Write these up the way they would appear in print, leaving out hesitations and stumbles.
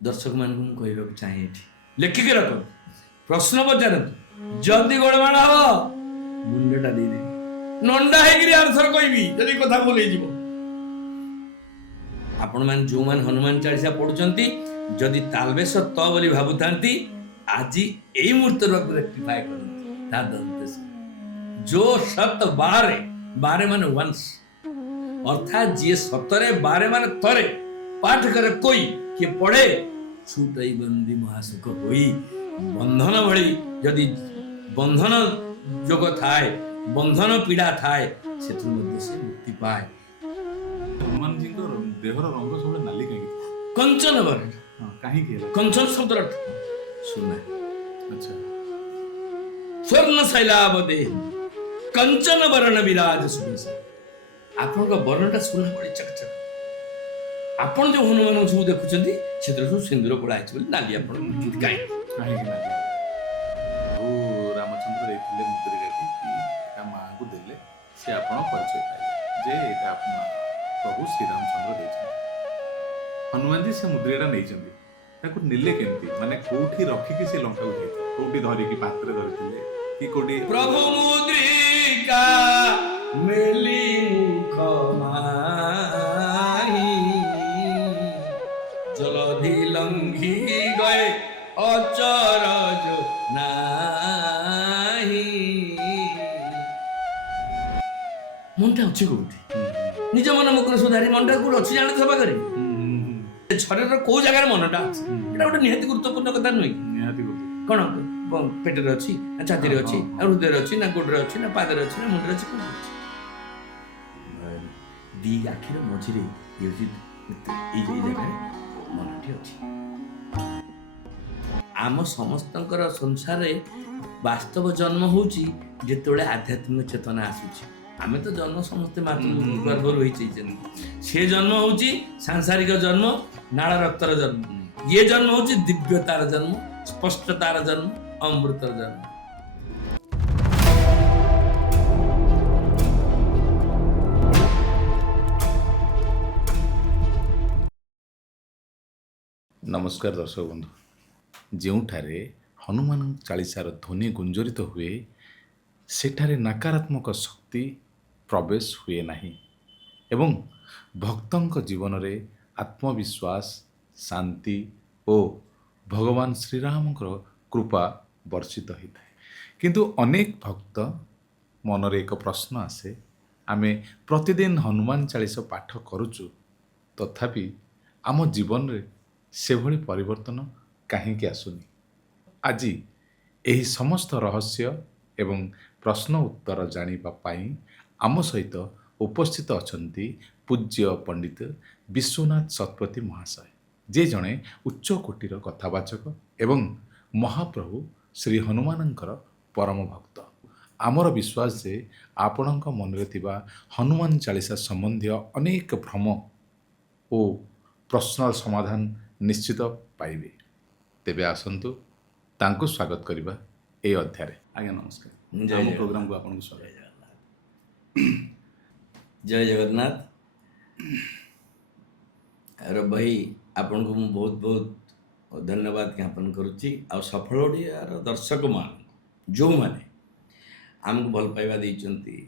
दर्शक मान कहवाक चाहे लेखिक रख प्रश्न पचार जदि गोड़माड़ हम मुंडा दे नंडा है आंसर कहबी जदि कथा भूल आपण मान जो मान हनुमान चालीसा पढ़ुचंती जदि तालबेश त बोली भाबुता आज यही मुहूर्त रेक्टिफाई कर जो सत बारे बारे माने वंश अर्थात जी सतरे बारे माने तरे पाठ करे कोई कि पढ़े छूटई बंदी महासुख होई बंधन भली जदि बंधन जोग थाए बंधन पीड़ा थाए से मुक्ति पाए। हनुमान जी को देहर रंग सब नाली कहीं कंचन बर कहीं कंचन शब्द अर्थ सुना अच्छा स्वर्ण शैलावदे कंचन वर्ण विराज सुबेश आपण का वर्णटा सुना पड़ी चकचक आपण जो हनुमान सब देखुचंती क्षेत्र सब सिंदूर पड़ा है बोली नाली आपण काई कहीं नाली ओ रामचंद्र देथिले मुद्रिकाटी कि एटा मां को देले से आपण परिचय पाइले जे एटा प्रभु श्री रामचंद्र देछन हनुमान जी से मुद्रिका नै चंदी ताको निले केमती माने कोठी रखी कि से लंका को देते कोठी धरि कि पात्र धरथिले कि कोठी प्रभु मुद्रिका मेली मुख माही जलधि लंघी गए अचरज नाही मनटा अच्छे कोठी निज मन मुकुर सुधारी मनटा को अच्छी जाने सभा करी शरीर को जगह मनटा एटा गोटे निहाती गुरुत्वपूर्ण कथा नुई निहाती कौन पेटर अच्छी ना छाती अच्छी ना हृदय अच्छी ना गोड़े अच्छी ना पादर अच्छी ना मुंडे अच्छी कौन दी आखिर मझिरे जगह मनटी अच्छी आम समस्तंकर संसार वास्तव जन्म होची जेतोले आध्यात्मिक चेतना आसुची आमे तो जन्म समस्ते मातृ गर्भ रही से जन्म होची सांसारिक जन्म नाड़ रक्तर जन्म ये जन्म होची दिव्यतार जन्म स्पष्टतार जन्म अमृतर जन्म। नमस्कार दर्शक बंधु जोठारे हनुमान चालीसार ध्वनि गुंजरित हुए सेठारे नकारात्मक शक्ति प्रवेश हुए नहीं एवं भक्तों जीवन रे आत्मविश्वास शांति और भगवान श्रीराम कृपा वर्षित होता है किंतु अनेक भक्त मनरे एक प्रश्न आसे आमे प्रतिदिन हनुमान चालीसा पाठ करुचु तथापि आम जीवन रे से भली परिवर्तन कहीं आसुनी आज यही समस्त रहस्य एवं प्रश्न उत्तर जानिबा पाई आम सहित उपस्थित अछंती पूज्य पंडित विश्वनाथ शतपथी महाशय जे जड़े उच्च कोटीर कथावाचक एवं महाप्रभु श्री हनुमानंकर परम भक्त आमर विश्वास जे आपणक मनरे थिबा हनुमान चालीसा संबंधी अनेक भ्रम और प्रश्नर समाधान निश्चित पाइबे तेबे आसंतु तांको स्वागत करिबा ए अध्याय आज्ञा नमस्कार जय प्रोग्राम को आपन स्वागत जय जगन्नाथ अरे भाई आपन को मु बहुत बहुत धन्यवाद ज्ञापन करुच्ची आ सफल ओडियार दर्शक मान जो माने आमको भल पाइबा देइचंती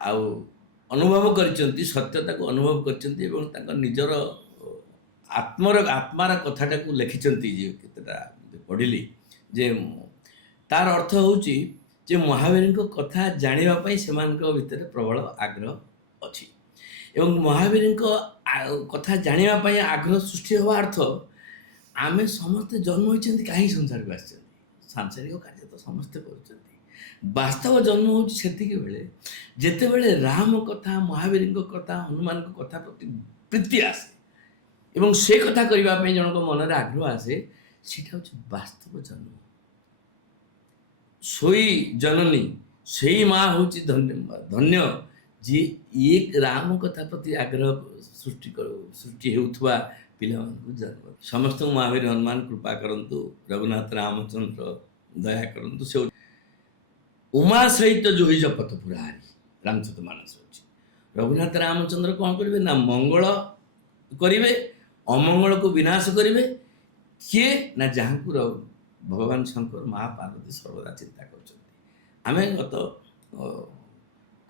आ अनुभव करिचंती सत्यता को अनुभव करिचंती एवं तांका निजर आत्मार कथाटा को लिखिचंती जे केतेटा पढ़िली जे तार अर्थ होची जे महावीर को कथा जानिबा पई सेमानक भितर प्रबल आग्रह अछि एवं महावीर को कथा जानिबा पई आग्रह सृष्टि होवा अर्थ आमे समस्त जन्म होइचंती काहे संसार को आछंती सांसारिक कार्य तो समस्त करचंती वास्तव जन्म होची सेति के बेले जेते बेले राम कथा महावीर को कथा हनुमान को कथा प्रति प्रीति आसे एवं से कथा करबा पई जनक मनरे आग्रह आसे सेटा होची वास्तव जन्म सोई जननी से माँ हूँ धन्य जी एक राम कथा प्रति आग्रह सृष्टि होउथवा पिला जन्म समस्त महावीर हनुमान कृपा करंतु रघुनाथ रामचंद्र दया करंतु से उमा सहित जो ही जपत पुरारी रामचरित मानस रघुनाथ रामचंद्र कौन करेंगे ना मंगल करेंगे ଅମଙ୍ଗଳକୁ ବିନାଶ କରିବେ। କିଏ ନା ଯାହାଙ୍କୁ ଭଗବାନ ଶଙ୍କର ମା ପାର୍ବତୀ ସର୍ବଦା ଚିନ୍ତା କରୁଛନ୍ତି। ଆମେ ଗତ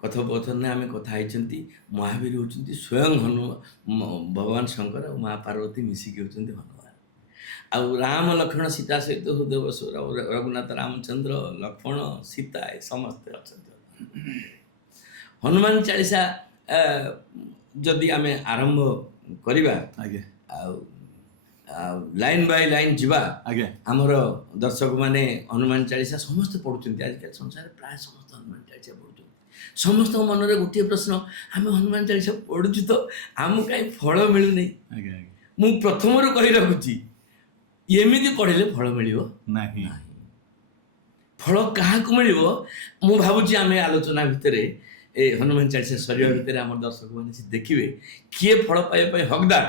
କଥୋପକଥନରେ ଆମେ କଥା ହେଇଛନ୍ତି ମହାବୀର ହେଉଛନ୍ତି ସ୍ୱୟଂ ଭଗବାନ ଶଙ୍କର ଆଉ ମା ପାର୍ବତୀ ମିଶିକି ହେଉଛନ୍ତି ହନୁମାନ। ଆଉ ରାମ ଲକ୍ଷ୍ମଣ ସୀତା ସହିତ ହୃଦୟ ରଘୁନାଥ ରାମଚନ୍ଦ୍ର ଲକ୍ଷ୍ମଣ ସୀତା ଏ ସମସ୍ତେ ଅଛନ୍ତି। ହନୁମାନ ଚାଳିଶା ଯଦି ଆମେ ଆରମ୍ଭ କରିବା ଆଜ୍ଞା ଆଉ ଲାଇନ୍ ବାଇ ଲାଇନ୍ ଯିବା, ଆଜ୍ଞା ଆମର ଦର୍ଶକମାନେ ହନୁମାନ ଚାଳିଶା ସମସ୍ତେ ପଢ଼ୁଛନ୍ତି। ଆଜିକାଲି ସଂସାରରେ ପ୍ରାୟ ସମସ୍ତେ ହନୁମାନ ଚାଳିଶା ପଢ଼ୁଛନ୍ତି। ସମସ୍ତଙ୍କ ମନରେ ଗୋଟିଏ ପ୍ରଶ୍ନ, ଆମେ ହନୁମାନ ଚାଳିଶା ପଢ଼ୁଛୁ ତ ଆମକୁ କାହିଁ ଫଳ ମିଳୁନାହିଁ? ଆଜ୍ଞା ଆଜ୍ଞା ମୁଁ ପ୍ରଥମରୁ କହି ରଖୁଛି, ଏମିତି ପଢ଼ିଲେ ଫଳ ମିଳିବ ନାହିଁ। ଫଳ କାହାକୁ ମିଳିବ? ମୁଁ ଭାବୁଛି ଆମେ ଆଲୋଚନା ଭିତରେ ଏ ହନୁମାନ ଚାଳିଶା ସରିବା ଭିତରେ ଆମର ଦର୍ଶକମାନେ ସେ ଦେଖିବେ କିଏ ଫଳ ପାଇବା ପାଇଁ ହକଦାର,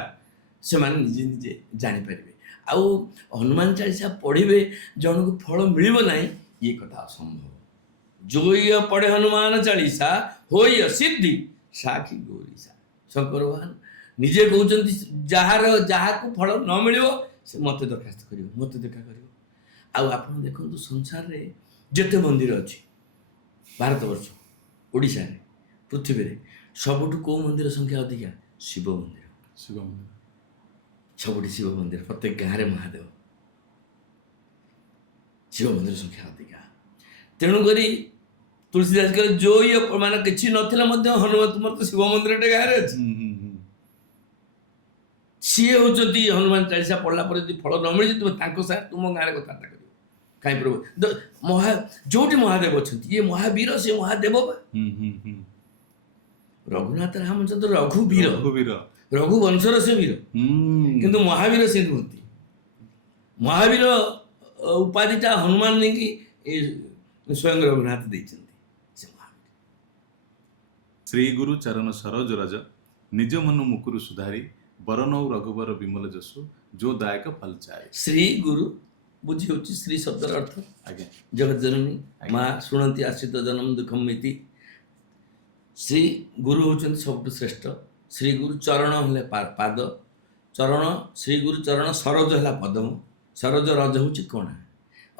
ସେମାନେ ନିଜେ ନିଜେ ଜାଣିପାରିବେ। ଆଉ ହନୁମାନ ଚାଳିଶା ପଢ଼ିବେ ଜଣକୁ ଫଳ ମିଳିବ ନାହିଁ ଇଏ କଥା ଅସମ୍ଭବ। ଯୋଇୟ ପଢ଼େ ହନୁମାନ ଚାଳିଶା ହୋଇୟ ସିଦ୍ଧି ସାକ୍ଷୀ ଗୌରୀଶା। ଶଙ୍କର ଭଗବାନ ନିଜେ କହୁଛନ୍ତି ଯାହାକୁ ଫଳ ନ ମିଳିବ ସେ ମୋତେ ଦରଖାସ୍ତ କରିବ, ମୋତେ ଦେଖା କରିବ। ଆଉ ଆପଣ ଦେଖନ୍ତୁ ସଂସାରରେ ଯେତେ ମନ୍ଦିର ଅଛି ଭାରତବର୍ଷ, ଓଡ଼ିଶାରେ, ପୃଥିବୀରେ ସବୁଠୁ କେଉଁ ମନ୍ଦିର ସଂଖ୍ୟା ଅଧିକା? ଶିବ ମନ୍ଦିର। ଶିବ ମନ୍ଦିର ସବୁଠି ଶିବ ମନ୍ଦିର, ପ୍ରତ୍ୟେକ ଗାଁରେ ମହାଦେବ। ଶିବ ମନ୍ଦିର ସଂଖ୍ୟା ଅଧିକା। ତେଣୁକରି ତୁଳସୀଦାସ କହିଲେ ଯୋଇ ମାନେ କିଛି ନଥିଲେ ମଧ୍ୟ ହନୁମନ୍ତ ମତ ଶିବ ମନ୍ଦିରଟେ ଗାଁରେ ଅଛି। ସିଏ ହେଉଛନ୍ତି ହନୁମାନ ଚାଳିଶା ପଢ଼ିଲା ପରେ ଯଦି ଫଳ ନ ମିଳିଛି ତୁମେ ତାଙ୍କ ସାଙ୍ଗେ ତୁମ ଗାଁରେ କଥାବାର୍ତ୍ତା କରିବ। କାହିଁ ପ୍ରଭୁ ଯୋଉଠି ମହାଦେବ ଅଛନ୍ତି, ଇଏ ମହାବୀର ସେ ମହାଦେବ ବା। ରଘୁନାଥ ରାମଚନ୍ଦ୍ର ରଘୁବୀର, ରଘୁ ବଂଶର ସେ ବୀର, କିନ୍ତୁ ମହାବୀର ସେ ନୁହନ୍ତି। ମହାବୀର ଉପାଧିଟା ହନୁମାନ ନେଇକି ସ୍ୱୟଂ ରଘୁନାଥ ଦେଇଛନ୍ତି। ସେ ମହାବୀର। ଶ୍ରୀ ଗୁରୁ ଚରଣ ସରୋଜ ରଜ ନିଜ ମନ ମୁକୁରୁ ସୁଧାରି ବରନଉ ରଘୁବର ବିମଲ ଯଶୁ ଯୋ ଦାୟକ ଫଲଚାରି। ଶ୍ରୀ ଗୁରୁ ବୁଝି ହେଉଛି ଶ୍ରୀ ଶବ୍ଦର ଅର୍ଥ ଆଜ୍ଞା ଜଗତ ଜନନୀ ମା ଶୁଣନ୍ତି ଆଶ୍ରିତ ଜନମ ଦୁଃଖମ ମିତି। ଶ୍ରୀ ଗୁରୁ ହେଉଛନ୍ତି ସବୁଠୁ ଶ୍ରେଷ୍ଠ। ଶ୍ରୀ ଗୁରୁ ଚରଣ ହେଲେ ପାଦ, ଚରଣ ଶ୍ରୀ ଗୁରୁ ଚରଣ ସରୋଜ ହେଲା ପଦମ, ସରୋଜ ରଜ ହେଉଛି କଣା।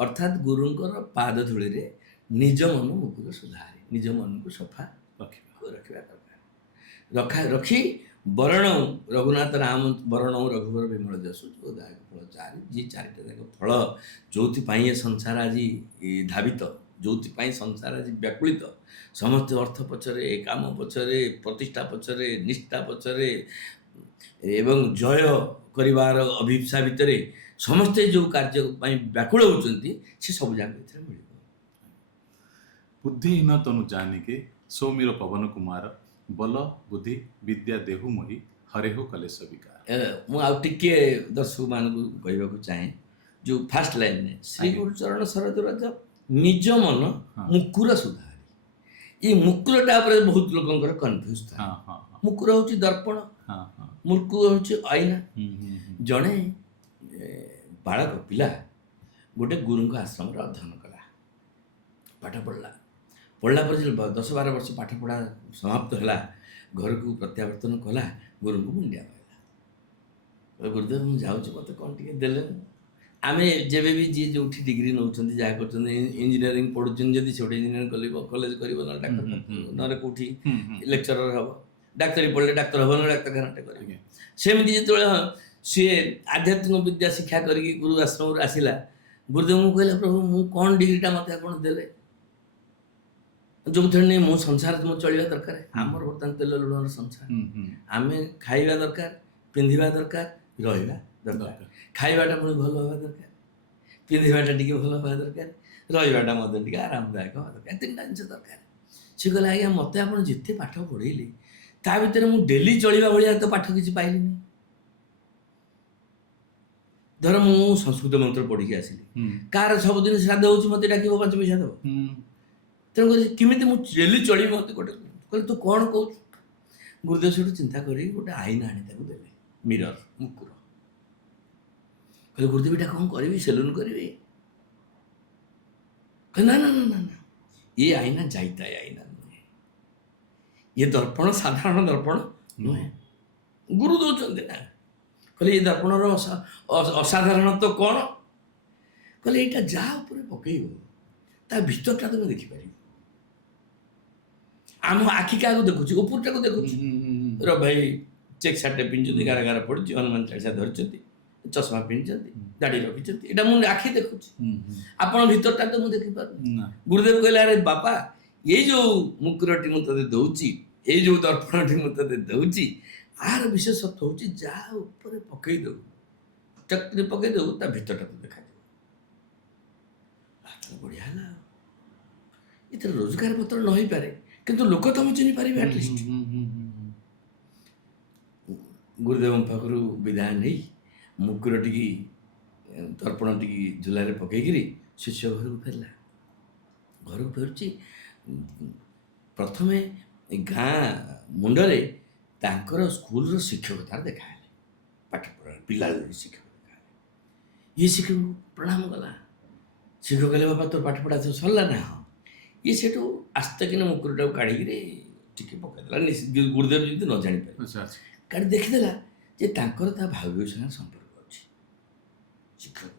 ଅର୍ଥାତ୍ ଗୁରୁଙ୍କର ପାଦ ଧୂଳିରେ ନିଜ ମନ ମୁକୁର ସୁଧାରି, ନିଜ ମନକୁ ସଫା ରଖିବା ଦରକାର। ରଖି ବରଣଉ ରଘୁନାଥ ରାମ ବରଣଉ ରଘୁବର ବିମଳ ଯଶୁ ଯୋ ଦାୟକ ଫଳ ଚାରି। ଯିଏ ଚାରିଟା ଯାକ ଫଳ ଯୋଉଥିପାଇଁ ଏ ସଂସାର ଆଜି ଧାବିତ, ଯୋଉଥିପାଇଁ ସଂସାର ଆଜି ବ୍ୟାକୁଳିତ, ସମସ୍ତେ ଅର୍ଥ ପଛରେ, କାମ ପଛରେ, ପ୍ରତିଷ୍ଠା ପଛରେ, ନିଷ୍ଠା ପଛରେ ଏବଂ ଜୟ କରିବାର ଅଭିପ୍ସା ଭିତରେ ସମସ୍ତେ ଯେଉଁ କାର୍ଯ୍ୟ ପାଇଁ ବ୍ୟାକୁଳ ହେଉଛନ୍ତି ସେ ସବୁ ଯାକ ଏଥିରେ ମିଳିବ। ବୁଦ୍ଧିହୀନ ତନୁ ଜାନିକେ ସୌମିର ପବନ କୁମାର ବଲ ବୁଦ୍ଧି ବିଦ୍ୟା ଦେହୁ ମୋହି ହରେ ହୋ କଲେଶ ବିକାର। ମୁଁ ଆଉ ଟିକେ ଦର୍ଶକମାନଙ୍କୁ କହିବାକୁ ଚାହେଁ, ଯେଉଁ ଫାଷ୍ଟ ଲାଇନରେ ଶ୍ରୀ ଗୁରୁଚରଣ ସରୋଜ ରଜ ନିଜ ମନ ମୁକୁର ସୁଧାରି। ଏ ମୁକୁରଟା ଉପରେ ବହୁତ ଲୋକଙ୍କର କନଫ୍ୟୁଜ ଥାଏ। ମୁକୁର ହେଉଛି ଦର୍ପଣ, ମୁକୁର ହେଉଛି ଆଇନା। ଜଣେ ବାଳକ ପିଲା ଗୋଟେ ଗୁରୁଙ୍କ ଆଶ୍ରମରେ ଅଧ୍ୟୟନ କଲା, ପାଠ ପଢ଼ିଲା। ପଢ଼ିଲା ପରେ 10-12 ବର୍ଷ ପାଠ ପଢ଼ା ସମାପ୍ତ ହେଲା, ଘରକୁ ପ୍ରତ୍ୟାବର୍ତ୍ତନ କଲା, ଗୁରୁଙ୍କୁ ମୁଣ୍ଡିଆ ମାରିଲା, ଗୁରୁଦେବ ମୁଁ ଯାଉଛି, ମୋତେ କ'ଣ ଟିକେ ଦେଲେ। ଆମେ ଯେବେ ବି ଯିଏ ଯେଉଁଠି ଡିଗ୍ରୀ ନେଉଛନ୍ତି, ଯାହା କରୁଛନ୍ତି, ଇଞ୍ଜିନିୟରିଂ ପଢ଼ୁଛନ୍ତି, ଯଦି ସେ ଗୋଟେ ଇଞ୍ଜିନିୟରିଂ କଲେଜ କରିବ, ନହେଲେ ଡାକ୍ତର, ନହେଲେ କେଉଁଠି ଲେକ୍ଚରର ହେବ, ଡାକ୍ତରୀ ପଢ଼ିଲେ ଡାକ୍ତର ହେବ, ନହେଲେ ଡାକ୍ତରଖାନାଟେ କରିବେ। ସେମିତି ଯେତେବେଳେ ସିଏ ଆଧ୍ୟାତ୍ମିକ ବିଦ୍ୟା ଶିକ୍ଷା କରିକି ଗୁରୁ ଆଶ୍ରମରୁ ଆସିଲା, ଗୁରୁଦେବଙ୍କୁ କହିଲା ପ୍ରଭୁ ମୁଁ କ'ଣ ଡିଗ୍ରୀଟା ମୋତେ ଆପଣ ଦେଲେ, ଯେଉଁଥିରେ ନେଇ ମୋ ସଂସାରରେ ମୁଁ ଚଳିବା ଦରକାର। ଆମର ବର୍ତ୍ତମାନ ତେଲ ଲୁଣର ସଂସାର। ଆମେ ଖାଇବା ଦରକାର, ପିନ୍ଧିବା ଦରକାର, ରହିବା ଦରକାର। ଖାଇବାଟା ପୁଣି ଭଲ ହେବା ଦରକାର, ପିନ୍ଧିବାଟା ଟିକେ ଭଲ ହେବା ଦରକାର, ରହିବାଟା ମଧ୍ୟ ଟିକେ ଆରାମଦାୟକ ହେବା ଦରକାର। ତିନିଟା ଜିନିଷ ଦରକାର। ସେ କହିଲା ଆଜ୍ଞା ମୋତେ ଆପଣ ଯେତେ ପାଠ ପଢ଼େଇଲେ ତା ଭିତରେ ମୁଁ ଡେଲି ଚଳିବା ଭଳିଆ ତ ପାଠ କିଛି ପାଇଲିନି। ଧର ମୁଁ ସଂସ୍କୃତ ମନ୍ତ୍ର ପଢ଼ିକି ଆସିଲି, କାହାର ସବୁଦିନ ଶ୍ରାଦ୍ଧ ହେଉଛି, ମୋତେ ଡାକିବ 5 ପଇସା ଦେବ। ତେଣୁକରି କେମିତି ମୁଁ ଡେଲି ଚଳିବି, ମୋତେ ଗୋଟେ କହିଲେ ତୁ କ'ଣ କହୁଛୁ। ଗୁରୁଦେବ ସେଠୁ ଚିନ୍ତା କରିକି ଗୋଟେ ଆଇନା ଆଣି ତାକୁ ଦେଲେ, ମିରର, ମୁକୁର। କହିଲେ ଗୁରୁଦେବ ଏଇଟା କ'ଣ କରିବି, ସେଲୁନ କରିବି? କହିଲେ ନା ନା ନା ନା, ଇଏ ଆଇନା ଯାଇତାଏ ଆଇନା ନୁହେଁ, ଇଏ ଦର୍ପଣ ସାଧାରଣ ଦର୍ପଣ ନୁହେଁ, ଗୁରୁ ଦେଉଛନ୍ତି ନା। କହିଲେ ଏ ଦର୍ପଣର ଅସାଧାରଣତ୍ୱ କ'ଣ? କହିଲେ ଏଇଟା ଯାହା ଉପରେ ପକେଇବ ତା ଭିତରଟା ତମେ ଦେଖିପାରିବ। ଆମ ଆଖି କାହାକୁ ଦେଖୁଛି? ଉପରଟାକୁ ଦେଖୁଛି। ର ଭାଇ ଚେକ୍ ସାର୍ଟଟେ ପିନ୍ଧିଛନ୍ତି, ଗାର ଗାର ପଡ଼ିଛି, ହନୁମାନ ଚାଳିଶା ଧରିଛନ୍ତି, ଚଷମା ପିନ୍ଧିଛନ୍ତି, ଦାଢ଼ି ରଖିଛନ୍ତି, ଏଇଟା ମୁଁ ଆଖି ଦେଖୁଛି। ଆପଣ ଭିତରଟା ତ ମୁଁ ଦେଖିପାରୁନି। ଗୁରୁଦେବ କହିଲେ ଆରେ ବାପା, ଏଇ ଯୋଉ ମୁକୁରଟି ମୁଁ ତତେ ଦଉଛି, ଏଇ ଯୋଉ ଦର୍ପଣଟି ମୁଁ ତତେ ଦଉଛି, ଆର ବିଶେଷତ୍ୱ ହଉଛି ଯାହା ଉପରେ ପକେଇ ଦବୁ, ଚକ୍ରି ପକେଇ ଦବୁ, ତା ଭିତରଟା ତ ଦେଖାଯିବ। ବଢ଼ିଆ ହେଲା। ଏଥିରେ ରୋଜଗାର ପତ୍ର ନ ହେଇପାରେ, କିନ୍ତୁ ଲୋକ ତମେ ଚିହ୍ନି ପାରିବେ ଆଟଲିଷ୍ଟ। ଗୁରୁଦେବଙ୍କ ପାଖରୁ ବିଦାୟ ନେଇ ମୁକୁରଟିକି ଦର୍ପଣଟିକି ଝୁଲାରେ ପକେଇକିରି ଶିଷ୍ୟ ଘରକୁ ଫେରିଲା। ଘରକୁ ଫେରୁଛି, ପ୍ରଥମେ ଗାଁ ମୁଣ୍ଡରେ ତାଙ୍କର ସ୍କୁଲର ଶିକ୍ଷକ ତାର ଦେଖାହେଲେ, ପାଠ ପଢ଼ା ପିଲା ଶିକ୍ଷକ ଦେଖାହେଲେ। ଇଏ ଶିକ୍ଷକଙ୍କୁ ପ୍ରଣାମ କଲା। ଶିକ୍ଷକ କହିଲେ ବାପା ତୋର ପାଠ ପଢ଼ା ସରିଲା ନା? ହଁ। ଇଏ ସେଠୁ ଆସ୍ତେ କିନା ମୁକୁରଟାକୁ କାଢ଼ିକିରି ଟିକେ ପକାଇଦେଲା, ଗୁରୁଦେବ ଯେମିତି ନ ଜାଣିପାରିବେ। କାଢ଼ି ଦେଖିଦେଲା ଯେ ତାଙ୍କର ତା ଭାଉଜ ସାଙ୍ଗରେ ସମ୍ପର୍କ ଅଛି। ଶିକ୍ଷକ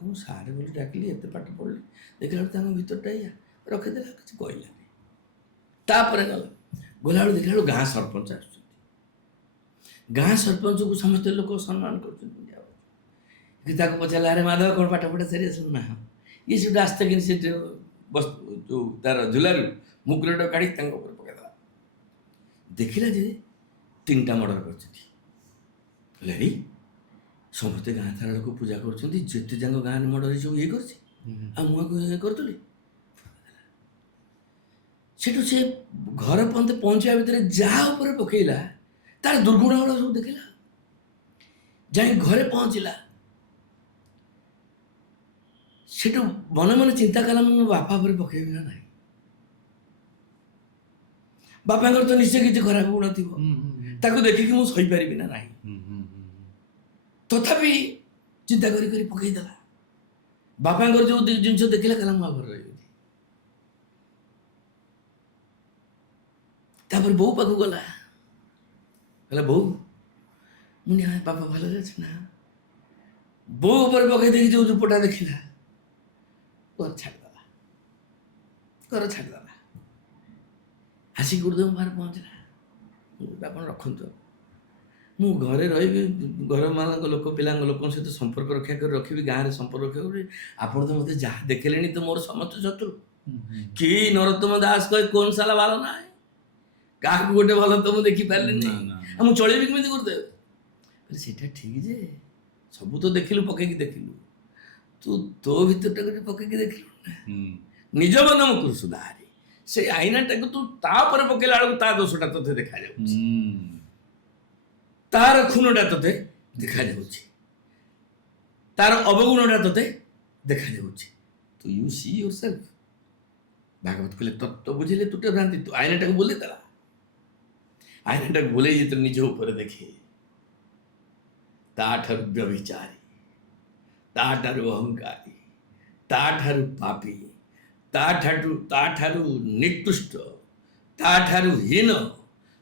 ମୁଁ ସାର୍ ବୋଲି ଡାକିଲି, ଏତେ ପାଠ ପଢ଼ିଲି, ଦେଖିଲା ବେଳକୁ ତାଙ୍କ ଭିତରଟା ଏଇଆ, ରଖିଦେଲା, କିଛି କହିଲାନି। ତାପରେ ଗଲାବେଳକୁ ଦେଖିଲା ବେଳକୁ ଗାଁ ସରପଞ୍ଚ ଆସୁଛନ୍ତି। ଗାଁ ସରପଞ୍ଚକୁ ସମସ୍ତେ ଲୋକ ସମ୍ମାନ କରୁଛନ୍ତି। ତାକୁ ପଚାରିଲା ଆରେ ମାଧବ କ'ଣ ପାଠ ପଢ଼ା ସାରି ଆସିଲୁ ନା? ଇଏ ସେଠୁ ଆସ୍ତେ କିନି ସେ ଯୋଉ ତାର ଝୁଲାରୁ ମୁକୁରଟା କାଢ଼ି ତାଙ୍କ ଉପରେ ପକାଇଦେଲା। ଦେଖିଲା ଯେ 3ଟା ମର୍ଡର କରିଛନ୍ତି। କହିଲେ ଆରେ ସମସ୍ତେ ଗାଁ ସାରା ଲୋକ ପୂଜା କରୁଛନ୍ତି, ଯେତେ ଯାକ ଗାଁରେ ମର୍ଡର ସବୁ ଇଏ କରିଛି, ଆଉ ମୁଁ ଆକୁ ଇଏ କରୁଥିଲି। ସେଠୁ ସେ ଘର ପର୍ଯ୍ୟନ୍ତ ପହଞ୍ଚିବା ଭିତରେ ଯାହା ଉପରେ ପକେଇଲା ତାର ଦୁର୍ଗୁଣ ଗୁଡ଼ା ସବୁ ଦେଖିଲା। ଯାଇ ଘରେ ପହଞ୍ଚିଲା, ସେଠୁ ମନେ ମନେ ଚିନ୍ତା କଲା ମୁଁ ମୋ ବାପା ଉପରେ ପକେଇବି ନା ନାହିଁ। ବାପାଙ୍କର ତ ନିଶ୍ଚୟ କିଛି ଖରାପ ଗୁଣ ଥିବ, ତାକୁ ଦେଖିକି ମୁଁ ସହିପାରିବି ନା ନାହିଁ। ତଥାପି ଚିନ୍ତା କରି କରି ପକେଇଦେଲା। ବାପାଙ୍କର ଯୋଉ ଜିନିଷ ଦେଖିଲା କହିଲା ମୁଁ ଘରେ ରହିବି। ତାପରେ ବୋଉ ପାଖକୁ ଗଲା, କହିଲା ବୋଉ ମୁଁ ବାପା ଭଲରେ ଅଛି ନା? ବୋଉ ଉପରେ ପକେଇ ଦେଇକି ଯୋଉ ରୂପଟା ଦେଖିଲା, ଘର ଛାଡ଼ିଦେଲା। ଆସିକି ଗୁରୁଦେବ ପାଖରେ ପହଞ୍ଚିଲା। ଆପଣ ରଖନ୍ତୁ, ମୁଁ ଘରେ ରହିବି, ଘରମାନଙ୍କ ଲୋକ ପିଲାଙ୍କ ଲୋକଙ୍କ ସହିତ ସମ୍ପର୍କ ରକ୍ଷା କରି ରଖିବି, ଗାଁରେ ସମ୍ପର୍କ ରକ୍ଷା କରିବି। ଆପଣ ତ ମୋତେ ଯାହା ଦେଖିଲେଣି ତ ମୋର ସମସ୍ତ ଶତ୍ରୁ। କି ନରୋତ୍ତମ ଦାସ କହେ କୋନ ସାଲା ଭଲ ନାହିଁ, କାହାକୁ ଗୋଟେ ଭଲ ତ ମୁଁ ଦେଖିପାରିଲିନି, ଆଉ ମୁଁ ଚଳିବି କେମିତି ଗୁରୁଦେବ? ସେଇଟା ଠିକ ଯେ ସବୁ ତ ଦେଖିଲୁ, ପକେଇକି ଦେଖିଲୁ, ତୁ ତୋ ଭିତରଟାକୁ ଟିକେ ପକେଇକି ଦେଖିଲୁ ନା? ନିଜ ମନ ମୁକୁର ସୁଧାରି, ସେଇ ଆଇନାଟାକୁ ତୁ ତା ଉପରେ ପକେଇଲା ବେଳକୁ ତା ଦୋଷଟା ତୋତେ ଦେଖାଯାଉଛି, ତାର ଖୁନଟା ତୋତେ ଦେଖାଯାଉଛି, ତାର ଅବଗୁଣଟା ତୋତେ ଦେଖାଯାଉଛି। ତୁ you see yourself. Bhagabata କହିଲେ ତତ୍ତ୍ୱ ବୁଝିଲେ ତୁଟେ ଭ୍ରାନ୍ତି। ତୁ ଆଇନାଟାକୁ ବୁଲେଇ ଦେଲା, ଆଇନାଟାକୁ ବୁଲେଇ ଯେତେବେଳେ ନିଜ ଉପରେ ଦେଖେ, ତାଠାରୁ ବ୍ୟଭିଚାରୀ, ତାଠାରୁ ଅହଙ୍କାରୀ, ତାଠାରୁ ପାପୀ, ତାଠାରୁ ନିକୃଷ୍ଟ, ତାଠାରୁ ହୀନ,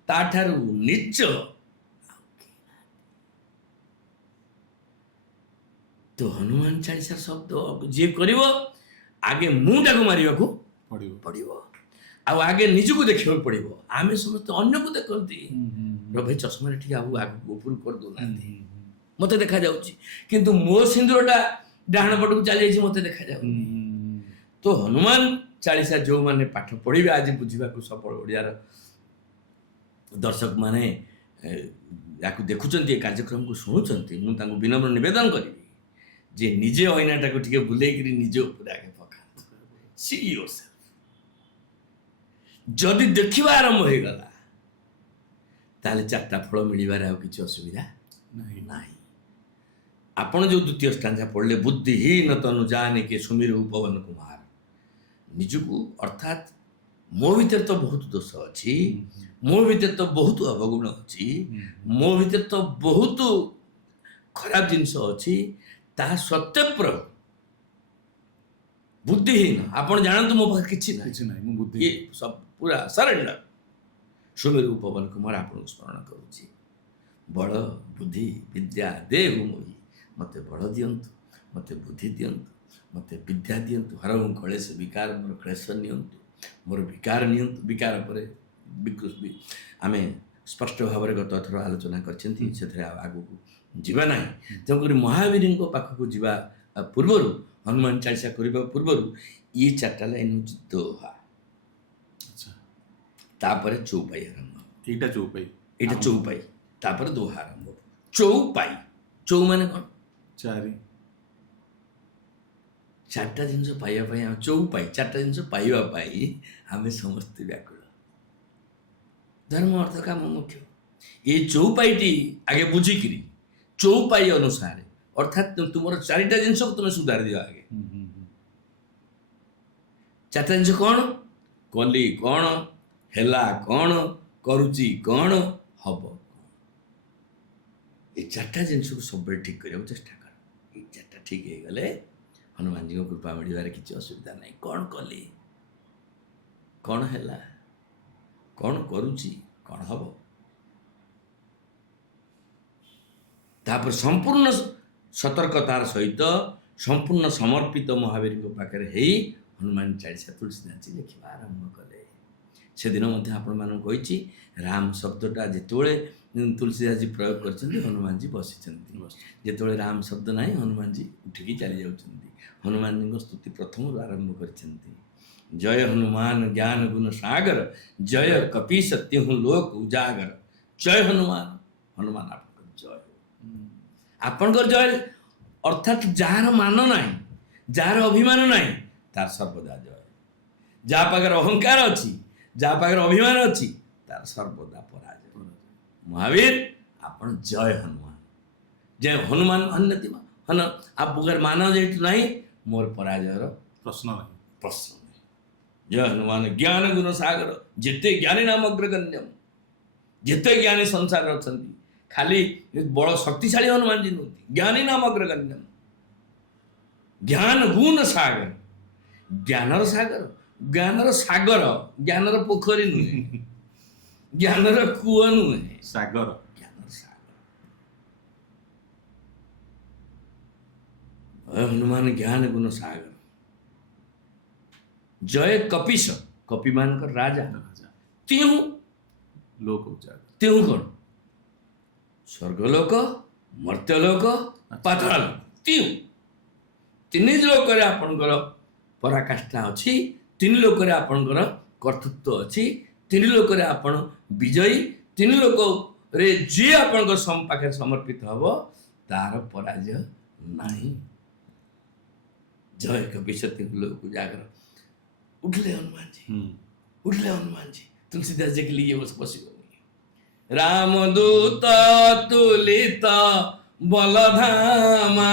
ତାଠାରୁ ନୀଚ ତ ହନୁମାନ ଚାଳିଶା ଶବ୍ଦ ଯିଏ କରିବ, ଆଗେ ମୁଁଟାକୁ ମାରିବାକୁ ପଡ଼ିବ, ଆଉ ଆଗେ ନିଜକୁ ଦେଖିବାକୁ ପଡ଼ିବ। ଆମେ ସମସ୍ତେ ଅନ୍ୟକୁ ଦେଖନ୍ତି, ଭାଇ ଚଷମାରେ ଟିକେ ଆଉ ଆଗକୁ ଉପରକୁ କରିଦଉନାହାନ୍ତି, ମତେ ଦେଖାଯାଉଛି, କିନ୍ତୁ ମୋ ସିନ୍ଦୁରଟା ଡାହାଣ ପଟକୁ ଚାଲିଯାଇଛି, ମତେ ଦେଖାଯାଉନି। ତ ହନୁମାନ ଚାଳିଶା ଯୋଉମାନେ ପାଠ ପଢ଼ିବେ, ଆଜି ବୁଝିବାକୁ ସଫଳ ଓଡ଼ିଆର ଦର୍ଶକମାନେ ୟାକୁ ଦେଖୁଛନ୍ତି, ଏ କାର୍ଯ୍ୟକ୍ରମକୁ ଶୁଣୁଛନ୍ତି, ମୁଁ ତାଙ୍କୁ ବିନମ୍ର ନିବେଦନ କରିବି ଯେ ନିଜେ ଅଇନାଟାକୁ ଟିକେ ବୁଲେଇକିରି ନିଜ ଉପରେ ଆଗେ ପକାନ୍ତୁ। ସି ୟୋରସେଲ୍ଫ। ଯଦି ଦେଖିବା ଆରମ୍ଭ ହେଇଗଲା ତାହେଲେ 4ଟା ଫଳ ମିଳିବାରେ ଆଉ କିଛି ଅସୁବିଧା ନାହିଁ। ଆପଣ ଯୋଉ ଦ୍ୱିତୀୟ ଷ୍ଟାଞ୍ଜା ପଢ଼ିଲେ, ବୁଦ୍ଧିହୀନ ତନୁ ଜାନିକେ ସୁମିରଉ ପବନ କୁମାର, ନିଜକୁ ଅର୍ଥାତ୍ ମୋ ଭିତରେ ତ ବହୁତ ଦୋଷ ଅଛି, ମୋ ଭିତରେ ତ ବହୁତ ଅବଗୁଣ ଅଛି, ମୋ ଭିତରେ ତ ବହୁତ ଖରାପ ଜିନିଷ ଅଛି, ତାହା ସତ୍ତ୍ୱେ ପ୍ରଭୁ ବୁଦ୍ଧିହୀନ, ଆପଣ ଜାଣନ୍ତୁ ମୋ ପାଖରେ କିଛି ନାହିଁ, ମୁଁ ବୁଦ୍ଧି ପୁରା ସରେଣ୍ଡର, ସୁମିରଉ ପବନ କୁମାର ଆପଣଙ୍କୁ ସ୍ମରଣ କରୁଛି। ବଳ ବୁଦ୍ଧି ବିଦ୍ୟା ଦେହୁ ମୋହି, ମୋତେ ବଳ ଦିଅନ୍ତୁ, ମୋତେ ବୁଦ୍ଧି ଦିଅନ୍ତୁ, ମୋତେ ବିଦ୍ୟା ଦିଅନ୍ତୁ। ହରଂ କଳେଶ ବିକାର, ମୋର କ୍ଲେଶ ନିଅନ୍ତୁ, ମୋର ବିକାର ନିଅନ୍ତୁ। ବିକାର ପରେ ଆମେ ସ୍ପଷ୍ଟ ଭାବରେ ଗତ ଥର ଆଲୋଚନା କରିଛନ୍ତି, ସେଥିରେ ଆଉ ଆଗକୁ ଯିବା ନାହିଁ। ତେଣୁକରି ମହାବୀରଙ୍କ ପାଖକୁ ଯିବା ପୂର୍ବରୁ, ହନୁମାନ ଚାଳିଶା କରିବା ପୂର୍ବରୁ ଇଏ 4ଟା ଲାଇନ୍ ହେଉଛି ଦୋହା, ଆଚ୍ଛା ତାପରେ ଚଉପାଇ ଆରମ୍ଭ। ଏଇଟା ଚଉପାଇ, ଏଇଟା ଚଉପାଇ, ତାପରେ ଦୋହା ଆରମ୍ଭ। ଚଉପାଇ, ଚଉ ମାନେ କ'ଣ? 4 4ଟା ଜିନିଷ ପାଇବା ପାଇଁ, ଆମେ ଚଉପାଇ 4ଟା ଜିନିଷ ପାଇବା ପାଇଁ ଆମେ ସମସ୍ତେ ବ୍ୟାକୁଳ। ଧର୍ମ ଅର୍ଥ କାମ ମୁଖ୍ୟ। ଏଇ ଚଉପାଇଟି ଆଗେ ବୁଝିକିରି ଚଉପାଇ ଅନୁସାରେ, ଅର୍ଥାତ୍ ତୁମର 4ଟା ଜିନିଷକୁ ତୁମେ ସୁଧାରି ଦିଅ ଆଗେ। 4ଟା ଜିନିଷ କ'ଣ? କଲି କ'ଣ, ହେଲା କ'ଣ, କରୁଛି କ'ଣ, ହବ କ'ଣ। এই 4ଟା ଜିନିଷକୁ ସବୁବେଳେ ଠିକ୍ କରିବାକୁ ଚେଷ୍ଟା କର। ଏଇ 4ଟା ଠିକ୍ ହେଇଗଲେ ହନୁମାନଜୀଙ୍କ କୃପା ମିଳିବାରେ କିଛି ଅସୁବିଧା ନାହିଁ। କ'ଣ କଲି, କ'ଣ ହେଲା, କ'ଣ କରୁଛି, କ'ଣ ହବ। ତାପରେ ସମ୍ପୂର୍ଣ୍ଣ ସତର୍କତାର ସହିତ, ସମ୍ପୂର୍ଣ୍ଣ ସମର୍ପିତ ମହାବୀରଙ୍କ ପାଖରେ ହେଇ ହନୁମାନ ଚାଳିଶା ତୁଳସୀଦାସ ଲେଖିବା ଆରମ୍ଭ କଲେ। ସେଦିନ ମଧ୍ୟ ଆପଣମାନଙ୍କୁ କହିଛି, ରାମ ଶବ୍ଦଟା ଯେତେବେଳେ ତୁଳସୀଦାସଜୀ ପ୍ରୟୋଗ କରିଛନ୍ତି, ହନୁମାନଜୀ ବସିଛନ୍ତି। ଯେତେବେଳେ ରାମ ଶବ୍ଦ ନାହିଁ, ହନୁମାନଜୀ ଉଠିକି ଚାଲି ଯାଉଛନ୍ତି। ହନୁମାନଜୀଙ୍କ ସ୍ତୁତି ପ୍ରଥମରୁ ଆରମ୍ଭ କରିଛନ୍ତି। ଜୟ ହନୁମାନ ଜ୍ଞାନ ଗୁଣ ସାଗର, ଜୟ କପିଶ ତେହୁ ଲୋକ ଉଜାଗର। ଜୟ ହନୁମାନ, ହନୁମାନ ଆପଣଙ୍କର ଜୟ। ଆପଣଙ୍କର ଜୟ ଅର୍ଥାତ୍ ଯାହାର ମାନ ନାହିଁ, ଯାହାର ଅଭିମାନ ନାହିଁ, ତାର ସର୍ବଦା ଜୟ। ଯାହା ପାଖରେ ଅହଙ୍କାର ଅଛି, ଯାହା ପାଖରେ ଅଭିମାନ ଅଛି, ତାର ସର୍ବଦା ପରାଜୟ। ମହାବୀର ଆପଣ ଜୟ ହନୁମାନ, ଜୟ ହନୁମାନ ଅନ୍ୟତି ଆପଣଙ୍କର ମାନ ଯେହେତୁ ନାହିଁ, ମୋର ପରାଜୟର ପ୍ରଶ୍ନ ନାହିଁ। ଜୟ ହନୁମାନ ଜ୍ଞାନ ଗୁଣ ସାଗର, ଯେତେ ଜ୍ଞାନୀ ନାମ ଅଗ୍ରଗଣ୍ୟମ୍। ଯେତେ ଜ୍ଞାନୀ ସଂସାରରେ ଅଛନ୍ତି, ଖାଲି ବଡ଼ ଶକ୍ତିଶାଳୀ ହନୁମାନଜୀ ନୁହନ୍ତି, ଜ୍ଞାନୀ ନାମ ଅଗ୍ରଗଣ୍ୟମ୍। ଜ୍ଞାନ ଗୁଣ ସାଗର, ଜ୍ଞାନର ସାଗର, ଜ୍ଞାନର ସାଗର, ଜ୍ଞାନର ପୋଖରୀ ନୁହେଁ, ଜ୍ଞାନର କୂଅ ନୁହେଁ, ସାଗର, ଜ୍ଞାନର ସାଗର। ହନୁମାନ ଜ୍ଞାନ ଗୁଣ ସାଗର। ଜୟ କପିଶ, କପିମାନଙ୍କର ରାଜା। ତେହୁ ଲୋକ ଉଜାଗର। ତେହୁ କ'ଣ? ସ୍ୱର୍ଗଲୋକ, ମର୍ତ୍ତ୍ୟଲୋକ, ପାତାଳ ଲୋକ। ତେହୁ 3 ଲୋକରେ ଆପଣଙ୍କର ପରାକାଷ୍ଠା ଅଛି, 3 ଲୋକରେ ଆପଣଙ୍କର କର୍ତ୍ତୃତ୍ୱ ଅଛି, 3 ଲୋକରେ ଆପଣ ବିଜୟୀ। 3 ଲୋକରେ ଯିଏ ଆପଣଙ୍କ ପାଖରେ ସମର୍ପିତ ହବ, ତାର ପରାଜୟ ନାହିଁ। ଜୟ କପିଶ ତେହୁ ଲୋକ ଉଜାଗର। उठले हनुमान जी, उठले हनुमान जी। तुलसीदास जी के लिए बसी बनी। रामदूत तुलित बलधामा,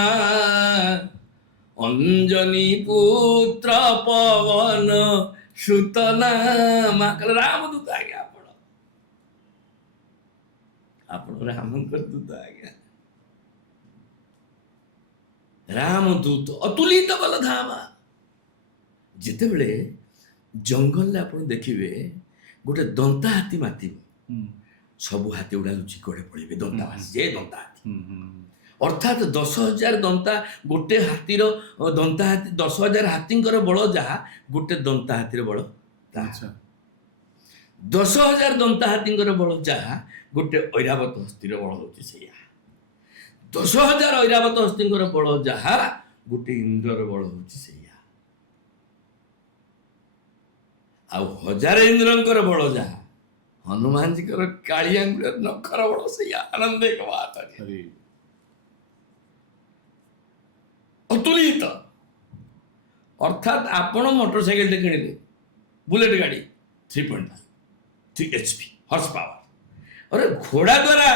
अंजनी पुत्र पवन सुत नामा। रामदूत आ गया, ଆପଣ ରାମଙ୍କର ଦୂତ ଆଜ୍ଞା। ରାମଦୂତ ଅତୁଲିତ ବଲଧାମା। ଯେତେବେଳେ ଜଙ୍ଗଲରେ ଆପଣ ଦେଖିବେ ଗୋଟେ ଦନ୍ତା ହାତୀ ମାତିବ, ସବୁ ହାତୀ ଗୁଡ଼ା ଲୁଚି କୁଆଡ଼େ ପଳେଇବେ, ଦନ୍ତା ଭାସିଯାଏ ଦନ୍ତା ହାତୀ। ଅର୍ଥାତ୍ 10,000 ଦନ୍ତା, ଗୋଟେ ହାତୀର ଦନ୍ତା ହାତୀ, 10,000 ହାତୀଙ୍କର ବଳ ଯାହା, ଗୋଟେ ଦନ୍ତା ହାତୀର ବଳ ତାହା। 10,000 ଦନ୍ତା ହାତୀଙ୍କର ବଳ ଯାହା, ଗୋଟେ ଐରାବତ ହସ୍ତୀର ବଳ ହେଉଛି ସେଇଆ। 10,000 ଐରାବତ ହସ୍ତୀଙ୍କର ବଳ ଯାହା, ଗୋଟେ ଇନ୍ଦ୍ରର ବଳ ହେଉଛି ସେଇଆ। ଆଉ 1000 ଇନ୍ଦ୍ରଙ୍କର ବଳ ଯାହା, ହନୁମାନଜୀଙ୍କର କାଳିଆଙ୍କର ନଖର ବଳ ସେଇଆ। ଆନନ୍ଦ ଏକ ବାତ ଅତୁଲିତ। ଅର୍ଥାତ୍ ଆପଣ ମୋଟର ସାଇକେଲଟେ କିଣିଲେ, ବୁଲେଟ୍ ଗାଡ଼ି, 3.5 HP ହର୍ସ ପାୱାର। अरे घोड़ा द्वारा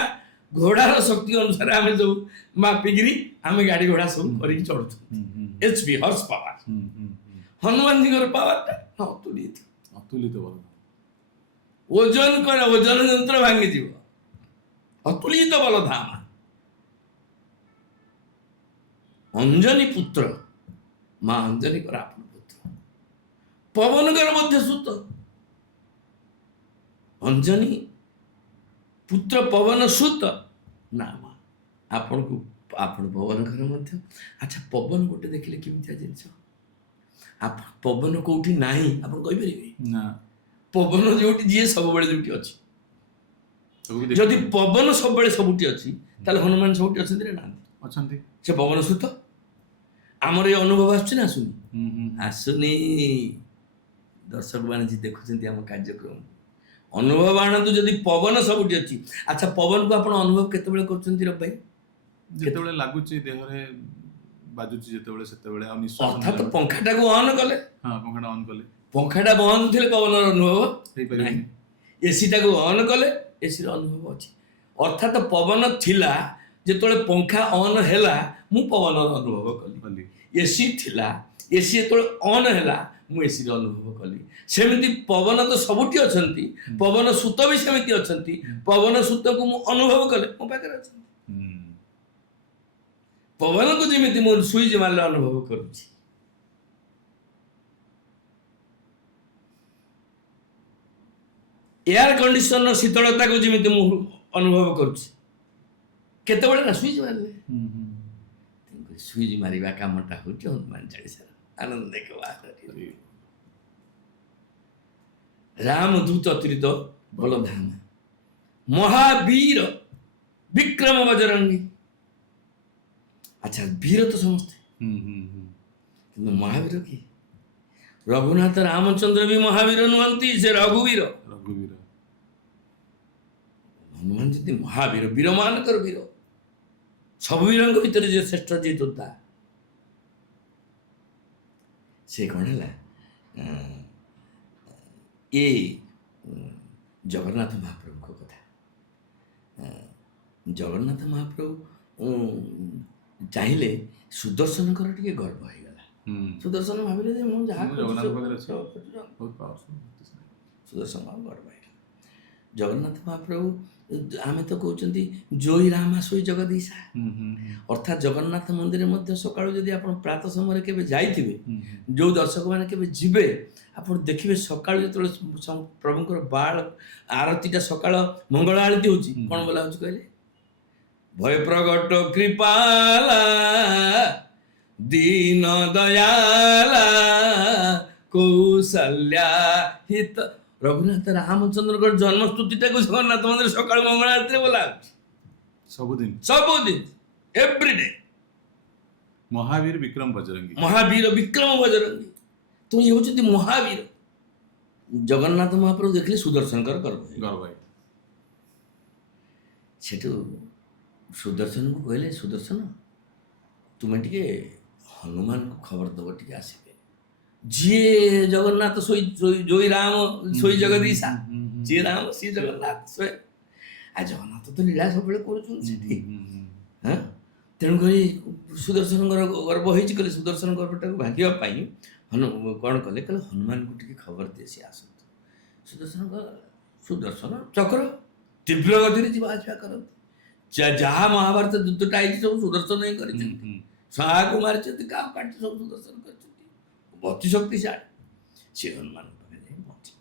घोड़ार शक्ति अनुसार आम सब मापिकी आम गाड़ी घोड़ा सब कर चलु। HP horse power Hanuman ji power अतुलित अतुलित ओजन कर ओजन यंत्र भांगी जीव अतुलित बलधाम। अंजनी पुत्र माँ अंजनी कर आपन पुत्र पवन कर मध्य सुत अंजनी पुत्र पवन सुत ନା ମା ଆପଣଙ୍କୁ ଆପଣ ପବନ ଘର ମଧ୍ୟ ଆଚ୍ଛା ପବନ ଗୋଟେ ଦେଖିଲେ କେମିତିଆ ଜିନିଷ ପବନ କୋଉଠି ନାହିଁ ଆପଣ କହିପାରିବେ ନା ପବନ ଯୋଉଠି ଯିଏ ସବୁବେଳେ ଯୋଉଠି ଅଛି ତାକୁ ବି ଯଦି ଦେଖିବେ। ପବନ ସବୁବେଳେ ସବୁଠି ଅଛି ତାହେଲେ ହନୁମାନ ସବୁଠି ଅଛନ୍ତି ନା ନାହାନ୍ତି ଅଛନ୍ତି। ସେ ପବନ ସୁତ ଆମର ଏ ଅନୁଭବ ଆସୁଛି ନା ଆସୁନି ହୁଁ ହୁଁ ଆସୁନି ଦର୍ଶକ ମାନେ ଯିଏ ଦେଖୁଛନ୍ତି ଆମ କାର୍ଯ୍ୟକ୍ରମ ଅନୁଭବ ଆଣନ୍ତୁ ଯଦି ପବନ ସବୁଠି ଅଛି ଆଚ୍ଛା ପବନକୁ ଆପଣ ଅନୁଭବ କେତେବେଳେ କରୁଛନ୍ତି ରବି ଭାଇ ଯେତେବେଳେ ଲାଗୁଛି ଦେହରେ ବାଜୁଛି ଯେତେବେଳେ ସେତେବେଳେ ଆଉ ନିଶ୍ୱାସ ଅର୍ଥାତ ନେଲା ପଙ୍ଖାଟାକୁ ଅନ୍ କଲେ ହଁ ପଙ୍ଖାଟା ଅନ୍ କଲେ ପଙ୍ଖାଟା ବନ୍ଦ ଥିଲେ ପବନର ଅନୁଭବ ହେଇପାରିବନି। ଏସିଟାକୁ ଅନ୍ କଲେ ଏସିର ଅନୁଭବ ଅଛି ଅର୍ଥାତ ପବନ ଥିଲା ଯେତେବେଳେ ପଙ୍ଖା ଅନ୍ ହେଲା ମୁଁ ପବନର ଅନୁଭବ କଲି କଲି। ଏସି ଥିଲା ଏସି ଯେତେବେଳେ ଅନ୍ ହେଲା ମୁଁ ଏସିର ଅନୁଭବ କଲି ସେମିତି ପବନ ତ ସବୁଠି ଅଛନ୍ତି ପବନ ସୂତ ବି ସେମିତି ଅଛନ୍ତି ପବନ ସୂତକୁ ମୁଁ ଅନୁଭବ କଲେ ମୋ ପାଖରେ ଅଛନ୍ତି ହୁଁ। ପବନକୁ ଯେମିତି ମୁଁ ସୁଇଚ୍ ମାରିଲେ ଅନୁଭବ କରୁଛି ଏୟାର କଣ୍ଡିସନର ଶୀତଳତାକୁ ଯେମିତି ମୁଁ ଅନୁଭବ କରୁଛି କେତେବେଳେ ନା ସୁଇଚ୍ ମାରିଲେ ହୁଁ ହୁଁ। ତେଣୁକରି ସୁଇଚ୍ ମାରିବା କାମଟା ହେଉଛି ହନୁମାନ ଚାଳିଶାର ଆନନ୍ଦ ଦେଖିବା ରାମ ଦୂତ ଅତିରିକ୍ତ ବଳଧାମ ମହାବୀର ବିକ୍ରମ ବଜରଙ୍ଗୀ ଆଚ୍ଛା ବୀର ତ ସମସ୍ତେ ହୁଁ ହୁଁ ହୁଁ। କିନ୍ତୁ ମହାବୀର କିଏ ରଘୁନାଥ ରାମଚନ୍ଦ୍ର ବି ମହାବୀର ନୁହନ୍ତି ସେ ରଘୁବୀର ରଘୁବୀର। ହନୁମାନ ଯଦି ମହାବୀର ବୀରମାନଙ୍କର ବୀର ସବୁ ବୀରଙ୍କ ଭିତରେ ଯିଏ ଶ୍ରେଷ୍ଠ ଯିଏ ଯୋଦ୍ଧା ସେ କ'ଣ ହେଲା ଏ ଜଗନ୍ନାଥ ମହାପ୍ରଭୁଙ୍କ କଥା ଜଗନ୍ନାଥ ମହାପ୍ରଭୁ ଚାହିଁଲେ ସୁଦର୍ଶନଙ୍କର ଟିକେ ଗର୍ବ ହେଇଗଲା ହୁଁ। ସୁଦର୍ଶନ ଭାବିଲେ ଯେ ମୁଁ ଯାହା ମୁଁ ଜଗନ୍ନାଥ ପାଖରେ ଅଛି। କରୁଛି ବହୁତ ପାୱାରଫୁଲ। ସୁଦର୍ଶନ ଗର୍ବ ହେଇଗଲା ଜଗନ୍ନାଥ ମହାପ୍ରଭୁ ଆମେ ତ କହୁଛନ୍ତି ଜୋଇ ରାମା ଶୋଇ ଜଗଦୀଶା ହୁଁ ହୁଁ ହୁଁ। ଅର୍ଥାତ୍ ଜଗନ୍ନାଥ ମନ୍ଦିର ମଧ୍ୟ ସକାଳୁ ଯଦି ଆପଣ ପ୍ରାତଃ ସମୟରେ କେବେ ଯାଇଥିବେ ହୁଁ ଯେଉଁ ଦର୍ଶକମାନେ କେବେ ଯିବେ ଆପଣ ଦେଖିବେ ସକାଳୁ ଯେତେବେଳେ ପ୍ରଭୁଙ୍କର ବାଳ ଆରତିଟା ସକାଳ ମଙ୍ଗଳ ଆଳତି ହେଉଛି କ'ଣ ବୋଲା ହେଉଛି କହିଲେ ଭୟ ପ୍ରଗଟ କୃପାଲା ଦୀନ ଦୟାଲା କୌଶଲ୍ୟା ହିତ ରଘୁନାଥ ରାମଚନ୍ଦ୍ରଙ୍କର ଜନ୍ମସ୍ତୁତିଟାକୁ ଜଗନ୍ନାଥ ମନ୍ଦିର ସକାଳୁ ମଙ୍ଗଳ ଆଳତିରେ ବୋଲା ହେଉଛି ସବୁଦିନ ଏଭ୍ରିଡେ ମହାବୀର ବିକ୍ରମ ବଜରଙ୍ଗୀ ମହାବୀର ବିକ୍ରମ ବଜରଙ୍ଗୀ ତେଣୁ ଇଏ ହେଉଛନ୍ତି ମହାବୀର ଜଗନ୍ନାଥ ମହାପ୍ରଭୁ ଦେଖିଲେ ସୁଦର୍ଶନଙ୍କର ଗର୍ବ ଗର୍ବ। ସେଠୁ ସୁଦର୍ଶନକୁ କହିଲେ ସୁଦର୍ଶନ ତୁମେ ଟିକେ ହନୁମାନଙ୍କୁ ଖବର ଦେବ ଟିକେ ଆସିବେ ଯିଏ ଜଗନ୍ନାଥ ଜୋଇ ରାମ ଶୋଇ ଜଗଦୀଶା ଯିଏ ରାମ ସିଏ ଜଗନ୍ନାଥ ଶୋଏ ଆଉ ଜଗନ୍ନାଥ ତ ଲୀଳା ସବୁବେଳେ କରୁଛନ୍ତି ସେଠି ହଁ ତେଣୁକରି ସୁଦର୍ଶନଙ୍କର ଗର୍ବ ହେଇଛି କହିଲେ ସୁଦର୍ଶନ ଗର୍ଭଟାକୁ ଭାଙ୍ଗିବା ପାଇଁ କ'ଣ କଲେ କହିଲେ ହନୁମାନଙ୍କୁ ଟିକେ ଖବର ଦିଏ ସିଏ ଆସନ୍ତୁ ସୁଦର୍ଶନ ଚକ୍ର ତୀବ୍ର ଗତିରେ ଯିବା ଆସିବା କରନ୍ତି ଯାହା ମହାଭାରତ ଯୁଦ୍ଧଟା ହେଇଛି ସବୁ ସୁଦର୍ଶନ ହିଁ କରିଛନ୍ତି କାହାକୁ ମାରିଛନ୍ତି କାହାକୁ କାଟି ସବୁ ସୁଦର୍ଶନ କରିଛନ୍ତି ଅତି ଶକ୍ତିଶାଳୀ ସେ ହନୁମାନଙ୍କ ପାଖରେ ଯାଇ ପହଞ୍ଚି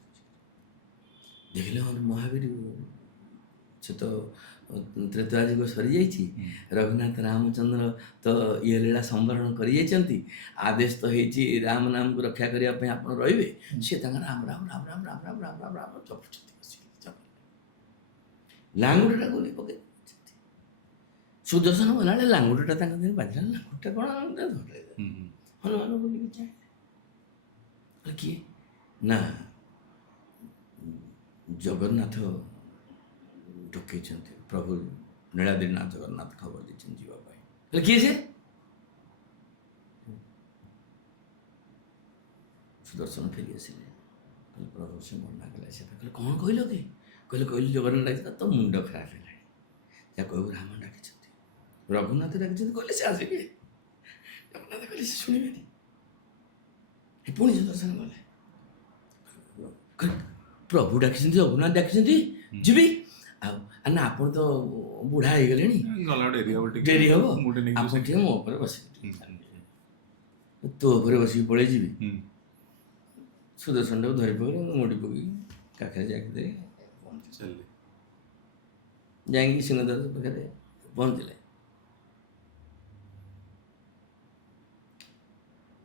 ଦେଖିଲେ ମହାବୀର ସେ ତ ତ୍ରେତୟା ଯୁଗ ସରିଯାଇଛି ରଘୁନାଥ ରାମଚନ୍ଦ୍ର ତ ଇଏ ଲୀଳା ସମ୍ବରଣ କରିଯାଇଛନ୍ତି ଆଦେଶ ତ ହେଇଛି ରାମ ନାମକୁ ରକ୍ଷା କରିବା ପାଇଁ ଆପଣ ରହିବେ ସେ ତାଙ୍କର ରାମ ରାମ ରାମ ରାମ ରାମ ରାମ ରାମ ରାମ ରାମ ଜପୁଛନ୍ତି ଲାଙ୍ଗୁଡ଼ଟାକୁ ନେଇ ପକେଇ ସୁଦର୍ଶନ ଗଲାବେଳେ ଲାଙ୍ଗୁଡ଼ଟା ତାଙ୍କ ଦେହରେ ବାଜିଲା ଲାଙ୍ଗୁଡ଼ଟା କ'ଣ ହନୁମାନଙ୍କୁ ନେଇକି ଚାହିଁଲେ କିଏ ନା ଜଗନ୍ନାଥ ଡକେଇଛନ୍ତି ପ୍ରଭୁ ନୀଳାଦ୍ରିନାଥ ଜଗନ୍ନାଥ ଖବର ଦେଇଛନ୍ତି ଯିବା ପାଇଁ ହେଲେ କିଏ ସେ ସୁଦର୍ଶନ ଫେରି ଆସିଲେ କହିଲେ ପ୍ରଭୁ ସେ ମନା କଲେ ସେ କହିଲେ କ'ଣ କହିଲ କି କହିଲି ଜଗନ୍ନାଥ ଡାକିଥିଲା ତ ମୁଣ୍ଡ ଖରାପ ହେଲାଣି ଯାହା କହିବୁ ରାମ ଡାକିଛନ୍ତି ରଘୁନାଥ ଡାକିଛନ୍ତି କହିଲେ ସେ ଆସିବେ ଜଗନ୍ନାଥ କହିଲେ ସେ ଶୁଣିବେନି ପୁଣି ସୁଦର୍ଶନ ଗଲେ ପ୍ରଭୁ ଡାକିଛନ୍ତି ଜଗନ୍ନାଥ ଡାକିଛନ୍ତି ଯିବି ଆଉ ନା ଆପଣ ତ ବୁଢ଼ା ହେଇଗଲେଣି ଡେରି ହବ ଆପଣ ଟିକେ ମୋ ଉପରେ ବସିକି ତୋ ଉପରେ ବସିକି ପଳେଇ ଯିବି ସୁଦର୍ଶନଟାକୁ ଧରି ପକେଇ ମୋଡ଼ି ପକେଇକି କାଖରେ ଯାଇକି ଯାଇକି ସିଂହଦ୍ୱାର ପାଖରେ ପହଞ୍ଚିଲେ।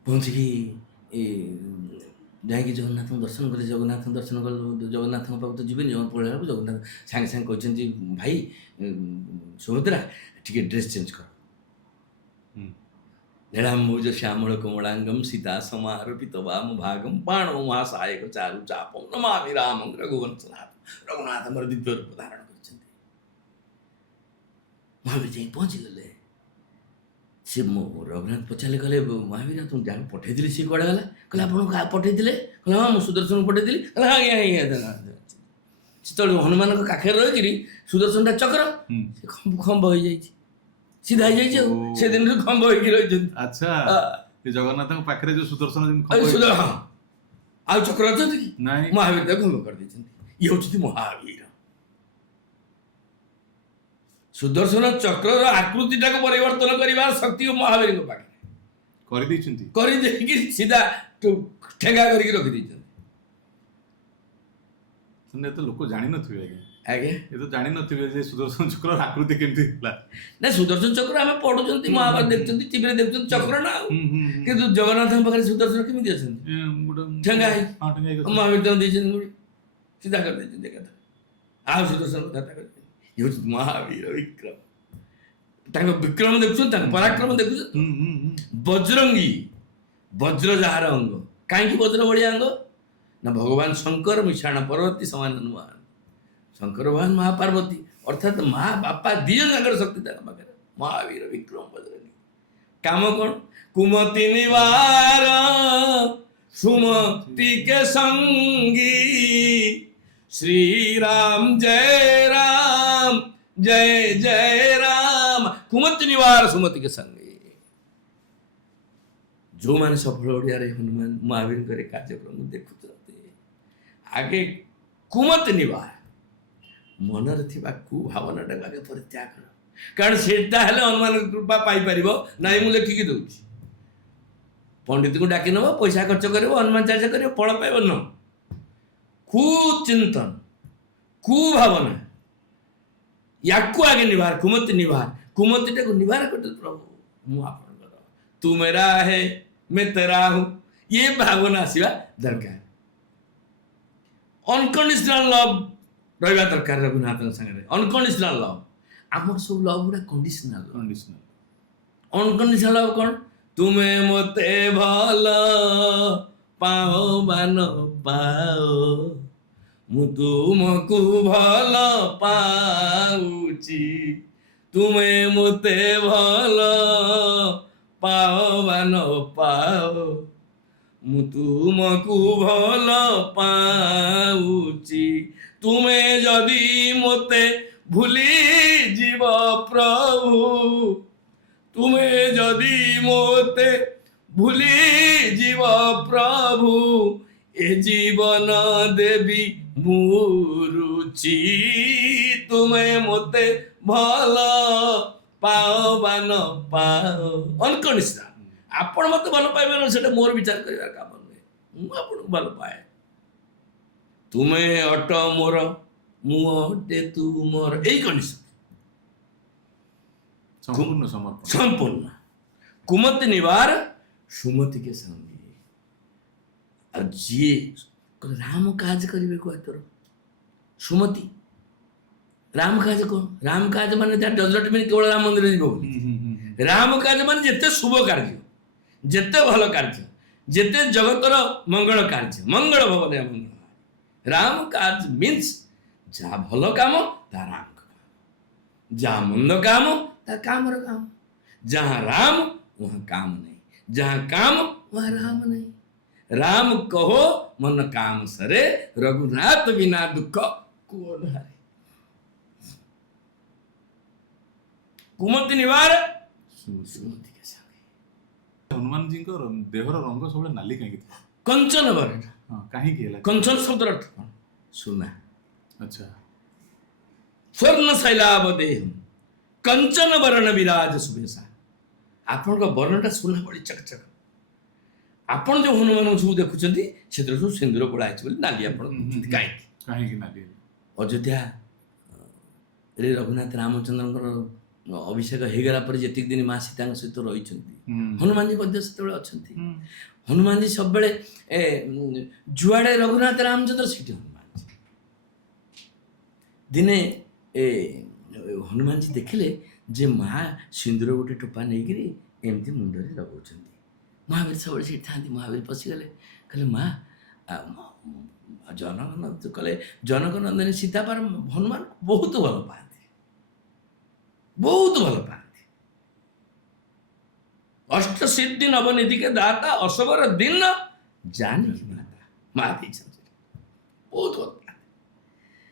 ପହଞ୍ଚିକି ଯାଇକି ଜଗନ୍ନାଥଙ୍କୁ ଦର୍ଶନ କଲେ। ଜଗନ୍ନାଥଙ୍କୁ ଦର୍ଶନ କଲେ, ଜଗନ୍ନାଥଙ୍କ ପାଖକୁ ତ ଯିବେନି, ପଳେଇଲା ବେଳକୁ ଜଗନ୍ନାଥ ସାଙ୍ଗେ ସାଙ୍ଗେ କହିଛନ୍ତି, ଭାଇ ସୁଭଦ୍ରା ଟିକେ ଡ୍ରେସ୍ ଚେଞ୍ଜ କର। ନୀଳାମ୍ବୁଜ ଶ୍ୟାମଳ କୋମଳାଙ୍ଗମ ସୀତା ସମାରୋପିତ ବାମ ଭାଗମ ବାଣୋ ମହାସାୟକ ଚାରୁ ଚାପମ ନମାମି ରାମଂ ରଘୁବଂଶନାଥ। ରଘୁନାଥ ଆମର ଦିବ୍ୟ ରୂପ ଧାରଣ କରିଛନ୍ତି। ମହାବୀର ଯାଇ ପହଞ୍ଚିଗଲେ। ସେ ରଘୁନାଥ ପଚାରିଲେ, କହିଲେ ମହାବୀର ତୁ ଯାହାକୁ ପଠେଇଥିଲି ସେ କୁଆଡ଼େ ଗଲା? କହିଲେ ଆପଣଙ୍କୁ କାହା ପଠେଇଥିଲେ? କହିଲେ ହଁ ମୁଁ ସୁଦର୍ଶନକୁ ପଠେଇଥିଲି। କହିଲେ ଆଜ୍ଞା ଆଜ୍ଞା। ସେତେବେଳେ ହନୁମାନଙ୍କ କାଖରେ ରହିକିରି ସୁଦର୍ଶନଟା ଚକ୍ର ସେ ଖମ୍ବ ହେଇଯାଇଛି, ସିଧା ହେଇଯାଇଛି। ଆଉ ସେଦିନରୁ ଖମ୍ବ ହେଇକି ରହିଛନ୍ତି। ଆଚ୍ଛା, ଜଗନ୍ନାଥଙ୍କ ପାଖରେ ଯୋଉ ସୁଦର୍ଶନ ହଁ, ଆଉ ଚକ୍ର ଅଛନ୍ତି କି? ନାଇଁ, ମହାବୀର ତାକୁ ଖମ୍ବ କରିଦେଇଛନ୍ତି। ଇଏ ହଉଛନ୍ତି ମହାବୀର। ସୁଦର୍ଶନ ଚକ୍ରର ଆକୃତିଟାକୁ ପରିବର୍ତ୍ତନ କରିବାର ଶକ୍ତି ମହାବୀରଙ୍କ ପାଖରେ କରିଦେଇଛନ୍ତି। କରିଦେଇକି ସିଧା ଠେଙ୍ଗା କରିକି ରଖିଦେଇଛନ୍ତି। ଏତେ ଲୋକ ଜାଣିନଥିବେ ଆଜ୍ଞା, ଏ ତ ଜାଣିନଥିବେ ଯେ ସୁଦର୍ଶନ ଚକ୍ରର ଆକୃତି କେମିତି ହେଲା। ନା ସୁଦର୍ଶନ ଚକ୍ର ଆମେ ପଢୁଛନ୍ତି, ମହାଭାରତ ଦେଖୁଛନ୍ତି, ଟିଭିରେ ଦେଖୁଛନ୍ତି, ଚକ୍ର ନା ଆଉ। କିନ୍ତୁ ଜଗନ୍ନାଥଙ୍କ ପାଖରେ ସୁଦର୍ଶନ କେମିତି ଅଛନ୍ତି? ଠେଙ୍ଗା ହେଇକି ମହାବୀର ତାଙ୍କୁ ଦେଇଛନ୍ତି, ମୁଡ଼ି ସିଧା କରିଦେଇଛନ୍ତି ଏକାଥରେ। ଆଉ ସୁଦର୍ଶନ କଥା କରିଛନ୍ତି। ଇଏ ହଉଛି ମହାବୀର ବିକ୍ରମ। ତାଙ୍କ ବିକ୍ରମ ଦେଖୁଛନ୍ତି, ତାଙ୍କ ପରାକ୍ରମ ଦେଖୁଛନ୍ତି। ବଜରଙ୍ଗୀ, ବଜ୍ର ଯାହାର ଅଙ୍ଗ। କାହିଁକି ବଜ୍ର ଭଳିଆ ଅଙ୍ଗ? ନା ଭଗବାନ ଶଙ୍କର ମିଶାଣ ପର୍ବତୀ ସମାନ ହନୁମାନ। ଶଙ୍କର ଭଗବାନ ମହାପାର୍ବତୀ, ଅର୍ଥାତ୍ ମା ବାପା ଦି ଜଣ ତାଙ୍କର ଶକ୍ତି ତାଙ୍କ ପାଖରେ। ମହାବୀର ବିକ୍ରମ ବଜରଙ୍ଗୀ। କାମ କ'ଣ? କୁମତି ନିବାର ସୁମତି କେ ସଙ୍ଗୀ, ଶ୍ରୀରାମ ଜୟ ରାମ ଜୟ ଜୟ ରାମ। କୁମତି ନିବାର ସୁମତି କେ ସଙ୍ଗୀ। ଯେଉଁମାନେ ସଫଳ ଓଡ଼ିଆରେ ହନୁମାନ ମହାବୀରଙ୍କର କାର୍ଯ୍ୟକ୍ରମ ଦେଖୁଛନ୍ତି, ଆଗେ କୁମତି ନିବାର, ମନରେ ଥିବା କୁଭାବନାଟାକୁ ଆଗେ ପରିତ୍ୟାଗ କର। କାରଣ ସେଟା ହେଲେ ହନୁମାନଙ୍କ କୃପା ପାଇପାରିବ ନାହିଁ। ମୁଁ ଲେଖିକି ଦେଉଛି, ପଣ୍ଡିତକୁ ଡାକି ନେବ, ପଇସା ଖର୍ଚ୍ଚ କରିବ, ହନୁମାନ ଚାର୍ଜ କରିବ, ଫଳ ପାଇବ ନ। କୁଚିନ୍ତନ, କୁଭାବନା, ୟାକୁ ଆଗେ ନିବାର। କୁମତି ନିବାର, କୁମତିଟାକୁ ନିବାର କରିଦେଲେ ପ୍ରଭୁ ମୁଁ ଆପଣଙ୍କର, ତୁ ମେରା ହେ मैं तेरा हूं, ये भावना आसवा दरकार। अनकंडीशनल लव रहा दरकार रघुनाथ सागर। अनकंडीशनल लव, आम सब लव गुड़ा कंडीशनल। अनकंडीशनल लव कौन? तुम्हें मते भल पाओ मान पाओ, मु तुमको भल पाउची। तुम्हें मते भल पाओ मान पाओ, मु तुमको भल पाउची। तुमे जदि मते भूली जीव प्रभु, तुमे जदि मते भूली जीव प्रभु, ए जीवन देवी मुरुचि। तुमे मते भल पाओ ବା ନ ପାओ, ଅନକଣ୍ଡିସନାଲ। ଆପଣ ମତେ ଭଲ ପାଇବେ ନା, ସେଟା ମୋର ବିଚାର କରିବାର କାମ ନୁହେଁ। ମୁଁ ଆପଣଙ୍କୁ ଭଲ ପାଏ। ତୁମେ ଅଟ ମୋର, ମୁଁ ଅଟେ ତୁମର, ଏଇ କଣ୍ଡିସନ ସମ୍ପୂର୍ଣ୍ଣ। କୁମତି ନିବାର ସୁମତି କେ ସଙ୍ଗୀ। ଆଉ ଯିଏ ରାମ କାଜ କରିବେ କୁହ ତୋର ସୁମତି। ରାମ କାଜ କ'ଣ? ରାମ କାଜ ମାନେ ଡଜନଟ ମିନ୍ କେବଳ ରାମ ମନ୍ଦିର ଯିବ ବୋଲି। ରାମ କାଜ ମାନେ ଯେତେ ଶୁଭ କାର୍ଯ୍ୟ, ଯେତେ ଭଲ କାର୍ଯ୍ୟ, ଯେତେ ଜଗତର ମଙ୍ଗଳ କାର୍ଯ୍ୟ, ମଙ୍ଗଳ ଭବନ ମଙ୍ଗଳ। ରାମ କାଜ ମିନ୍ସ ଯାହା ଭଲ କାମ ତା ରାମଙ୍କ କାମ, ଯାହା ମନ୍ଦ କାମ ତା କାମର କାମ। जहाँ राम वहाँ काम नहीं, जहाँ काम वहाँ राम नहीं। राम कहो मन काम सरे, रघुनाथ बिना दुख कौन हरे। कुमति निवार सुमति के संगे। हनुमान जी को देहर रंग सब नाली कहीं कंचन वर्ण। हां कहीं के कंचन शब्द अर्थ कौन? सुना। अच्छा। स्वर्ण शैलाभ देह कंचन वर्ण विराज सुबेशा। आपण वर्णटा सुना पड़ी चकचक। आपण जो हनुमान सब देखुଛନ୍ତି ସେଥିରେ ସବୁ ସିନ୍ଦୁର ପୋଡ଼ା ହେଇଛି ବୋଲି ନାଲି ଆପଣ କାହିଁକି କାହିଁକି ନାଲି? ଅଯୋଧ୍ୟା ରେ ରଘୁନାଥ ରାମଚନ୍ଦ୍ରଙ୍କର ଅଭିଷେକ ହେଇଗଲା ପରେ ଯେତିକି ଦିନ ମା ସୀତାଙ୍କ ସହିତ ରହିଛନ୍ତି ହୁଁ। ହନୁମାନଜୀ ମଧ୍ୟ ସେତେବେଳେ ଅଛନ୍ତି। ହୁଁ। ହନୁମାନଜୀ ସବୁବେଳେ ଯୁଆଡ଼େ ରଘୁନାଥ ରାମଚନ୍ଦ୍ର ସେଠି ହନୁମାନଜୀ। ଦିନେ ହନୁମାନଜୀ ଦେଖିଲେ ଯେ ମା ସିନ୍ଦୁର ଗୋଟେ ଟୋପା ନେଇକିରି ଏମିତି ମୁଣ୍ଡରେ ଲଗାଉଛନ୍ତି। ମହାବୀର ସବୁବେଳେ ସେଠି ଥାନ୍ତି। ମହାବୀର ପଶିଗଲେ, କହିଲେ ମା ଜନକ କଲେ ଜନକ ନନ୍ଦିନୀ ସୀତା ପାର ହନୁମାନ ବହୁତ ଭଲ ପାଆନ୍ତି, ବହୁତ ଭଲ ପାଆନ୍ତି। ଅଷ୍ଟସିଦ୍ଧି ନବନିଧିକେ ଦାତା ଅଶୋକର ଦିନ ଜାନିକି ମାତା ମା ଦେଇଛନ୍ତି, ବହୁତ ଭଲ ପାଆନ୍ତି।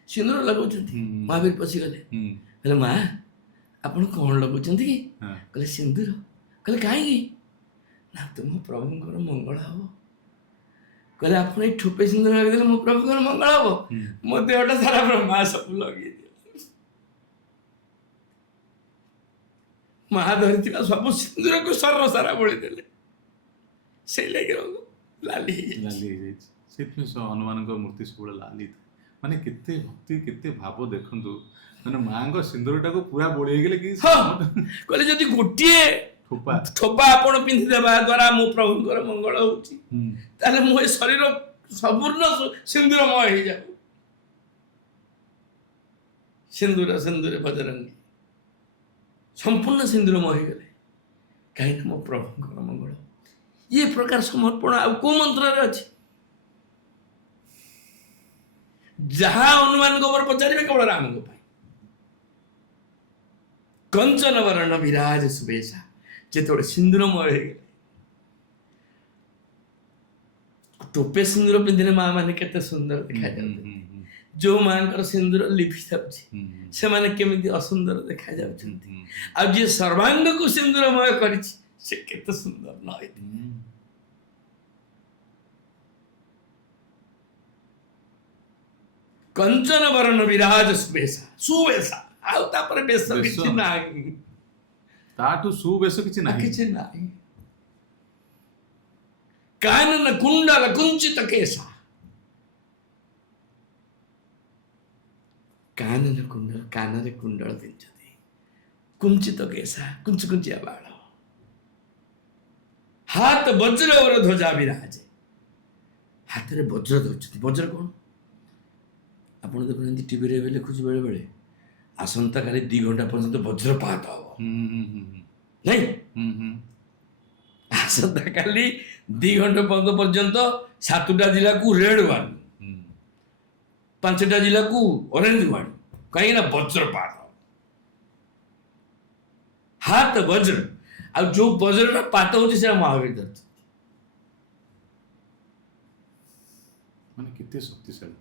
ସିନ୍ଦୁର ଲଗାଉଛନ୍ତି। ହୁଁ। ମହାବୀର ପଶିଗଲେ, ହୁଁ। କହିଲେ ମା ଆପଣ କ'ଣ ଲଗାଉଛନ୍ତି କି? ହଁ। କହିଲେ ସିନ୍ଦୁର। କହିଲେ କାହିଁକି? ନା ତୁମ ପ୍ରଭୁଙ୍କର ମଙ୍ଗଳ ହବ। କହିଲେ ଆପଣ ଏଇ ଠୋପେ ସିନ୍ଦୁର ଲଗେଇଦେଲେ ମୋ ପ୍ରଭୁଙ୍କର ମଙ୍ଗଳ ହବ? ହୁଁ। ମୋ ଦେହଟା ସାରା ମା ସବୁ ଲଗେଇ ଦିଅ। ମା ଧରିଥିବା ସବୁ ସିନ୍ଦୁରକୁ ସର୍ବ ସାରା ବୋଳି ଦେଲେ। ସେଇ ଲାଗି ଲାଲି ହେଇଯାଇଛି। ଲାଲି ହେଇଯାଇଛି। ସେଥିପାଇଁ ହନୁମାନଙ୍କ ମୂର୍ତ୍ତି ସବୁବେଳେ ଲାଲି ଥାଏ। ମାନେ କେତେ ଭକ୍ତି, କେତେ ଭାବ ଦେଖନ୍ତୁ। ମାନେ ମାଙ୍କ ସିନ୍ଦୁରଟାକୁ ପୁରା ବୋଳି ହେଇଗଲେ କି ହଁ, କହିଲେ ଯଦି ଗୋଟିଏ ଠୋପା। ଥୋପା ଆପଣ ପିନ୍ଧିଦେବା ଦ୍ୱାରା ମୋ ପ୍ରଭୁଙ୍କର ମଙ୍ଗଳ ହଉଛି, ହୁଁ। ତାହେଲେ ମୋ ଏ ଶରୀର ସମ୍ପୂର୍ଣ୍ଣ ସିନ୍ଦୁରମୟ ହେଇଯାଉ। ସିନ୍ଦୁର ସିନ୍ଦୁର ବଜରଙ୍ଗୀ ସମ୍ପୂର୍ଣ୍ଣ ସିନ୍ଦୁରମୟ ହେଇଗଲେ, କାହିଁକି ମୋ ପ୍ରଭୁଙ୍କର ମଙ୍ଗଳ। ଇଏ ପ୍ରକାର ସମର୍ପଣ ଆଉ କୋଉ ମନ୍ତ୍ରରେ ଅଛି? ଯାହା ହନୁମାନଙ୍କ ଉପରେ ପଚାରିବେ କେବଳ ରାମଙ୍କ ପାଇଁ। କଞ୍ଚନ ବରଣ ବିରାଜ ସୁବେଶା, ଯେତେବେଳେ ସିନ୍ଦୁରମୟ ହେଇଗଲେ, ଟୋପେ ସିନ୍ଦୁର ପିନ୍ଧିଲେ ମା ମାନେ କେତେ ସୁନ୍ଦର ଦେଖାଯାଉଛନ୍ତି। ଯୋଉ ମାଙ୍କର ସିନ୍ଦୁର ଲିଭି ଯାଉଛି ସେମାନେ କେମିତି ଅସୁନ୍ଦର ଦେଖାଯାଉଛନ୍ତି। ଆଉ ଯିଏ ସର୍ବାଙ୍ଗକୁ ସିନ୍ଦୁରମୟ କରିଛି ସେ କେତେ ସୁନ୍ଦର ନ ହେଇଥିବ। କଞ୍ଚନ ବରଣ ବିରାଜ ସୁବେଶା, ସୁବେଶା ଆଉ ତାପରେ ବେଶ କିଛି ନାହିଁ, ତାଠୁ ସୁବେଶ କିଛି ନାହିଁ। କିଛି ନାହିଁ। କାନନ କୁଣ୍ଡଳ କୁଞ୍ଚିତ କେଶା, କାନନ କୁଣ୍ଡଳ, କାନରେ କୁଣ୍ଡଳ ପିନ୍ଧୁଛନ୍ତି, କୁଞ୍ଚିତ କେଶା, କୁଞ୍ଚି କୁଞ୍ଚିଆ ବାଳ, ହାତ ବଜ୍ର ଓର ଧ୍ୱଜା ବିରାଜେ, ହାତରେ ବଜ୍ର ଧରୁଛନ୍ତି। ବଜ୍ର କ'ଣ? ଆପଣ ଦେଖୁନାହାନ୍ତି ଟିଭିରେ ଏବେ ଲେଖୁଛି ବେଳେ ବେଳେ ଆସନ୍ତାକାଲି 2 ଘଣ୍ଟା ପର୍ଯ୍ୟନ୍ତ ବଜ୍ରପାତ ହବ, ନାଇଁ? ଆସନ୍ତାକାଲି 2 ଘଣ୍ଟା ପର୍ଯ୍ୟନ୍ତ 7ଟା ଜିଲ୍ଲାକୁ ରେଡ୍ ୱାର୍ଣ୍ଣିଂ, 5ଟା ଜିଲ୍ଲାକୁ ଅରେଞ୍ଜ ୱାର୍ଣ୍ଣିଂ, କାହିଁକି ନା ବଜ୍ରପାତ। ହାତ ବଜ୍ର, ଆଉ ଯୋଉ ବଜ୍ରଟା ପାତ ହଉଛି ସେଟା ମହାବୀର ଧରିଛନ୍ତି। ମାନେ କେତେ ଶକ୍ତିଶାଳୀ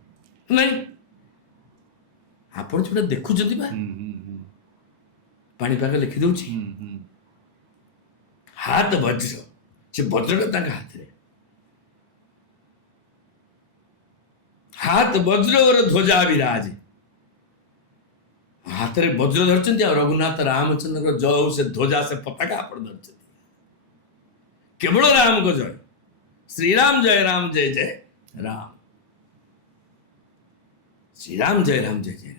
ନାଇଁ, ଆପଣ ଯୋଉଟା ଦେଖୁଛନ୍ତି ବା ପାଣିପାଗ ଲେଖିଦଉଛି ହାତ ବଜ୍ର, ସେ ବଜ୍ରଟା ତାଙ୍କ ହାତରେ, ହାତ ବଜ୍ର ଓର ଧ୍ୱଜା ବିରାଜେ, ହାତରେ ବଜ୍ର ଧରିଛନ୍ତି। ଆଉ ରଘୁନାଥ ରାମଚନ୍ଦ୍ରଙ୍କ ଜୟ ହଉ, ସେ ଧ୍ୱଜା, ସେ ପତାକା ଆପଣ ଧରିଛନ୍ତି। କେବଳ ରାମଙ୍କ ଜୟ, ଶ୍ରୀରାମ ଜୟ ରାମ ଜୟ ଜୟ ରାମ, ଶ୍ରୀରାମ ଜୟ ରାମ ଜୟ ଜୟ ରାମ।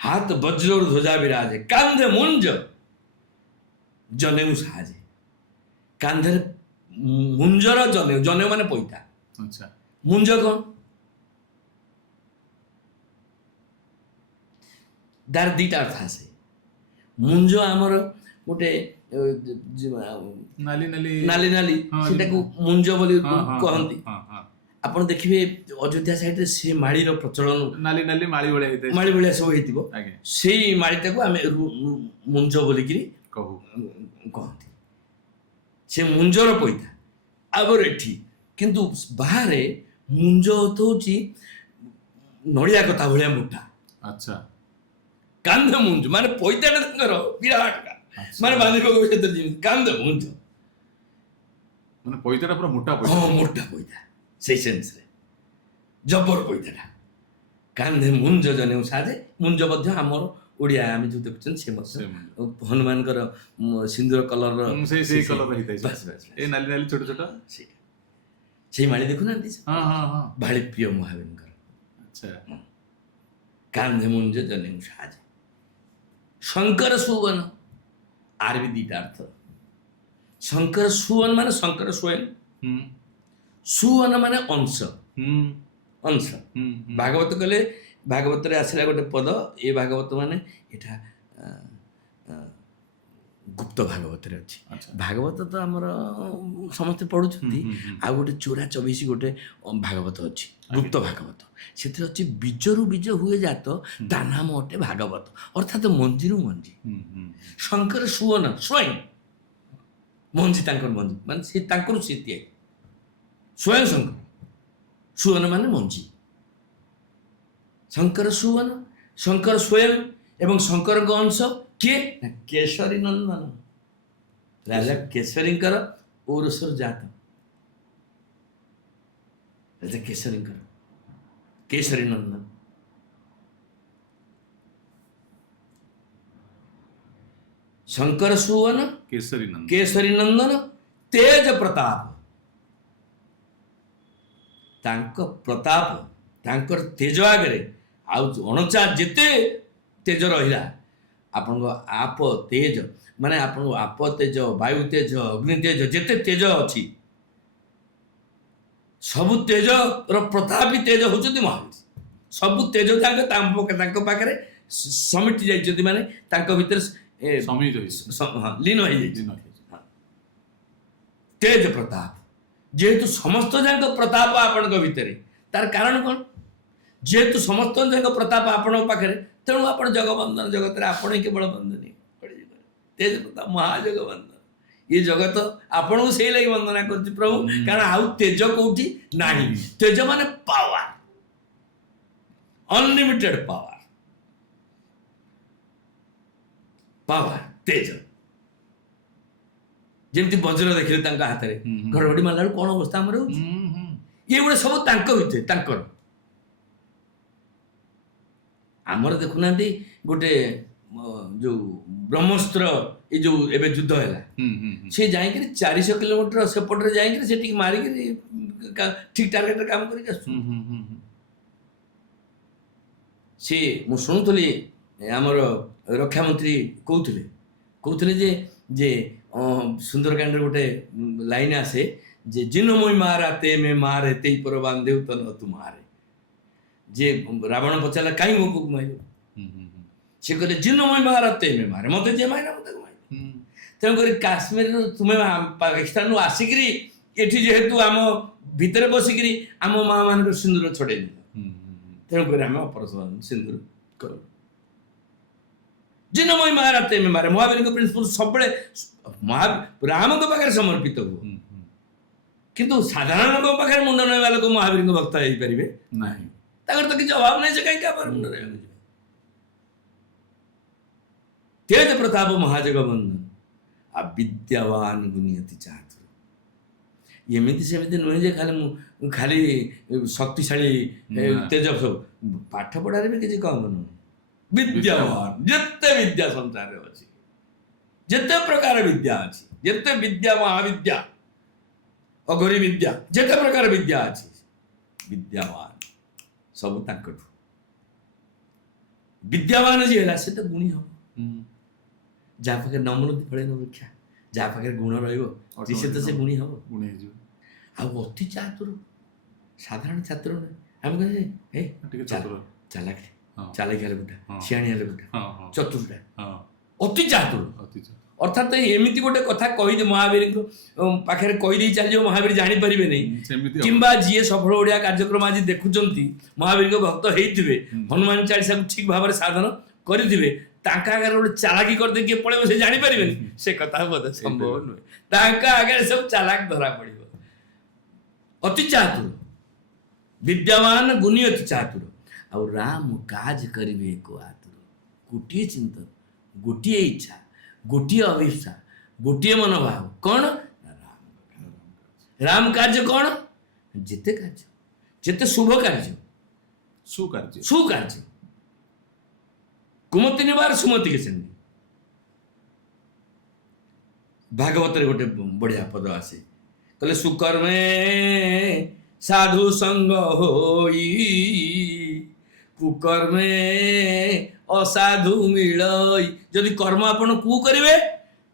ହାତ ବଜ୍ର ଓର ଧ୍ୱଜା ବିରାଜେ, କାନ୍ଧେ ମୁଞ୍ଜ ଜନେଉ ସାହାଜେ, କାନ୍ଧରେ ମୁଞ୍ଜର ଜନେଉ, ଜନେଉ ମାନେ ପଇତା। ଆଚ୍ଛା। ମୁଞ୍ଜ କ'ଣ? ତାର 2ଟା ଅର୍ଥ ଆସେ। ମୁଞ୍ଜ ଆମର ଗୋଟେ ନାଲି ନାଲି ନାଲି ନାଲି, ସେଟାକୁ ମୁଞ୍ଜ ବୋଲି କହନ୍ତି। ଆପଣ ଦେଖିବେ ଅଯୋଧ୍ୟା ସାଇଡରେ ସେ ମାଳିର ପ୍ରଚଳନ, ନାଲି ନାଲି ମାଳି ଭଳିଆ ହେଇଥାଏ, ମାଳି ଭଳିଆ ସବୁ ହେଇଥିବ। ସେଇ ମାଳିଟାକୁ ଆମେ ମୁଞ୍ଜ ବୋଲିକିରି କହନ୍ତି। ସେ ମୁଞ୍ଜର ପଇତା। ଆମର ଏଠି କିନ୍ତୁ ବାହାରେ ମୁଞ୍ଜ ହଉଛି ନଡ଼ିଆ କତା ଭଳିଆ ମୋଟା। ଆଚ୍ଛା। କାନ୍ଧ ମୁଞ୍ଜ ମାନେ ପଇତାଟା ତାଙ୍କର ବିରାଟ, ମାନେ ବାନ୍ଧିବାକୁ ଯେମିତି କାନ୍ଧ ମୁଞ୍ଜ, ମାନେ ପଇତାଟା ପୁରା ମୋଟା ପଇତା। ହଁ, ମୋଟା ପଇତା, ସେଇ ସେନ୍ସରେ ଜବର ପଇତାଟା। କାନ୍ଧେ ମୁଞ୍ଜ ଜନେଉ ସାଜେ, ମୁଞ୍ଜ ମଧ୍ୟ ଆମର ଓଡ଼ିଆ ଆମେ ଯୋଉ ଦେଖୁଛନ୍ତି ସେ ମଧ୍ୟ ହନୁମାନଙ୍କର ସିନ୍ଦୁର କଲରର, ସେଇ କଲର ହେଇଥାଏ। ବାସ୍ ବାସ୍, ଏ ନାଲି ନାଲି ଛୋଟ ଛୋଟ, ସେଇଟା ସେଇ ମାଳି ଦେଖୁନାହାନ୍ତି, ଭାଳି ପ୍ରିୟ ମହାବୀରଙ୍କର। ଆଚ୍ଛା। କାନ୍ଧେ ମୁଞ୍ଜ ଜନେଉ ସାଜେ, ଶଙ୍କର ସୁବନ ଆର ବି ଦୁଇଟା ଅର୍ଥ। ଶଙ୍କର ସୁବନ ମାନେ ଶଙ୍କର ସ୍ୱୟଂ, ସୁବନ ମାନେ ଅଂଶ। ଅଂଶ ଭାଗବତ କହିଲେ ଭାଗବତରେ ଆସିଲା ଗୋଟେ ପଦ, ଏ ଭାଗବତ ମାନେ ଏଇଟା ଗୁପ୍ତ ଭାଗବତରେ ଅଛି। ଭାଗବତ ତ ଆମର ସମସ୍ତେ ପଢୁଛନ୍ତି, ଆଉ ଗୋଟେ 24 ଗୋଟେ ଭାଗବତ ଅଛି, ଗୁପ୍ତ ଭାଗବତ। ସେଥିରେ ଅଛି ବୀଜରୁ ବୀଜ ହୁଏ ଜାତ, ତା ନାମ ଅଟେ ଭାଗବତ, ଅର୍ଥାତ୍ ମଞ୍ଜିରୁ ମଞ୍ଜି। ଶଙ୍କର ସୁବନ ସ୍ୱୟଂ ମଞ୍ଜି, ତାଙ୍କର ମଞ୍ଜି ମାନେ ସେ ତାଙ୍କର ସେ ତିଆରି, ସ୍ୱୟଂ ଶଙ୍କର। ସୁବନ ମାନେ ମଞ୍ଜି। ଶଙ୍କର ସୁବନ, ଶଙ୍କର ସ୍ୱୟଂ ଏବଂ ଶଙ୍କରଙ୍କ ଅଂଶ କିଏ? କେଶରୀ ନନ୍ଦନ, ରାଜା କେଶରୀଙ୍କର ଔରସରୁ ଜାତ, ରାଜା କେଶରୀଙ୍କର କେଶରୀ ନନ୍ଦନ। ଶଙ୍କର ସୁବନ କେଶରୀ ନନ୍ଦନ ତେଜ ପ୍ରତାପ, ତାଙ୍କ ପ୍ରତାପ ତାଙ୍କର ତେଜ ଆଗରେ ଆଉ ଅଣଚା ଯେତେ ତେଜ ରହିଲା, ଆପଣଙ୍କ ଆପ ତେଜ ମାନେ ଆପଣଙ୍କ ଆପ ତେଜ, ବାୟୁ ତେଜ, ଅଗ୍ନି ତେଜ, ଯେତେ ତେଜ ଅଛି ସବୁ ତେଜର ପ୍ରତାପୀ ତେଜ ହେଉଛନ୍ତି ମହାବୀର। ସବୁ ତେଜ ତାଙ୍କ ପାଖରେ ସମିଟି ଯାଇଛନ୍ତି, ମାନେ ତାଙ୍କ ଭିତରେ ଲୀନ ହେଇଯାଇଛି। ତେଜ ପ୍ରତାପ, ଯେହେତୁ ସମସ୍ତ ଯାକ ପ୍ରତାପ ଆପଣଙ୍କ ଭିତରେ, ତାର କାରଣ କ'ଣ? ଯେହେତୁ ସମସ୍ତ ଯାକ ପ୍ରତାପ ଆପଣଙ୍କ ପାଖରେ, ତେଣୁ ଆପଣ ଜଗବନ୍ଦନ, ଜଗତରେ ଆପଣ ହିଁ କେବଳ ବନ୍ଦନୀୟ। ତେଜ ପ୍ରତାପ ମହାଜଗ ବନ୍ଦନ, ଏ ଜଗତ ଆପଣଙ୍କୁ ସେଇ ଲାଗି ବନ୍ଦନା କରୁଛି ପ୍ରଭୁ, କାରଣ ଆଉ ତେଜ କୋଉଠି ନାହିଁ। ତେଜ ମାନେ ପାୱାର, ଅନଲିମିଟେଡ ପାୱାର, ପାୱାର ତେଜ। ଯେମିତି ବଜ୍ର ଦେଖିଲେ ତାଙ୍କ ହାତରେ, ଘଡ଼ଘଡ଼ି ମାରିଲା ବେଳକୁ କ'ଣ ଅବସ୍ଥା ଆମର ହଉଛି, ଏଗୁଡ଼ା ସବୁ ତାଙ୍କ ଭିତରେ ତାଙ୍କର। ଆମର ଦେଖୁନାହାନ୍ତି ଗୋଟେ ଯୋଉ ବ୍ରହ୍ମସ୍ତ୍ର, ଏ ଯୋଉ ଏବେ ଯୁଦ୍ଧ ହେଲା, ସେ ଯାଇକିରି 400 କିଲୋମିଟର ସେପଟରେ ଯାଇକିରି ସେ ଟିକେ ମାରିକିରି ଠିକ ଟାର୍ଗେଟରେ କାମ କରିକି ଆସୁଛୁ। ସେ ମୁଁ ଶୁଣୁଥିଲି ଆମର ରକ୍ଷାମନ୍ତ୍ରୀ କହୁଥିଲେ ଯେ ସୁନ୍ଦରକାଣ୍ଡରେ ଗୋଟେ ଲାଇନ ଆସେ ଯେ ଜିନମୟ ମାରା ତେ ମେ ମାରେ ତେଇ ପର ବାନ୍ଧେଉ ତ ନ ତୁ ମାରେ। ଯେ ରାବଣ ପଚାରିଲା କାହିଁ ମୋ ପୁଅକୁ ମାରିବ, ସେ କହିଲେ ଜିନମୟ ମାରା ତେ ମେ ମାରେ, ମତେ ଯିଏ ମାରିଲା ମୁଁ ତାକୁ ମାରିବି। ତେଣୁକରି କାଶ୍ମୀରରୁ ତୁମେ ପାକିସ୍ତାନରୁ ଆସିକିରି ଏଠି ଯେହେତୁ ଆମ ଭିତରେ ବସିକିରି ଆମ ମା ମାନଙ୍କର ସିନ୍ଦୁର ଛଡେଇ ଦେଲ, ତେଣୁକରି ଆମେ ଅପରେସନ ସିନ୍ଦୁର କରୁ। ଜିନମୟ ମାରା ତେ ମେ ମାରେ, ମହାବୀରଙ୍କ ପ୍ରିନ୍ସିପଲ ସବୁବେଳେ ରାମଙ୍କ ପାଖରେ ସମର୍ପିତ ହୁଅ, କିନ୍ତୁ ସାଧାରଣ ଲୋକଙ୍କ ପାଖରେ ମୁଣ୍ଡ ନଇବା ଲୋକ ମହାବୀରଙ୍କ ଭକ୍ତ ହେଇପାରିବେ ନାହିଁ, ତାଙ୍କର ତ କିଛି ଅଭାବ ନାହିଁ, ସେ କାହିଁକି ଆପଣ ମୁଣ୍ଡ ନବାକୁ ଯିବେ। ତେଜ ପ୍ରତାପ ମହାଜଗ ବନ୍ଦନ, ଆଉ ବିଦ୍ୟାବାନ ଗୁନିୟତି ଚାତୁର। ଏମିତି ସେମିତି ନୁହେଁ ଯେ ଖାଲି ଶକ୍ତିଶାଳୀ ତେଜ ସବୁ, ପାଠ ପଢାରେ ବି କିଛି କମ ନୁହେଁ। ବିଦ୍ୟାବାନ, ଯେତେ ବିଦ୍ୟା ସଂସାରରେ ଅଛି, ଯେତେ ପ୍ରକାର ବିଦ୍ୟା ଅଛି, ଯେତେ ବିଦ୍ୟା ମହାବିଦ୍ୟା ଅଘୋରୀ ବିଦ୍ୟା, ଯେତେ ପ୍ରକାର ବିଦ୍ୟା ଅଛି, ବିଦ୍ୟାବାନ ସବୁ ତାଙ୍କଠୁ। ବିଦ୍ୟାବାନ ଯିଏ ହେଲା ସେ ତ ଗୁଣୀ ହବ। ଯାହା ପାଖରେ ନମ୍ରତି ଫଳେ ବୃକ୍ଷା, ଯାହା ପାଖରେ ଗୁଣ ରହିବ ସେ ତ ସେ ଗୁଣୀ ହବ, ଗୁଣୀ ହେଇଯିବ। ଆଉ ଅତି ଚାତୁର, ସାଧାରଣ ଛାତ୍ର ନୁହେଁ। ଆମେ କହିଲେ ହେ ଚାଲାକିଆ ଲୋକଟା, ସିଆଣିଆ ଲୋକଟା, ଚତୁରଟା, ଅତି ଚାତୁର। ଅର୍ଥାତ୍ ଏମିତି ଗୋଟେ କଥା କହିଦେ ମହାବୀରଙ୍କ ପାଖରେ କହିଦେଇ ଚାଲିଯିବ, ମହାବୀର ଜାଣିପାରିବେ ନାହିଁ। କିମ୍ବା ଯିଏ ସଫଳ ଓଡ଼ିଆ କାର୍ଯ୍ୟକ୍ରମ ଆଜି ଦେଖୁଛନ୍ତି, ମହାବୀରଙ୍କ ଭକ୍ତ ହେଇଥିବେ, ହନୁମାନ ଚାଳିଶାକୁ ଠିକ ଭାବରେ ସାଧନ କରିଥିବେ, ତାଙ୍କ ଆଗରେ ଗୋଟେ ଚାଲାକି କରିଦେଇ କିଏ ପଳେଇବ ସେ ଜାଣିପାରିବେନି, ସେ କଥା ବୋଧେ ସମ୍ଭବ ନୁହେଁ। ତାଙ୍କ ଆଗରେ ସବୁ ଚାଲାକ ଧରା ପଡିବ। ଅତି ଚାତୁର, ବିଦ୍ୟାମାନ ଗୁଣୀ ଅତି ଚାତୁର। ଆଉ ରାମ କାଜ କରିବେ ଏକ ଆତୁର, ଗୋଟିଏ ଚିନ୍ତନ, ଗୋଟିଏ ଇଚ୍ଛା, ଗୋଟିଏ ଅଭିପ୍ସା, ଗୋଟିଏ ମନୋଭାବ। କ'ଣ? ରାମ କାର୍ଯ୍ୟ କ'ଣ? ଯେତେ କାର୍ଯ୍ୟ, ଯେତେ ଶୁଭ କାର୍ଯ୍ୟ, ସୁକାର୍ଯ୍ୟ, କୁମତି ନିବାର ସୁମତି କେ ସେମିତି। ଭାଗବତରେ ଗୋଟେ ବଢିଆ ପଦ ଆସେ, କହିଲେ ସୁକର୍ମେ ସାଧୁ ସଙ୍ଗ ହୋଇ কুকর্মে অসাধু মিଳଇ যদি কর্ম ଆପଣ କୁ କରିବେ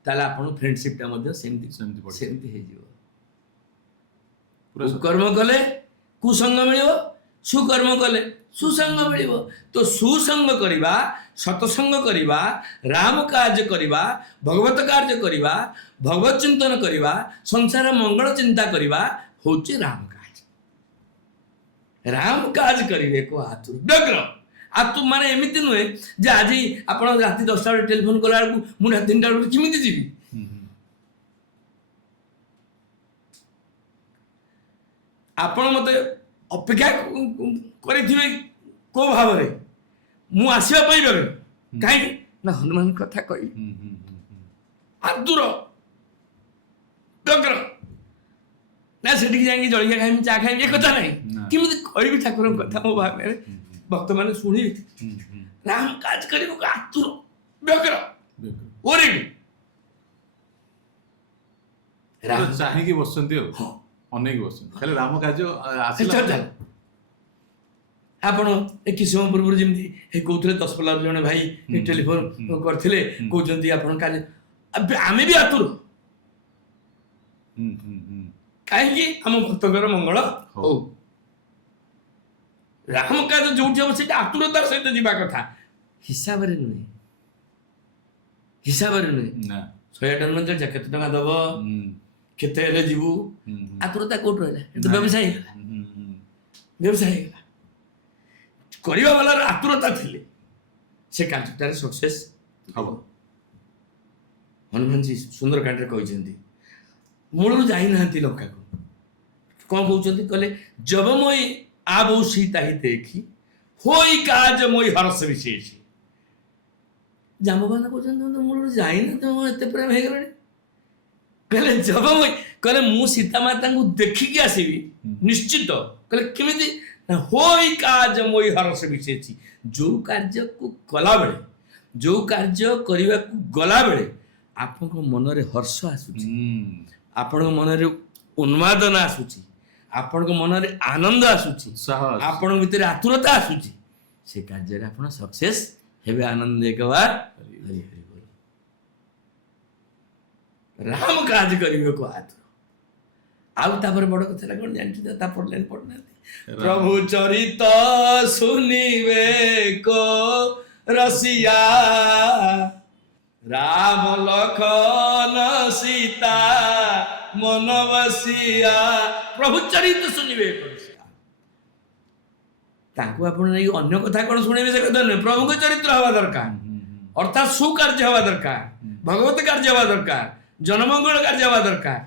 ତାହେଲେ ଆପଣ ଫ୍ରେଣ୍ଡସିପଟା ମଧ୍ୟ ସେମିତି ସେମିତି ପଡ଼ିଯିବ। ସେମିତି ହେଇଯିବ। ପୁରା ସତ। କୁକର୍ମ କଲେ କୁସଙ୍ଗ ମିଳିବ, ସୁକର୍ମ କଲେ ସୁସଙ୍ଗ ମିଳିବ। ତ ସୁସଙ୍ଗ କରିବା, ସତସଙ୍ଗ କରିବା, ରାମ କାର୍ଯ୍ୟ କରିବା, ଭଗବତ କାର୍ଯ୍ୟ କରିବା, ଭଗବତ ଚିନ୍ତନ କରିବା, ସଂସାର ମଙ୍ଗଳ ଚିନ୍ତା କରିବା ହଉଛି ରାମ କାର୍ଯ୍ୟ। ରାମ କାର୍ଯ୍ୟ କରିବାକୁ ଆତୁର ବ୍ୟଗ୍ର। ଆତୁ ମାନେ ଏମିତି ନୁହେଁ ଯେ ଆଜି ଆପଣ ରାତି 10ଟା ବେଳେ ଟେଲିଫୋନ କଲା ବେଳକୁ ମୁଁ ରାତି 3ଟା ବେଳକୁ କେମିତି ଯିବି। ହୁଁ, ହୁଁ। ଆପଣ ମତେ ଅପେକ୍ଷା କରିଥିବେ କୋଉ ଭାବରେ ମୁଁ ଆସିବା ପାଇଁ ବ୍ୟଗ୍ର। କାହିଁକି ନା ହନୁମାନ କଥା କହିଲି ହୁଁ, ହୁଁ, ହୁଁ, ହୁଁ। ଆତୁର ବ୍ୟଗ୍ର। ନା ସେଠିକି ଯାଇକି ଜଳଖିଆ ଖାଇବି, ଚା ଖାଇବି, ଏ କଥା ନାହିଁ। ନା। କେମିତି କହିବି ଠାକୁରଙ୍କ କଥା ମୋ ଭାବରେ ଭକ୍ତମାନେ ଶୁଣିବେ। ହୁଁ, ହୁଁ। ରାମ କାର୍ଯ୍ୟ କରିବାକୁ ଆତୁର ବ୍ୟଗ୍ର ଦେଖ। ଓରିଡ। ପୁରା ଚାହିଁକି ବସୁଛନ୍ତି ଆଉ ଅନେଇକି ବସୁଛନ୍ତି ଖାଲି ରାମ କାର୍ଯ୍ୟ ଆସିଲା ପରେ। ଆପଣ ଏ କିଛି ସମୟ ପୂର୍ବରୁ ଯେମିତି କହୁଥିଲେ 10 ଜଣେ ଭାଇ ଟେଲିଫୋନ କରିଥିଲେ, କହୁଛନ୍ତି ଆପଣ କାଲି ଆମେ ବି ଆତୁର। ହୁଁ, ହୁଁ, ହୁଁ। କାହିଁକି ଆମ ଭକ୍ତଙ୍କର ମଙ୍ଗଳ ହଉ। ରାମ କାର୍ଯ୍ୟ ଯୋଉଠି ହବ ସେଇଟା ଆତୁରତାର ସହିତ ଯିବା କଥା, ହିସାବରେ ନୁହେଁ। ହିସାବରେ ନୁହେଁ। ନା। 100 ଟଙ୍କା କେତେ ଟଙ୍କା ଦବ, ହୁଁ, କେତେ ହେଲେ ଯିବୁ, ହୁଁ, ହୁଁ। ଆତୁରତା କୋଉଠୁ ରହିଲା? ଏ ତ ନାଇଁ। ବ୍ୟବସାୟ ହେଇଗଲା। ହୁଁ, ହୁଁ। ବ୍ୟବସାୟ ହେଇଗଲା। କରିବା ବାଲାର ଆତୁରତା ଥିଲେ ସେ କାର୍ଯ୍ୟଟାରେ ସକ୍ସେସ୍ ହବ। ହନୁମାନଜୀ ସୁନ୍ଦରକାଣ୍ଡରେ କହିଛନ୍ତି, ମୂଳରୁ ଯାଇନାହାନ୍ତି ଲଙ୍କାକୁ। କଣ କହୁଛନ୍ତି କହିଲେ, ଜବ ମୋଇ ଆବୋ ସୀତା ହି ଦେଖି ହୋଇ କାଜ ମୋଇ ହରସ ବିଶେଷ। ଜାମ୍ବବାନ କହୁଛନ୍ତି ମୁଁ ତ ମୂଳରୁ ଯାଇନା, ତମ ଏତେ ପ୍ରେମ ହେଇଗଲାଣି। କହିଲେ ଜବ ମୋଇ, କହିଲେ ମୁଁ ସୀତା ମାତାଙ୍କୁ ଦେଖିକି ଆସିବି ନିଶ୍ଚିତ। କହିଲେ କେମିତି ନା ହୋଇ କାଜ ମୋଇ ହରସ ବିଶେଷୀ। ଯୋଉ କାର୍ଯ୍ୟକୁ କଲାବେଳେ, ଯୋଉ କାର୍ଯ୍ୟ କରିବାକୁ ଗଲାବେଳେ ଆପଣଙ୍କ ମନରେ ହର୍ଷ ଆସୁଛି, ହୁଁ। ଆପଣଙ୍କ ମନରେ ଉନ୍ମାଦନା ଆସୁଛି, ଆପଣଙ୍କ ମନରେ ଆନନ୍ଦ ଆସୁଛି, ଉତ୍ସାହ ଆସୁଛି। ଆପଣଙ୍କ ଭିତରେ ଆତୁରତା ଆସୁଛି, ସେ କାର୍ଯ୍ୟରେ ଆପଣ ସକ୍ସେସ୍ ହେବେ। ଆନନ୍ଦ ଏକବାର ହରି ହରି ବୋଲ। ରାମ କାର୍ଯ୍ୟ କରିବାକୁ ଆତୁର। ଆଉ ତାପରେ ବଡ କଥାଟା କଣ ଜାଣିଛୁ? ତା ପଢିଲେନି ପଢିନାହାନ୍ତି। ପ୍ରଭୁ ଚରିତ ଶୁଣିବେ କୋ ରସିଆ, ରାମ ଲଖନ ସୀତା ମନ ବସିଆ। ପ୍ରଭୁ ଚରିତ ଶୁଣିବେ କୋ ରସିଆ। ତାଙ୍କୁ ଆପଣ ନେଇ ଅନ୍ୟ କଥା କଣ ଶୁଣିବେ ସେ କଥା ନୁହେଁ। ପ୍ରଭୁଙ୍କ ଚରିତ୍ର ହବା ଦରକାର, ଅର୍ଥାৎ ସୁକାର୍ଯ୍ୟ ହବା ଦରକାର, ଭଗବତ କାର୍ଯ୍ୟ ହବା ଦରକାର, ଜନମଙ୍ଗଳ କାର୍ଯ୍ୟ ହବା ଦରକାର।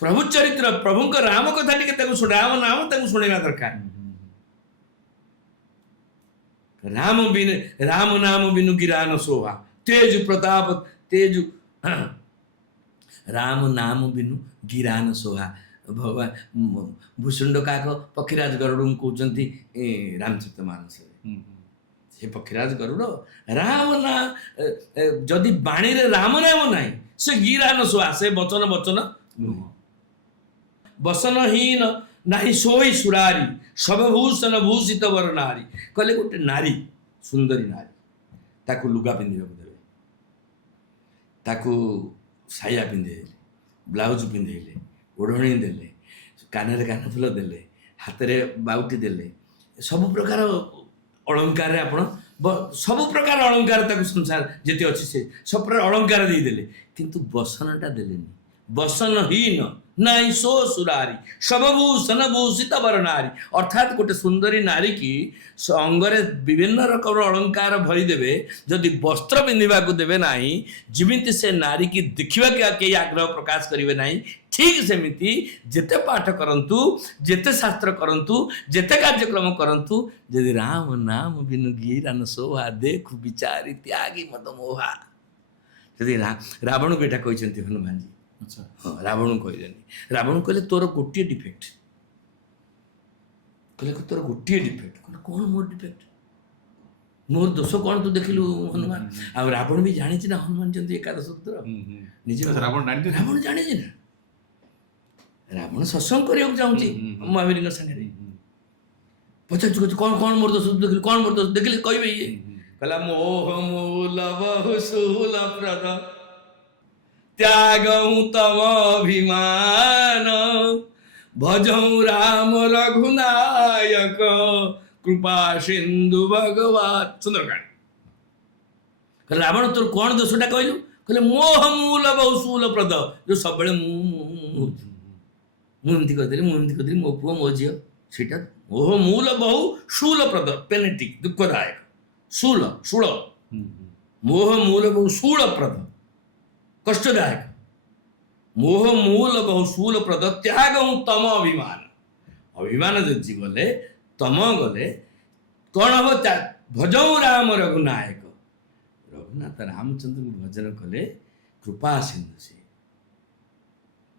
ପ୍ରଭୁ ଚରିତ୍ର, ପ୍ରଭୁଙ୍କ ରାମ କଥା ଟିକେ ତାକୁ ରାମ ନାମ ତାକୁ ଶୁଣେଇବା ଦରକାର। ରାମ ନାମ ବିନୁ ଗିରାନ ଶୋଭା, ତେଜ ପ୍ରତାପ ତେଜ। ରାମ ନାମ ବିନୁ ଗିରାନ ଶୋଭା। ଭଗବାନ ଭୂଷୁଣ୍ଡ କାକ ପକ୍ଷୀରାଜ ଗରୁଡଙ୍କୁ କହୁଛନ୍ତି ରାମଚରିତ ମାନସରେ। ସେ ପକ୍ଷୀରାଜ ଗରୁଡ ରାମ ନା ଯଦି ବାଣୀରେ ରାମ ନାମ ନାହିଁ, ସେ ଗିରାନ ଶୋଭା, ସେ ବଚନ ନୁହଁ। ବସନହୀନ ନାହିଁ ସୋଇ ସୁରାରି, ସବଭୂଷଣ ଭୂଷିତ ବର ନାରୀ। କହିଲେ ଗୋଟେ ନାରୀ, ସୁନ୍ଦରୀ ନାରୀ, ତାକୁ ଲୁଗା ପିନ୍ଧିବାକୁ ଦେବେ, ତାକୁ ସାୟା ପିନ୍ଧେଇଲେ, ବ୍ଲାଉଜ ପିନ୍ଧେଇଲେ, ଓଢ଼ଣୀ ଦେଲେ, କାନରେ କାନଫୁଲ ଦେଲେ, ହାତରେ ବାଉଟି ଦେଲେ, ସବୁ ପ୍ରକାର ଅଳଙ୍କାରରେ ଆପଣ ସବୁ ପ୍ରକାର ଅଳଙ୍କାର ତାକୁ ସଂସାର ଯେତେ ଅଛି ସେ ସବୁ ପ୍ରକାର ଅଳଙ୍କାର ଦେଇଦେଲେ, କିନ୍ତୁ ବସନଟା ଦେଲେନି। ବସନହୀନ ନାଇଁ ସୋ ସୁରାରୀ, ସବଭୂଷଣ ଭୂଷିତ ବର ନାରୀ। ଅର୍ଥାତ୍ ଗୋଟେ ସୁନ୍ଦରୀ ନାରୀ କି ଅଙ୍ଗରେ ବିଭିନ୍ନ ରକମର ଅଳଙ୍କାର ଭରି ଦେବେ, ଯଦି ବସ୍ତ୍ର ପିନ୍ଧିବାକୁ ଦେବେ ନାହିଁ, ଯେମିତି ସେ ନାରୀ କି ଦେଖିବାକୁ କେହି ଆଗ୍ରହ ପ୍ରକାଶ କରିବେ ନାହିଁ, ଠିକ୍ ସେମିତି ଯେତେ ପାଠ କରନ୍ତୁ, ଯେତେ ଶାସ୍ତ୍ର କରନ୍ତୁ, ଯେତେ କାର୍ଯ୍ୟକ୍ରମ କରନ୍ତୁ, ଯଦି ରାମ ନାମ ବିନୁ ଗିରାନ ଶୋଭା, ଦେଖୁ ବିଚାରି ତ୍ୟାଗୀ ମଦ ମୋହା। ଯଦି ରାବଣକୁ ଏଇଟା କହିଛନ୍ତି ହନୁମାନଜୀ। ହଁ, ରାବଣ କହିଲେନି। ରାବଣ କହିଲେ ତୋର ଗୋଟିଏ ଡିଫେକ୍ଟ। କହିଲେ ତୋର ଗୋଟିଏ ଡିଫେକ୍ଟ। କହିଲେ କଣ ମୋର ଡିଫେକ୍ଟ? ମୋର ଦୋଷ କଣ ତୁ ଦେଖିଲୁ ହନୁମାନ? ଆଉ ରାବଣ ବି ଜାଣିଛି ନା ହନୁମାନ ଯେମିତି ଏକାଦଶ ରୁଦ୍ର ନିଜେ ରାବଣ ଜାଣିଛି ନା। ରାବଣ ସତ୍ସଙ୍ଗ କରିବାକୁ ଚାହୁଁଛି ମହାବୀରଙ୍କ ସାଙ୍ଗରେ। ପଚାରୁଛୁ କ'ଣ କ'ଣ ମୋର ଦୋଷ ଦେଖିଲି, କ'ଣ ମୋର ଦୋଷ ଦେଖିଲି କହିବେ ଇଏ କହିଲା ମୋହ ମୂଳ ବହୁ ଶୂଳ ପ୍ରଦ ତ୍ୟାଗଂ ତମ ଅଭିମାନ ଭଜଂ ରାମ ରଘୁନାୟକ କୃପା ସିନ୍ଧୁ ଭଗବାନ। ସୁନ୍ଦରକାଣ୍ଡ। କହିଲେ ରାବଣ ତୋର କ'ଣ ଦୋଷଟା କହିଲୁ? କହିଲେ ମୋହ ମୂଳ ବହୁ ଶୂଳ ପ୍ରଦ, ଯୋଉ ସବୁବେଳେ ମୁଁ ଏମିତି କରିଦେଲି ମୋ ପୁଅ ମୋ ଝିଅ, ସେଇଟା ମୋହ ମୂଳ ବହୁ ଶୂଳ ପ୍ରଦ ପେନେଟିକ ଦୁଃଖଦାୟକ ଶୂଳ ଶୂଳ ମୋହ ମୂଳ ବହୁ ଶୂଳ ପ୍ରଦ କଷ୍ଟଦାୟକ ମୋହ ମୂଳ ବହୁ ଶୂଳ ପ୍ରଦ ତ୍ୟାଗ ତମ ଅଭିମାନ। ଅଭିମାନ ଯଦି ଗଲେ ତମ ଗଲେ କ'ଣ ହବ? ଭଜଉ ରାମ ରଘୁନାୟକ, ରଘୁନାଥ ରାମଚନ୍ଦ୍ରଙ୍କୁ ଭଜନ କଲେ କୃପା ସିନ୍ଧୁ ସେ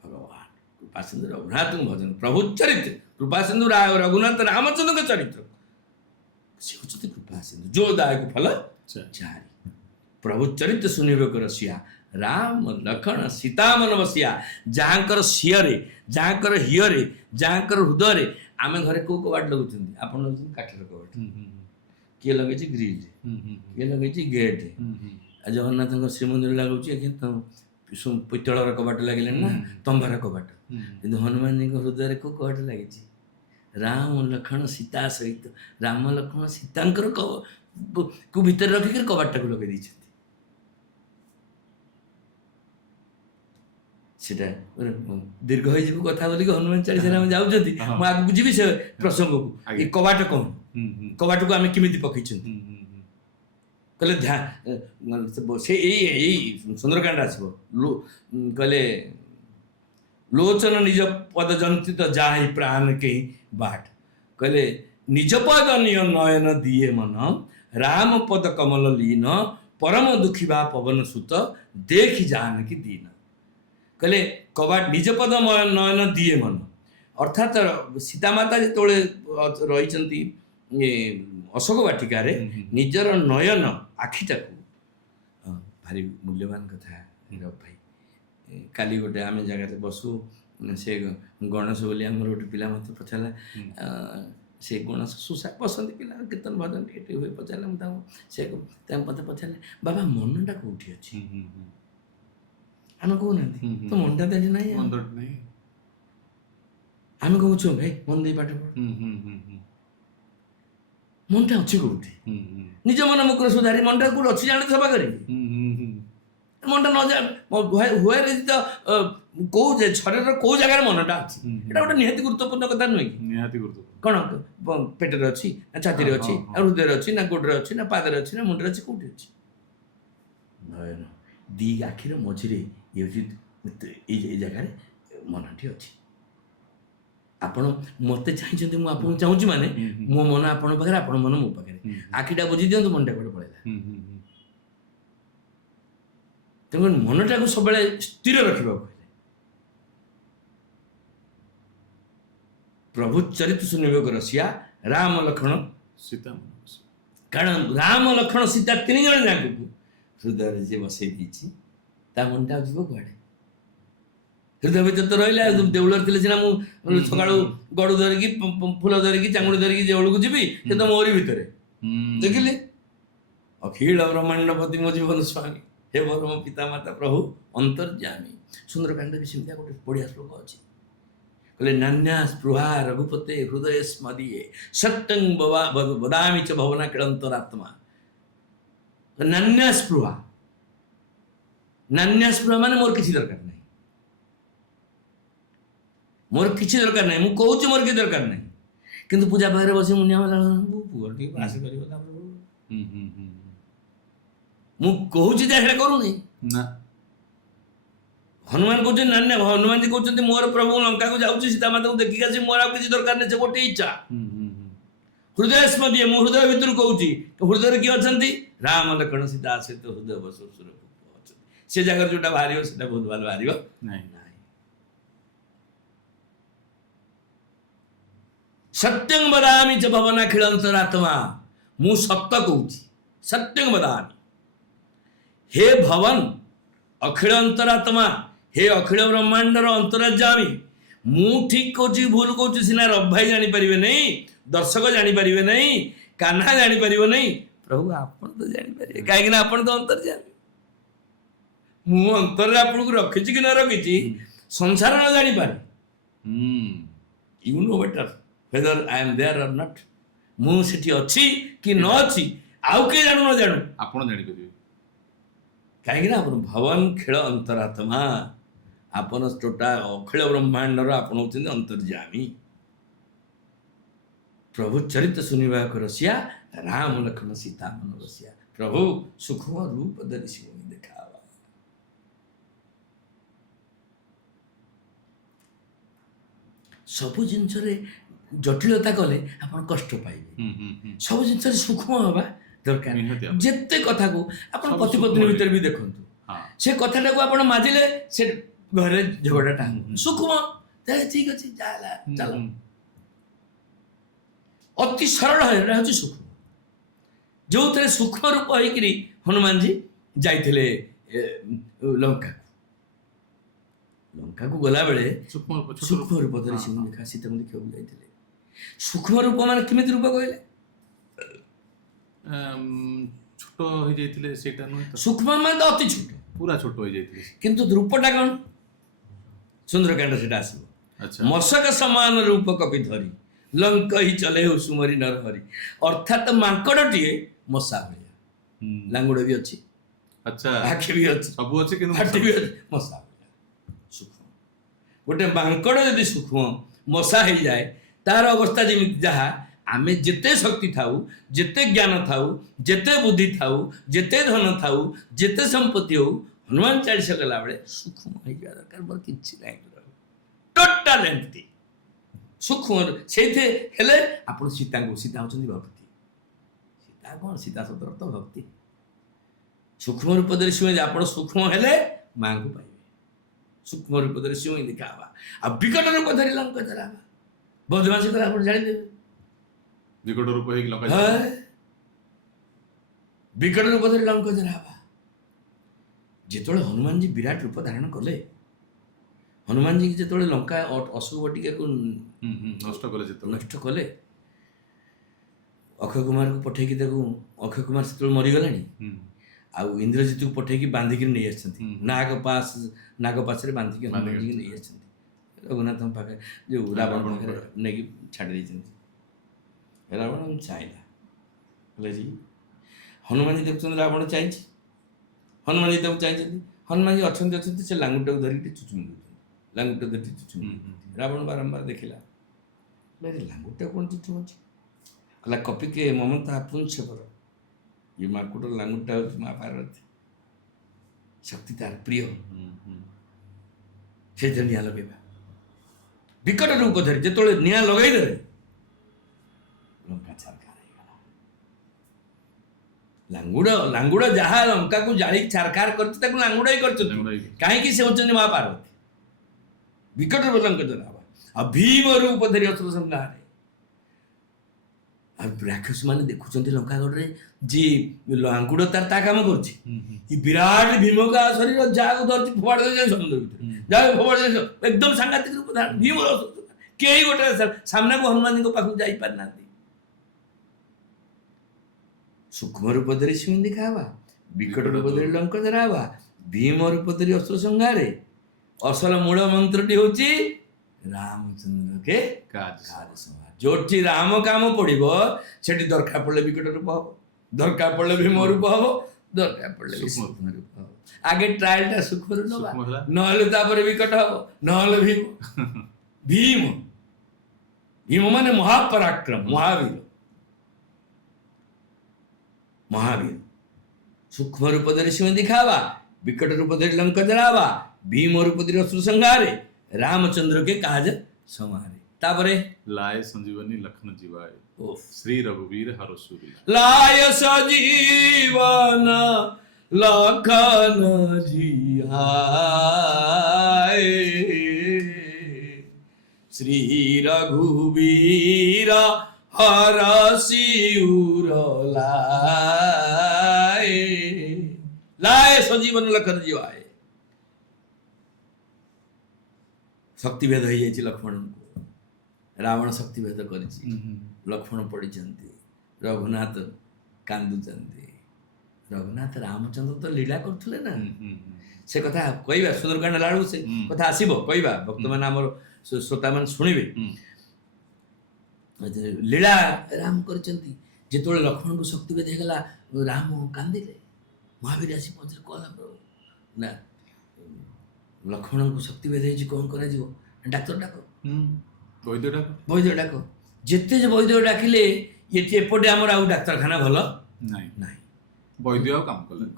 ଭଗବାନ କୃପା ସିନ୍ଧୁ ରଘୁନାଥଙ୍କୁ ଭଜନ ପ୍ରଭୁ ଚରିତ୍ର କୃପା ସିନ୍ଧୁ ରଘୁନାଥ ରାମଚନ୍ଦ୍ରଙ୍କ ଚରିତ୍ର ସେ ହେଉଛନ୍ତି କୃପା ସିନ୍ଧୁ ଯୋ ଦାୟକ ଫଳ ଚାରି ପ୍ରଭୁ ଚରିତ୍ର ଶୁଣିବାକୁ ରସିଆ ରାମ ଲକ୍ଷ୍ମଣ ସୀତାମନ ବସିଆ। ଯାହାଙ୍କର ସିଂହରେ ଯାହାଙ୍କର ହିୟରେ ଯାହାଙ୍କର ହୃଦୟରେ। ଆମେ ଘରେ କୋଉ କବାଟ ଲଗାଉଛନ୍ତି? ଆପଣ ଲଗାଉଛନ୍ତି କାଠର କବାଟ, କିଏ ଲଗେଇଛି ଗ୍ରିଲ୍, କିଏ ଲଗେଇଛି ଗେଟ୍। ଆଉ ଜଗନ୍ନାଥଙ୍କ ଶ୍ରୀମନ୍ଦିର ଲାଗୁଛି ପିତ୍ତଳର କବାଟ ଲାଗିଲାଣି ନା ତମ୍ବାର କବାଟ। କିନ୍ତୁ ହନୁମାନଜୀଙ୍କ ହୃଦୟରେ କୋଉ କବାଟ ଲାଗିଛି? ରାମ ଲକ୍ଷ୍ମଣ ସୀତା ସହିତ ରାମ ଲକ୍ଷ୍ମଣ ସୀତାଙ୍କର କୁ ଭିତରେ ରଖିକି କବାଟଟାକୁ ଲଗେଇ ଦେଇଛନ୍ତି। ସେଟା ଦୀର୍ଘ ହେଇଯିବ କଥା ବୋଲିକି ହନୁମାନ ଚାଳିଶାରେ ଆମେ ଯାଉଛନ୍ତି। ମୁଁ ଆଗକୁ ଯିବି ସେ ପ୍ରସଙ୍ଗକୁ। ଏ କବାଟ କ'ଣ? କବାଟକୁ ଆମେ କେମିତି ପକେଇଛନ୍ତି? କହିଲେ ସେ ଏଇ ସୁନ୍ଦରକାଣ୍ଡ ଆସିବ। କହିଲେ ଲୋଚନ ନିଜ ପଦ ଜନ୍ତିତ ଯାହି ପ୍ରାଣ କେହି ବାଟ। କହିଲେ ନିଜ ପଦ ନୟନ ଦିଏ ମନ ରାମ ପଦ କମଲ ଲୀନ ପରମ ଦୁଃଖୀ ବା ପବନ ସୁତ ଦେଖି ଜାନକୀ ଦୀନ। କହିଲେ କବାଟ ନିଜ ପଦ ନୟନ ଦିଏ ମନ, ଅର୍ଥାତ୍ ସୀତାମାତା ଯେତେବେଳେ ରହିଛନ୍ତି ଅଶୋକ ବାଟିକାରେ ନିଜର ନୟନ ଆଖିଟାକୁ ଭାରି ମୂଲ୍ୟବାନ କଥା ଭାଇ। କାଲି ଗୋଟେ ଆମେ ଜାଗାରେ ବସୁ, ସେ ଗଣେଶ ବୋଲି ଆମର ଗୋଟେ ପିଲା ମୋତେ ପଚାରିଲା, ସେ ଗଣେଶ ସୁଶା ବସନ୍ତି ପିଲା କୀର୍ତ୍ତନ ଭଜନ ଟିକେ ହୁଏ, ପଚାରିଲା ମୁଁ ତାଙ୍କୁ ମୋତେ ପଚାରିଲେ ବାବା ମନଟା କେଉଁଠି ଅଛି? ଆମେ କହୁନାହାନ୍ତି ତ ମନଟା ତ ଏଠି ନାହିଁ। ଆମେ କହୁଛୁ ଭାଇ ମନ ଦେଇ ପାଠ ପଢ, ମନଟା ଅଛି କୋଉଠି? ନିଜ ମନ ମୁକୁର ସୁଧାରି ମନଟା କୋଉଠି ଅଛି ଜାଣି ସଭା କରିବି। ମନଟା ନ ଜାଣ ହୁଏ ତ କୋଉ ଶରୀରର କୋଉ ଜାଗାରେ ମନଟା ଅଛି ଏଇଟା ଗୋଟେ ନିହାତି ଗୁରୁତ୍ୱପୂର୍ଣ୍ଣ କଥା ନୁହେଁ କି? ନିହାତି ଗୁରୁତ୍ୱପୂର୍ଣ୍ଣ। କ'ଣ ପେଟରେ ଅଛି ନା ଛାତିରେ ଅଛି ନା ହୃଦୟରେ ଅଛି ନା ଗୋଡ଼ରେ ଅଛି ନା ପାଦରେ ଅଛି ନା ମୁଣ୍ଡରେ ଅଛି, କୋଉଠି ଅଛି? ନୟନ ଦି ଆଖିର ମଝିରେ ଏଇ ଜାଗାରେ ମନଟି ଅଛି। ଆପଣ ମୋତେ ଚାହିଁଛନ୍ତି, ମୁଁ ଆପଣଙ୍କୁ ଚାହୁଁଛି ମାନେ ମୋ ମନ ଆପଣଙ୍କ ପାଖରେ, ଆପଣ ମନ ମୋ ପାଖରେ। ଆଖିଟା ବୁଝି ଦିଅନ୍ତୁ, ମନଟା କୁଆଡ଼େ ପଳେଇଲା। ତେଣୁ ମନଟାକୁ ସବୁବେଳେ ସ୍ଥିର ରଖିବାକୁ ହେଲେ ପ୍ରଭୁ ଚରିତ୍ର ଶୁଣିବାକୁ ରସିଆ ରାମ ଲକ୍ଷ୍ମଣ ସୀତା। କାରଣ ରାମ ଲକ୍ଷ୍ମଣ ସୀତା ତିନି ଜଣ ଯାଙ୍କୁ ହୃଦୟରେ ଯିଏ ବସେଇ ଦେଇଛି ତା ମନଟା ଯିବ କୁଆଡ଼େ? ହୃଦୟ ଭିତରେ ତ ରହିଲା। ଦେଉଳରେ ଥିଲେ ସିନା ମୁଁ ସକାଳୁ ଗଡ଼ୁ ଧରିକି ଫୁଲ ଧରିକି ଚାଙ୍ଗୁଡ଼ି ଧରିକି ଦେଉଳକୁ ଯିବି, ସେ ତ ମୋରି ଭିତରେ। ଦେଖିଲେ ଅଖିଳ ବ୍ରହ୍ମାଣ୍ଡପତି ମୋ ଜୀବନ ସ୍ୱାମୀ ହେ ପରମ ପିତା ମାତା ପ୍ରଭୁ ଅନ୍ତର୍ଯାମୀ। ସୁନ୍ଦରକାଣ୍ଡରେ ସେମିତିଆ ଗୋଟେ ବଢ଼ିଆ ଶ୍ଲୋକ ଅଛି। କହିଲେ ନାନ୍ୟା ସ୍ପୃହା ରଘୁପତେ ହୃଦୟ ସ୍ମଦିଏ ସତ୍ୟଂ ବଦାମି ଚ ଭବନା କିଳନ୍ତରାତ୍ମା। ନାନ୍ୟା ସ୍ପୃହା, ନାନ୍ୟା ସ୍ପୃହା ମାନେ ମୋର କିଛି ଦରକାର ନାହିଁ, ମୋର କିଛି ଦରକାର ନାହିଁ। ମୁଁ କହୁଛି ମୋର କିଛି ଦରକାର ନାହିଁ, କିନ୍ତୁ ପୂଜା ପାଖରେ ବସି ମୁନିଆ ପୁଅ ଟିକେ ପାସ କରିବ ମୁଁ କହୁଛି ଯେ ସେଇଟା କରୁନି ନା। ହନୁମାନ କହୁଛନ୍ତି ନାନ୍ୟା, ହନୁମାନଜୀ କହୁଛନ୍ତି ମୋର ପ୍ରଭୁ ଲଙ୍କାକୁ ଯାଉଛି ସୀତାମାତାକୁ ଦେଖିକି ଆସି, ମୋର ଆଉ କିଛି ଦରକାର ନାହିଁ, ସେ ଗୋଟେ ଇଚ୍ଛା। ହୃଦୟ ସ୍ମଦିଏ, ମୁଁ ହୃଦୟ ଭିତରୁ କହୁଛି। ହୃଦୟରେ କିଏ ଅଛନ୍ତି? ରାମ ଲକ୍ଷ୍ମଣ ସୀତା ସହିତ ହୃଦୟ ବସୁର ଅଛନ୍ତି। ସେ ଜାଗାରେ ଯୋଉଟା ବାହାରିବ ସେଟା ବହୁତ ଭଲ ବାହାରିବ ନାହିଁ। ସତ୍ୟଂ ବଦାମି ଚ ଭବନାଖିଳ ଅନ୍ତରାତ୍ମା, ମୁଁ ସତ୍ୟ କହୁଛି। ସତ୍ୟଂ ବଦାମି, ହେ ଭବନ ଅଖିଳ ଅନ୍ତରାତ୍ମା, ହେ ଅଖିଳ ବ୍ରହ୍ମାଣ୍ଡର ଅନ୍ତରାଯାମୀ, ମୁଁ ଠିକ କହୁଛି ଭୁଲ କହୁଛି ସିନା ରବି ଭାଇ ଜାଣିପାରିବେ ନାହିଁ, ଦର୍ଶକ ଜାଣିପାରିବେ ନାହିଁ, କାହ୍ନା ଜାଣିପାରିବ ନାହିଁ, ପ୍ରଭୁ ଆପଣ ତ ଜାଣିପାରିବେ, କାହିଁକି ନା ଆପଣ ତ ଅନ୍ତର୍ଯ୍ୟାମୀ। ମୁଁ ଅନ୍ତରରେ ଆପଣଙ୍କୁ ରଖିଛି କି ନ ରଖିଛି ସଂସାର ନ ଜାଣିପାରେ। You know better whether I am there or not। ମୁଁ ସେଠି ଅଛି କି ନ ଅଛି ଆଉ କିଏ ଜାଣୁ ନ ଜାଣୁ ଆପଣ ଜାଣିପାରିବେ, କାହିଁକି ନା ଆପଣ ଭବନ ଖେଳ ଅନ୍ତରାତ୍ମା, ଆପଣ ଟୋଟା ଅଖିଳ ବ୍ରହ୍ମାଣ୍ଡର ଆପଣ ହଉଛନ୍ତି ଅନ୍ତର୍ଯ୍ୟାମୀ। ପ୍ରଭୁ ଚରିତ ଶୁଣିବାକୁ ରସିଆ, ରାମ ଲକ୍ଷ୍ମଣ ସୀତା ମନ ରସିଆ। ପ୍ରଭୁ ସୂକ୍ଷ୍ମ ରୂପ ଧରି ଶିବନି ଦେଖାବା। ସବୁ ଜିନିଷରେ ଜଟିଳତା କଲେ ଆପଣ କଷ୍ଟ ପାଇବେ। ସବୁ ଜିନିଷରେ ସୂକ୍ଷ୍ମ ହେବା ଦରକାର। ନିହାତି ଭାବରେ। ଯେତେ କଥାକୁ ଆପଣ ସବୁ ପତି ପତ୍ନୀ ସୂକ୍ଷ୍ମରେ। ଭିତରେ ବି ଦେଖନ୍ତୁ, ହଁ ସେ କଥାଟାକୁ ଆପଣ ମାଜିଲେ ସେ ଘରେ ଝଗଡ଼ାଟା ହୁଁ। ସୂକ୍ଷ୍ମ, ତାହେଲେ ଠିକ ଅଛି ଯାହା ହେଲା ଚାଲ। ହୁଁ। ଅତି ସରଳ ଏଟା ହେଉଛି ସୂକ୍ଷ୍ମ, ଯୋଉଥିରେ ସୂକ୍ଷ୍ମ ରୂପ ହେଇକିରି ହନୁମାନଜୀ ଯାଇଥିଲେ ଲଙ୍କାକୁ। ଲଙ୍କାକୁ ଗଲାବେଳେ ସୂକ୍ଷ୍ମ ରୂପ, ଛୋଟ ସୂକ୍ଷ୍ମ ରୂପ। ରୂପ ଧରି ହଁ, ସୀତାଙ୍କୁ ହଁ। ସୀତାଙ୍କୁ ଦେଖିବାକୁ ଯାଇଥିଲେ। ସୂକ୍ଷ୍ମ ରୂପ ମାନେ କେମିତି ରୂପ କହିଲେ? ଛୋଟ ହେଇଯାଇଥିଲେ ସେଇଟା ନୁହେଁ ତ, ସୂକ୍ଷ୍ମ ମାନେ ତ ଅତି ଛୋଟ, ପୁରା ଛୋଟ ହେଇଯାଇଥିଲେ। କିନ୍ତୁ ରୂପଟା କ'ଣ? ସୁନ୍ଦରକାଣ୍ଡ ସେଟା ଆସିବ। ଆଚ୍ଛା। ମଶକ ସମାନ ରୂପ କପି ଧରି ଲଙ୍କ ହି ଚଲେ ସୁମରି ନର ହରି। ଅର୍ଥାତ୍ ମାଙ୍କଡଟିଏ ମଶା ଭଳିଆ, ଲାଙ୍ଗୁଡ଼ ବି ଅଛି, ଆଚ୍ଛା, ଆଖି ବି ଅଛି, ସବୁ ଅଛି କିନ୍ତୁ ପାଟି ବି ଅଛି, ମଶା ଭଳିଆ ସୂକ୍ଷ୍ମ। ଗୋଟେ ମାଙ୍କଡ ଯଦି ସୂକ୍ଷ୍ମ ମଶା ହେଇଯାଏ, ତାର ଅବସ୍ଥା ଯେମିତି ଯାହା, ଆମେ ଯେତେ ଶକ୍ତି ଥାଉ, ଯେତେ ଜ୍ଞାନ ଥାଉ, ଯେତେ ବୁଦ୍ଧି ଥାଉ, ଯେତେ ଧନ ଥାଉ, ଯେତେ ସମ୍ପତ୍ତି ହଉ, ହନୁମାନ ଚାଳିଶା କଲାବେଳେ ସୂକ୍ଷ୍ମ ହେଇଯିବା ଦରକାର। ମୋର କିଛି ନାହିଁ, ଟୋଟାଲ ଏମିତି ସୂକ୍ଷ୍ମ। ସେଇଥିରେ ହେଲେ ଆପଣ ସୀତାଙ୍କୁ, ସୀତା ହେଉଛନ୍ତି ଭକ୍ତି। ସୀତା କ'ଣ? ସୀତା ଶବ୍ଦର ଅର୍ଥ ଭକ୍ତି। ସୂକ୍ଷ୍ମ ରୂପ ଧରି ସିଂହ, ଆପଣ ସୂକ୍ଷ୍ମ ହେଲେ ମାଙ୍କୁ ପାଇବେ। ସୂକ୍ଷ୍ମ ରୂପ ଧରି ସିଂହ ଦେଖା ହେବା, ଆଉ ବିକଟ ରୂପ ଧରି ଲଙ୍କା ଧରା ହେବା। ବଦମାସି କଲେ ଆପଣ ଜାଣିଦେବେ। ବିକଟ ରୂପ ହେଇକି ଲଙ୍କା ବିକଟ ରୂପ ଧରି ଲଙ୍କା ଧରା ହେବା। ଯେତେବେଳେ ହନୁମାନଜୀ ବିରାଟ ରୂପ ଧାରଣ କଲେ, ହନୁମାନଜୀ ଯେତେବେଳେ ଲଙ୍କା ଅଶୋକ ବଟିକାକୁ ନଷ୍ଟ କଲେ, ଯେତେବେଳେ ନଷ୍ଟ କଲେ, ଅକ୍ଷୟ କୁମାରକୁ ପଠେଇକି ତାକୁ, ଅକ୍ଷୟ କୁମାର ସେତେବେଳେ ମରିଗଲାଣି, ଆଉ ଇନ୍ଦ୍ରଜିତକୁ ପଠେଇକି ବାନ୍ଧିକି ନେଇ ଆସିଛନ୍ତି। ନାଗ ପାଶରେ ବାନ୍ଧିକି ହନୁମାନଜୀକି ନେଇ ଆସିଛନ୍ତି। ରଘୁନାଥଙ୍କ ପାଖରେ ଯେଉଁ ରାବଣ ପାଖରେ ନେଇକି ଛାଡ଼ି ଦେଇଛନ୍ତି। ରାବଣ ଚାହିଁଲା, ହେଲେ ହନୁମାନଜୀ ଦେଖୁଛନ୍ତି ରାବଣ ଚାହିଁଛି, ହନୁମାନଜୀ ତାକୁ ଚାହିଁଛନ୍ତି। ହନୁମାନଜୀ ଅଛନ୍ତି ସେ ଲାଙ୍ଗୁଟାକୁ ଧରିକି ଚୁଚୁମି ଦେଉଛନ୍ତି, ଲାଙ୍ଗୁଟା ଧରିକି ଚୁଚୁମି ଦେଉଛନ୍ତି। ରାବଣ ବାରମ୍ବାର ଦେଖିଲା, ଲାଙ୍ଗୁଟା କ'ଣ ଚୁଚୁମୁଛି? କହିଲା କପିକେ ମମତା ପୁଞ୍ଛ କର, ये माकुट लांगुटा होती माँ पार्वती, शक्ति तार प्रिय से निआ लगेगा। विकट रूप धरी जिते निआ लगेदे लंका छारखार हो। लांगुड़ लांगुड़ जहाँ लंका को जाली छारखार कर लांगुड़ ही कर, कहीं से होती माँ पार्वती। विकट रूप लंका जरा आ भीम रूप धरी असुर संहार। राक्षस मैंने देखुं लंकागढ़ जी लांगुड़ तार ता काम कर विराट भीम का शरीर जहाँ धरती फोड़ दे समुद्र भर जहाँ फोड़ दे एकदम सांघातिक रूप धारण भीम कई गोटे सामना को हनुमान जी पाक जापार ना। सूक्ष्म रूप धरी सिंह देखा, विकट रूप धरी लंका धरा, भीम रूप धरी असुर संहार। असल मूल मंत्रटी हूँ रामचंद्र के कार्य संहार। जोटी राम काम पड़ो से दरकार पड़े विकट रूप हम, दरकार पड़े भीम रूप हम, दरकार पड़े सूक्ष्म रूप हम। आगे ट्रायल टा सूक्ष्म रूप ना विकट हम ना भीम। भीम भीम माने महापराक्रम, महावीर, महावीर। सूक्ष्म रूप धरी सिंह दिखावा, विकट रूप धरी लंका जलावा, भीम रूप धरी असुर संहार, रामचंद्र के काज संहारे। तापरे लाय संजीवनी लखन जीवाय, श्री रघुवीर हर सूरी। लाय संजीवन लखन जियाय, श्री रघुवीर हर सिर लाय। लाय संजीवन लखन जियाय, ଶକ୍ତିଭେଦ ହେଇଯାଇଛି ଲକ୍ଷ୍ମଣଙ୍କୁ। ରାବଣ ଶକ୍ତିଭେଦ କରିଛି, ଲକ୍ଷ୍ମଣ ପଡ଼ିଛନ୍ତି, ରଘୁନାଥ କାନ୍ଦୁଛନ୍ତି। ରଘୁନାଥ ରାମଚନ୍ଦ୍ର ତ ଲୀଳା କରୁଥିଲେ ନା, ସେ କଥା କହିବା ସୁନ୍ଦରକାଣ୍ଡ ହେଲା ବେଳକୁ ସେ କଥା ଆସିବ, କହିବା ଭକ୍ତମାନେ ଆମର ଶ୍ରୋତାମାନେ ଶୁଣିବେ। ଲୀଳା ରାମ କରିଛନ୍ତି। ଯେତେବେଳେ ଲକ୍ଷ୍ମଣଙ୍କୁ ଶକ୍ତିଭେଦ ହେଇଗଲା, ରାମ କାନ୍ଦିଲେ। ମହାବୀର ଆସି ପହଞ୍ଚିଲେ, କ'ଣ ପ୍ରଭୁ ନା ଲକ୍ଷ୍ମଣଙ୍କୁ ଶକ୍ତିଭେଦ ହେଇଛି, କ'ଣ କରାଯିବ? ଡାକ୍ତର ଡାକ, ବୈଦ୍ୟ ଡାକ। ଯେତେ ଯେ ବୈଦ୍ୟ ଡାକିଲେ ଏଠି ଏପଟେ ଆମର ଆଉ ଡାକ୍ତରଖାନା ଭଲ ନାହିଁ। ବୈଦ୍ୟ ଆଉ କାମ କଲେନି।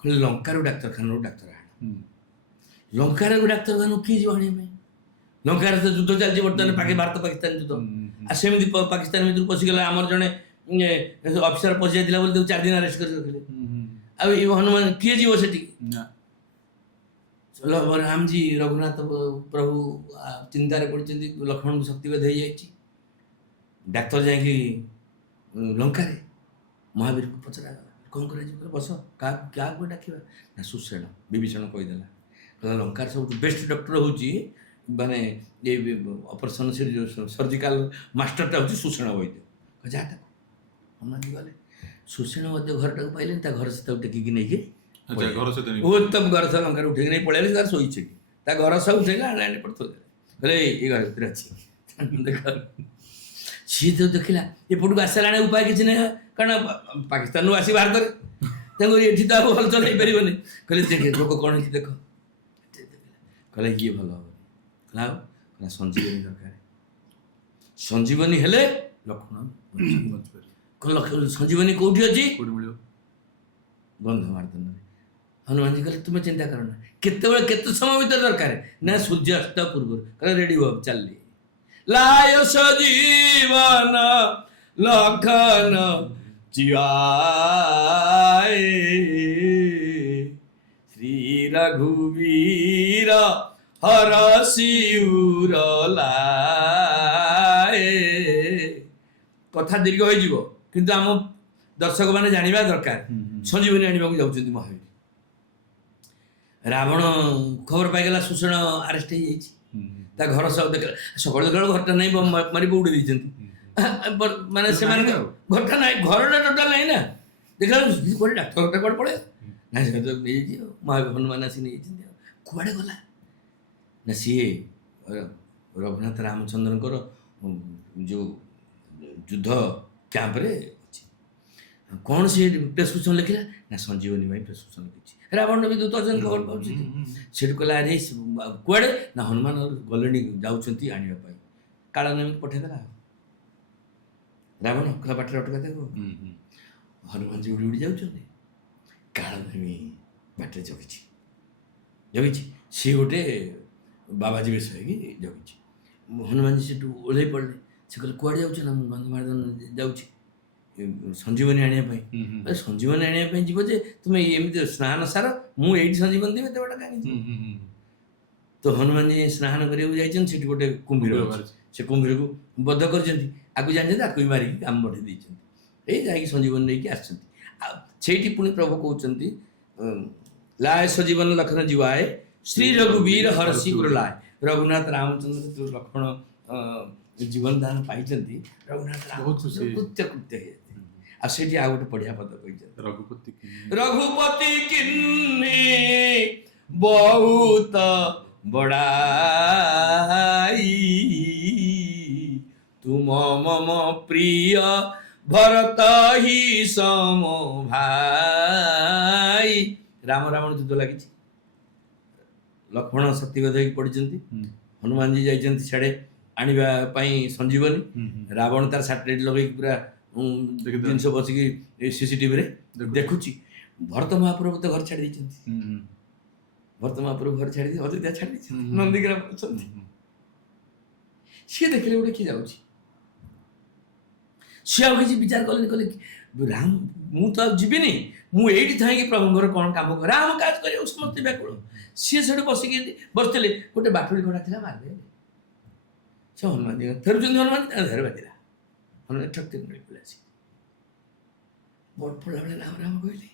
କହିଲେ ଲଙ୍କାରୁ ଡାକ୍ତରଖାନାରୁ ଡାକ୍ତର ଆଣ। ଲଙ୍କାରୁ ଡାକ୍ତରଖାନାକୁ କିଏ ଯିବ ଆଣିବା ପାଇଁ? ଲଙ୍କାରେ ତ ଯୁଦ୍ଧ ଚାଲିଛି ବର୍ତ୍ତମାନ, ଭାରତ ପାକିସ୍ତାନ ଯୁଦ୍ଧ। ଆଉ ସେମିତି ପାକିସ୍ତାନ ଭିତରୁ ପଶିଗଲା। ଆମର ଜଣେ ଅଫିସର ପଶି ଯାଇଥିଲା ବୋଲି ତାକୁ 4 ଦିନ ଆରେଷ୍ଟ କରି ରଖିଲେ। ଆଉ ଏ ହନୁମାନ କିଏ ଯିବ ସେଠିକି? ରାମଜୀ ରଘୁନାଥ ପ୍ରଭୁ ଚିନ୍ତାରେ ପଡ଼ିଛନ୍ତି, ଲକ୍ଷ୍ମଣଙ୍କୁ ଶକ୍ତିଭେଦ ହେଇଯାଇଛି। ଡାକ୍ତର ଯାଇକି ଲଙ୍କାରେ ମହାବୀରକୁ ପଚରାଗଲା, କ'ଣ କରାଯିବ? ବସ, କାହାକୁ ଡାକିବା? ନା ସୁଷେଣ। ବିଭୀଷଣ କହିଦେଲା, କହିଲା ଲଙ୍କାର ସବୁଠୁ ବେଷ୍ଟ ଡକ୍ଟର ହେଉଛି, ମାନେ ଏ ଅପରେସନ୍ ସର୍ଜିକାଲ ମାଷ୍ଟରଟା ହେଉଛି ସୁଷେଣ ବୈଦ୍ୟ। ଯାହା ଡାକ। ହନୁମାନ ଗଲେ, ସୁଷେଣ ବୈଦ୍ୟ ଘରଟାକୁ ପାଇଲେନି, ତା ଘର ସେ ତାକୁ ଟେକିକି ନେଇକି ଉତ୍ତମ ଘର ସହ ଲଙ୍କାରେ ଉଠେଇକି ନେଇ ପଳେଇଲେ। ତାର ଶୋଇଛି, ତା ଘର ସହ ଉଠେଇଲେ ଆଣି ପଡ଼ିଥୋଇଦେଲେ। କହିଲେ ଏଇ ଘର ଭିତରେ ଅଛି। ଦେଖ, ସିଏ ତ ଦେଖିଲା ଏପଟକୁ ଆସିଲାଣି, ଉପାୟ କିଛି ନାହିଁ, କାରଣ ପାକିସ୍ତାନରୁ ଆସି ବାହାର କରେ, ତେଣୁ ଏଠି ତ ଆଉ ହଲଚଲ ହେଇପାରିବନି। କହିଲେ ଦେଖେ ଲୋକ କ'ଣ ହେଇଛି ଦେଖ। କହିଲେ ଇଏ ଭଲ ହବନି। କହିଲା ଆଉ? କହିଲା ସଞ୍ଜୀବନୀ ଦରକାର। ସଞ୍ଜୀବନୀ ହେଲେ ଲକ୍ଷ୍ମଣ ବଞ୍ଚିପାରିବ। ସଞ୍ଜୀବନୀ କୋଉଠି ଅଛି? ଗନ୍ଧମାର୍ଦ୍ଦନରେ। ହନୁମାନଜୀ କହିଲେ ତୁମେ ଚିନ୍ତା କର ନା, କେତେବେଳେ କେତେ ସମୟ ଭିତରେ ଦରକାର? ନା ସୂର୍ଯ୍ୟାସ୍ତ ପୂର୍ବରୁ। କହିଲେ ରେଡି ହୁଅ, ଚାଲିଲି। ଲାୟ ସଜୀବନ ଲଖନ ଜିଆଏ, ଶ୍ରୀ ରଘୁବୀର ହର ଶିଉର ଲାଏ। କଥା ଦୀର୍ଘ ହୋଇଯିବ, କିନ୍ତୁ ଆମ ଦର୍ଶକ ମାନେ ଜାଣିବା ଦରକାର। ସଞ୍ଜୀବନୀ ଆଣିବାକୁ ଯାଉଛନ୍ତି ମହାବୀର। ରାବଣ ଖବର ପାଇଗଲା ସୁଷେଣ ଆରେଷ୍ଟ ହେଇଯାଇଛି। ତା ଘର ସବୁ ଦେଖିଲା, ସକାଳୁ ଦେଖିଲା ଘରଟା ନାହିଁ, ମାରି ଉଡେଇ ଦେଇଛନ୍ତି। ମାନେ ସେମାନେ ଘରଟା ନାହିଁ, ଘରଟା ଟୋଟାଲ ନାହିଁ ନା। ଦେଖିଲା କୁଆଡ଼େ ଡାକ୍ତରଟା କୁଆଡ଼େ ପଳେଇଲା? ନାଇଁ, ସେ ନେଇଯାଇଛି ଆଉ। ହନୁମାନ ଆସି ନେଇଯାଇଛନ୍ତି। ଆଉ କୁଆଡ଼େ ଗଲା? ନା ସିଏ ରଘୁନାଥ ରାମଚନ୍ଦ୍ରଙ୍କର ଯେଉଁ ଯୁଦ୍ଧ କ୍ୟାମ୍ପରେ ଅଛି। କ'ଣ ସିଏ ପ୍ରେସକ୍ରିପସନ୍ ଲେଖିଲା? ନା ସଞ୍ଜୀବନୀ ପାଇଁ ପ୍ରେସକ୍ରିପସନ୍ ଲେଖିଛି। ରାବଣ ବି ଦୂତ ଅଛନ୍ତି, ଖବର ପାଉଛି। ସେଠୁ କହିଲା ଆରେ କୁଆଡ଼େ? ନା ହନୁମାନ ଗଲେଣି, ଯାଉଛନ୍ତି ଆଣିବା ପାଇଁ। କାଳ ନେମିକି ପଠେଇଦେଲା। ରାବଣ କହିଲା ବାଟରେ ଅଟକା ତାକୁ। ହନୁମାନଜୀ ଉଡ଼ି ଉଡ଼ି ଯାଉଛନ୍ତି, କାଳ ନେମି ବାଟରେ ଜଗିଛି। ସିଏ ଗୋଟେ ବାବାଜୀ ବେଶ ହେଇକି ଜଗିଛି। ହନୁମାନଜୀ ସେଠୁ ଓହ୍ଲେଇ ପଡ଼ିଲେ। ସେ କହିଲେ କୁଆଡ଼େ ଯାଉଛ? ନା ମୁଁ ଗନ୍ଧମାର୍ଦ୍ଦନ ଯାଉଛି ସଞ୍ଜୀବନୀ ଆଣିବା ପାଇଁ। ସଞ୍ଜୀବନୀ ଆଣିବା ପାଇଁ ଯିବ ଯେ ତୁମେ ଏମିତି ସ୍ନାନ ସାର, ମୁଁ ଏଇଠି ସଞ୍ଜୀବନୀ ଦେବି, ଏତେ ବାଟ କାହିଁକି? ତ ହନୁମାନଜୀ ସ୍ନାନ କରିବାକୁ ଯାଇଛନ୍ତି। ସେଠି ଗୋଟେ କୁମ୍ଭୀର ଅଛି, ସେ କୁମ୍ଭୀରକୁ ବଧ କରିଛନ୍ତି। ଆକୁ ଜାଣିଛନ୍ତି, ଆକୁ ବି ମାରିକି କାମ ବଢ଼େଇ ଦେଇଛନ୍ତି। ଏଇ ଯାଇକି ସଞ୍ଜୀବନୀ ନେଇକି ଆସିଛନ୍ତି। ଆଉ ସେଇଠି ପୁଣି ପ୍ରଭୁ କହୁଛନ୍ତି, ଲାୟ ସଜୀବନ ଲଖନ ଜିଆଏ, ଶ୍ରୀ ରଘୁବୀର ହରଷି ଗୁରୁ ଲାଏ। ରଘୁନାଥ ରାମଚନ୍ଦ୍ର ଯେଉଁ ଲକ୍ଷ୍ମଣ ଜୀବନ ଦାନ ପାଇଛନ୍ତି, ରଘୁନାଥ ରାମଚନ୍ଦ୍ର କୃତ୍ୟ ହେଇଛନ୍ତି। ଆଉ ସେଇଠି ଆଉ ଗୋଟେ ବଢିଆ ପଦ କହିଛନ୍ତି, ରଘୁପତି କିନ୍ନି ବହୁତ ବଡ଼ାଇ, ତୁମ ମମ ପ୍ରିୟ ଭରତ ହି ସମ ଭାଇ। ରାମ ରାବଣ ଯୁଦ୍ଧ ଲାଗିଛି, ଲକ୍ଷ୍ମଣ ଶକ୍ତିଭେଦ ହେଇକି ପଡ଼ିଛନ୍ତି। ହନୁମାନଜୀ ଯାଇଛନ୍ତି ସିଆଡ଼େ ଆଣିବା ପାଇଁ ସଞ୍ଜୀବନୀ। ରାବଣ ତାର ସାଟେଲାଇଟ୍ ଲଗେଇକି ପୁରା ଜିନିଷ ବସିକି ସିସିଟିଭିରେ ଦେଖୁଛି। ଭରତ ମହାପ୍ରଭୁ ତ ଘର ଛାଡ଼ି ଦେଇଛନ୍ତି। ଭରତ ମହାପ୍ରଭୁ ଘର ଛାଡ଼ି ଦେଇ ଅଯୋଧ୍ୟା ଛାଡ଼ି ଦେଇଛନ୍ତି, ନନ୍ଦୀଗ୍ରାମ ଅଛନ୍ତି। ସିଏ ଦେଖିଲେ ଗୋଟେ କିଏ ଯାଉଛି, ସିଏ ଆଉ କିଛି ବିଚାର କଲେନି। କହିଲେ ରାମ, ମୁଁ ତ ଆଉ ଯିବିନି, ମୁଁ ଏଇଠି ଥାଇକି ପ୍ରଭୁଙ୍କର କ'ଣ କାମ କରେ, ରାମ କାଜ କରିବାକୁ ସମସ୍ତେ ବ୍ୟାକୁଳ। ସିଏ ସେଠୁ ବସିକି ବସିଥିଲେ, ଗୋଟେ ବାଟୁଳି ଘୋଡ଼ା ଥିଲା, ମାରିଦେଲେ। ସେ ହନୁମାନ ଫେରୁଛନ୍ତି, ହନୁମାନ ତାଙ୍କ ଦେହରେ ବାଜିଲା। ହନୁମାନ ଠକ୍ ପଳେଇ ଆସି ବଟ ପଡ଼ିଲା ବେଳେ ରାମ ରାମ କହିଲେ।